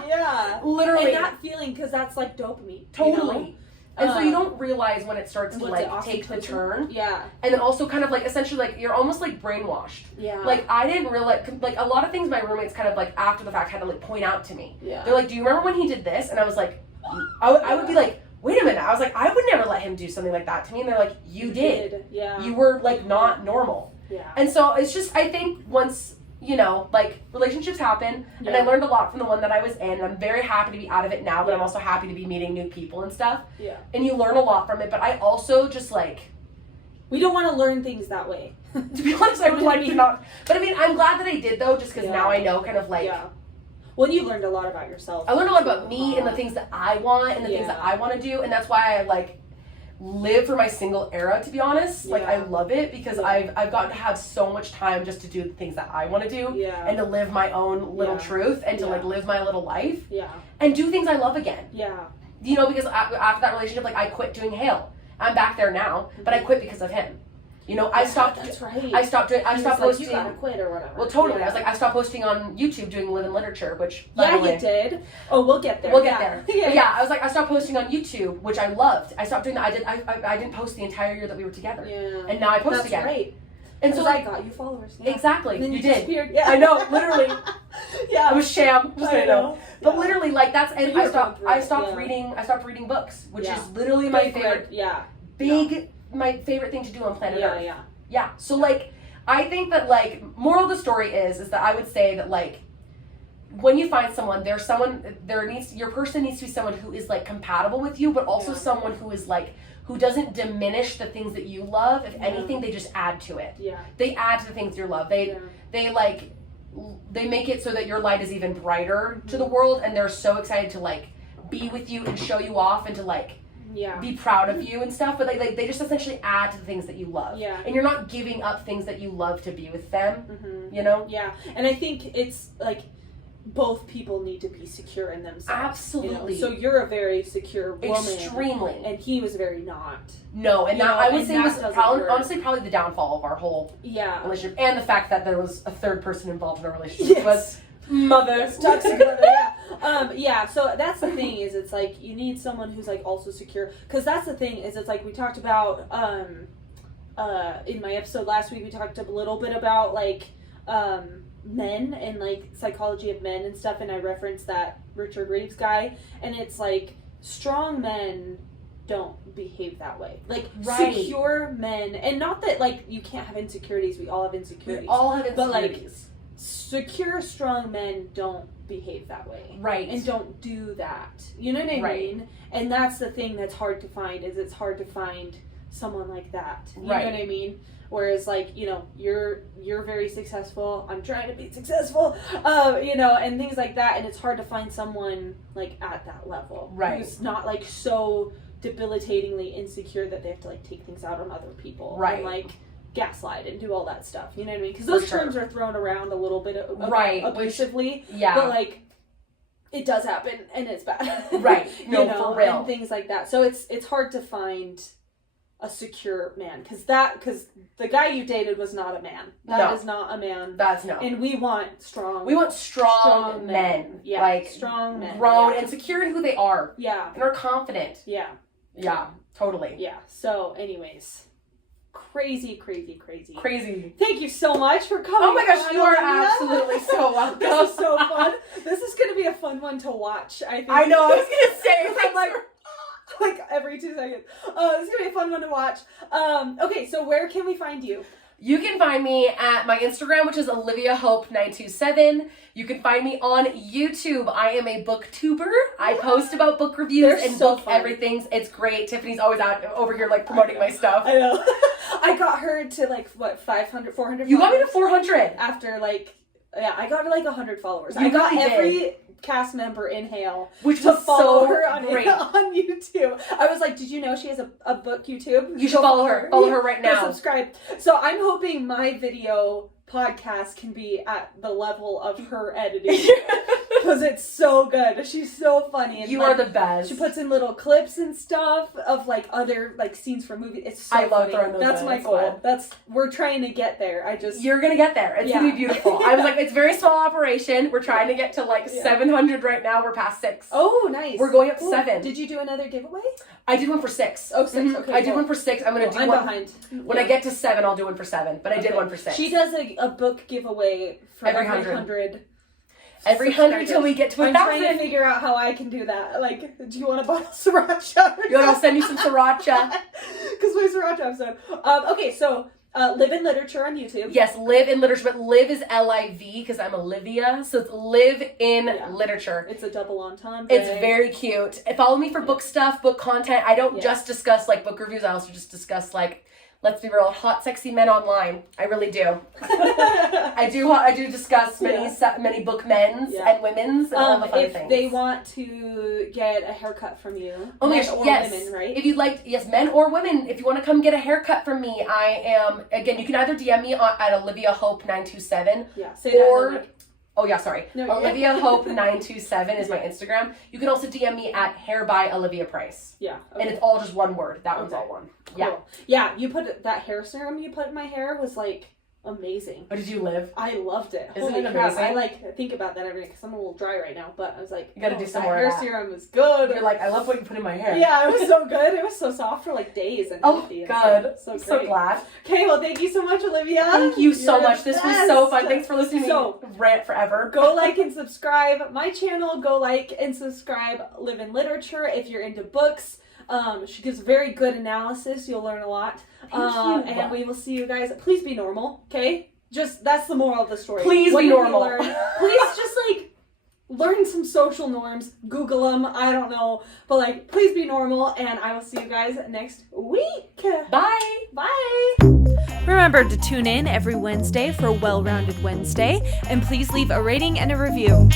yeah. literally. And that feeling, because that's like dopamine. Totally. You know? And so you don't realize when it starts to what's like it, take the oxytocin? turn. Yeah. And then also kind of like essentially like you're almost like brainwashed. Yeah. Like I didn't realize, like a lot of things my roommates kind of like after the fact had to like point out to me. Yeah. They're like, do you remember when he did this? And I was like, I would be like, wait a minute. I was like, I would never let him do something like that to me. And they're like, you did. Yeah. You were like not normal. Yeah. And so it's just, I think once, you know, like relationships happen, and I Yeah. learned a lot from the one that I was in, and I'm very happy to be out of it now, but Yeah. I'm also happy to be meeting new people and stuff. Yeah. And you learn a lot from it, but I also just like, We don't want to learn things that way. to be honest, I would like to not, but I mean, I'm glad that I did though, just because Yeah. now I know kind of like, Yeah. Well, you learned a lot about yourself. I learned a lot about me and the things that I want and the things that Yeah. I want to do, and that's why I like live for my single era, to be honest. Like, Yeah. I love it because Yeah. I've gotten to have so much time just to do the things that I want to do. Yeah. And to live my own little Yeah. truth and to Yeah. like live my little life Yeah. and do things I love again. Yeah. You know, because after that relationship, like I quit doing Hale. I'm back there now, but I quit because of him. You know, I stopped. That's right. I stopped doing. I He stopped was like, posting. you gotta quit or whatever. Well, totally. Yeah. I was like, I stopped posting on YouTube doing Live in Literature, which by Yeah, the way, you did. Oh, we'll get there. we'll get Yeah. there. Yeah. But yeah, I was like, I stopped posting on YouTube, which I loved. I stopped doing that. I didn't post the entire year that we were together, Yeah. and now I post That's again. right. And so I like, got you followers. Yeah. exactly, And then you you did. disappeared. Yeah. I know, literally. Yeah. I was sham. Just so I you know. know. But Yeah. literally, like that's and But you I were stopped. going I through it, stopped yeah. reading. I stopped reading books, which Yeah. is literally my favorite. Yeah. My favorite thing to do on planet Yeah. Earth. Yeah. Yeah. So like, I think that like, moral of the story is that I would say that like, when you find someone, your person needs to be someone who is like compatible with you, but also Yeah. someone who is like, who doesn't diminish the things that you love. If Yeah. anything, they just add to it. Yeah. They add to the things you love. They make it so that your light is even brighter to the world, and they're so excited to like be with you and show you off and to like Yeah. be proud of you and stuff, but like they just essentially add to the things that you love. Yeah. And you're not giving up things that you love to be with them, Mm-hmm. you know? Yeah. And I think it's like both people need to be secure in themselves. Absolutely. You know? So you're a very secure woman. Extremely. And he was very not. No, and You that know, I would and say that was doesn't probably, work. honestly probably the downfall of our whole Yeah. relationship, and the fact that there was a third person involved in our relationship. Yes. Was mother. Toxic mother, yeah. Yeah, so that's the thing is it's like you need someone who's like also secure, because that's the thing is it's like we talked about in my episode last week we talked a little bit about like men and like psychology of men and stuff, and I referenced that Richard Reeves guy, and it's like strong men don't behave that way. Like Right. secure men, and not that like you can't have insecurities, we all have insecurities. We all have But, like, insecurities. Secure, strong men don't behave that way. Right. And don't do that. You know what I Right. mean? And that's the thing that's hard to find, is it's hard to find someone like that. You Right. know what I mean? Whereas like, you know, you're very successful, I'm trying to be successful, you know, and things like that, and it's hard to find someone like at that level. Right. Who's not like so debilitatingly insecure that they have to like take things out on other people. Right. And like gaslight and do all that stuff. You know what I mean? Because For those sure. terms are thrown around a little bit Right, abusively, Yeah. but like it does happen and it's bad. Right. No, you know, for real. and things like that. So it's hard to find a secure man, because the guy you dated was not a man. That is not a man. That's no. And we want strong. We want strong men. Yeah, Like strong men. grown Yeah. and secure in who they are. Yeah. And are confident. Yeah. Yeah. Totally. Yeah. So, anyways, crazy. Crazy. Thank you so much for coming. Oh my gosh, on, you are Olivia. absolutely so welcome. This is so fun. This is going to be a fun one to watch, I think. I know, I was gonna say, I'm like every 2 seconds. This is going to be a fun one to watch. Okay, so where can we find you? You can find me at my Instagram, which is OliviaHope927. You can find me on YouTube. I am a booktuber. I post about book reviews They're and so book fun. everything. It's great. Tiffany's always out over here like promoting my stuff. I know. I got her to like, what, 500, 400 You got me to followers 400. after like I got like 100 followers. You I got really every cast member in Hale which to was follow so her on, great. on YouTube. I was like, did you know she has a book YouTube? You should follow her. Follow her right Go now. subscribe. So I'm hoping my video podcast can be at the level of her editing. Because it's so good. She's so funny. And You like, are the best. She puts in little clips and stuff of like other like scenes from movies. It's so I love funny. throwing those That's in. my It's goal. fun. We're trying to get there. You're gonna get there. It's gonna be beautiful. I was like, it's a very small operation. We're trying to get to like 700 right now. We're past 6. Oh, nice. We're going up to Ooh, 7. Did you do another giveaway? I did one for 6. Oh, 6. Okay. I did one for 6. I'm gonna do I'm one. behind. When I get to 7, I'll do one for 7. But I did one for 6. She does a book giveaway for Every every 100. Every 100 till we get to 1,000. I'm trying to figure out how I can do that. Like, do you want to bottle sriracha? You want to send you some sriracha? Because my sriracha episode. Okay, so Live in Literature on YouTube. Yes, Live in Literature, but Live is L-I-V because I'm Olivia, so it's Live in Literature. It's a double entendre. It's very cute. Follow me for book stuff, book content. I don't just discuss like book reviews. I also just discuss like, let's be real, hot, sexy men online. I really do. I do discuss many book men's and women's and all the fun things. If they want to get a haircut from you, oh men yes, or yes. women, right? If you'd like, yes, men or women, if you want to come get a haircut from me, I am, again, you can either DM me at Olivia Hope 927 say or that. Oh yeah, sorry. No, Olivia Hope 927 is my Instagram. You can also DM me at Hair by Olivia Price. Yeah. Okay. And it's all just one word. That one's all one. Cool. Yeah. Yeah, you put that hair serum you put in my hair was like amazing. Oh, did you live? I loved it. Isn't Holy it crap. amazing? I like think about that every day because I'm a little dry right now, but I was like, You gotta do some that more of hair that. serum was good. You're like, I love what you put in my hair. Yeah, it was so good. It was so soft for like days and Oh, healthy and God. so I'm great. so glad. Okay, well, thank you so much, Olivia. Thank you so You're much. This the was so best. fun. Thanks for listening to me rant forever. Go like and subscribe my channel. Go like and subscribe Live in Literature if you're into books. She gives very good analysis. You'll learn a lot. Thank you. And we will see you guys. Please be normal, okay? Just that's the moral of the story. Please What be did we normal. learn? Please just like learn some social norms. Google them. I don't know, but like please be normal. And I will see you guys next week. Bye. Bye. Remember to tune in every Wednesday for Well-Rounded Wednesday, and please leave a rating and a review.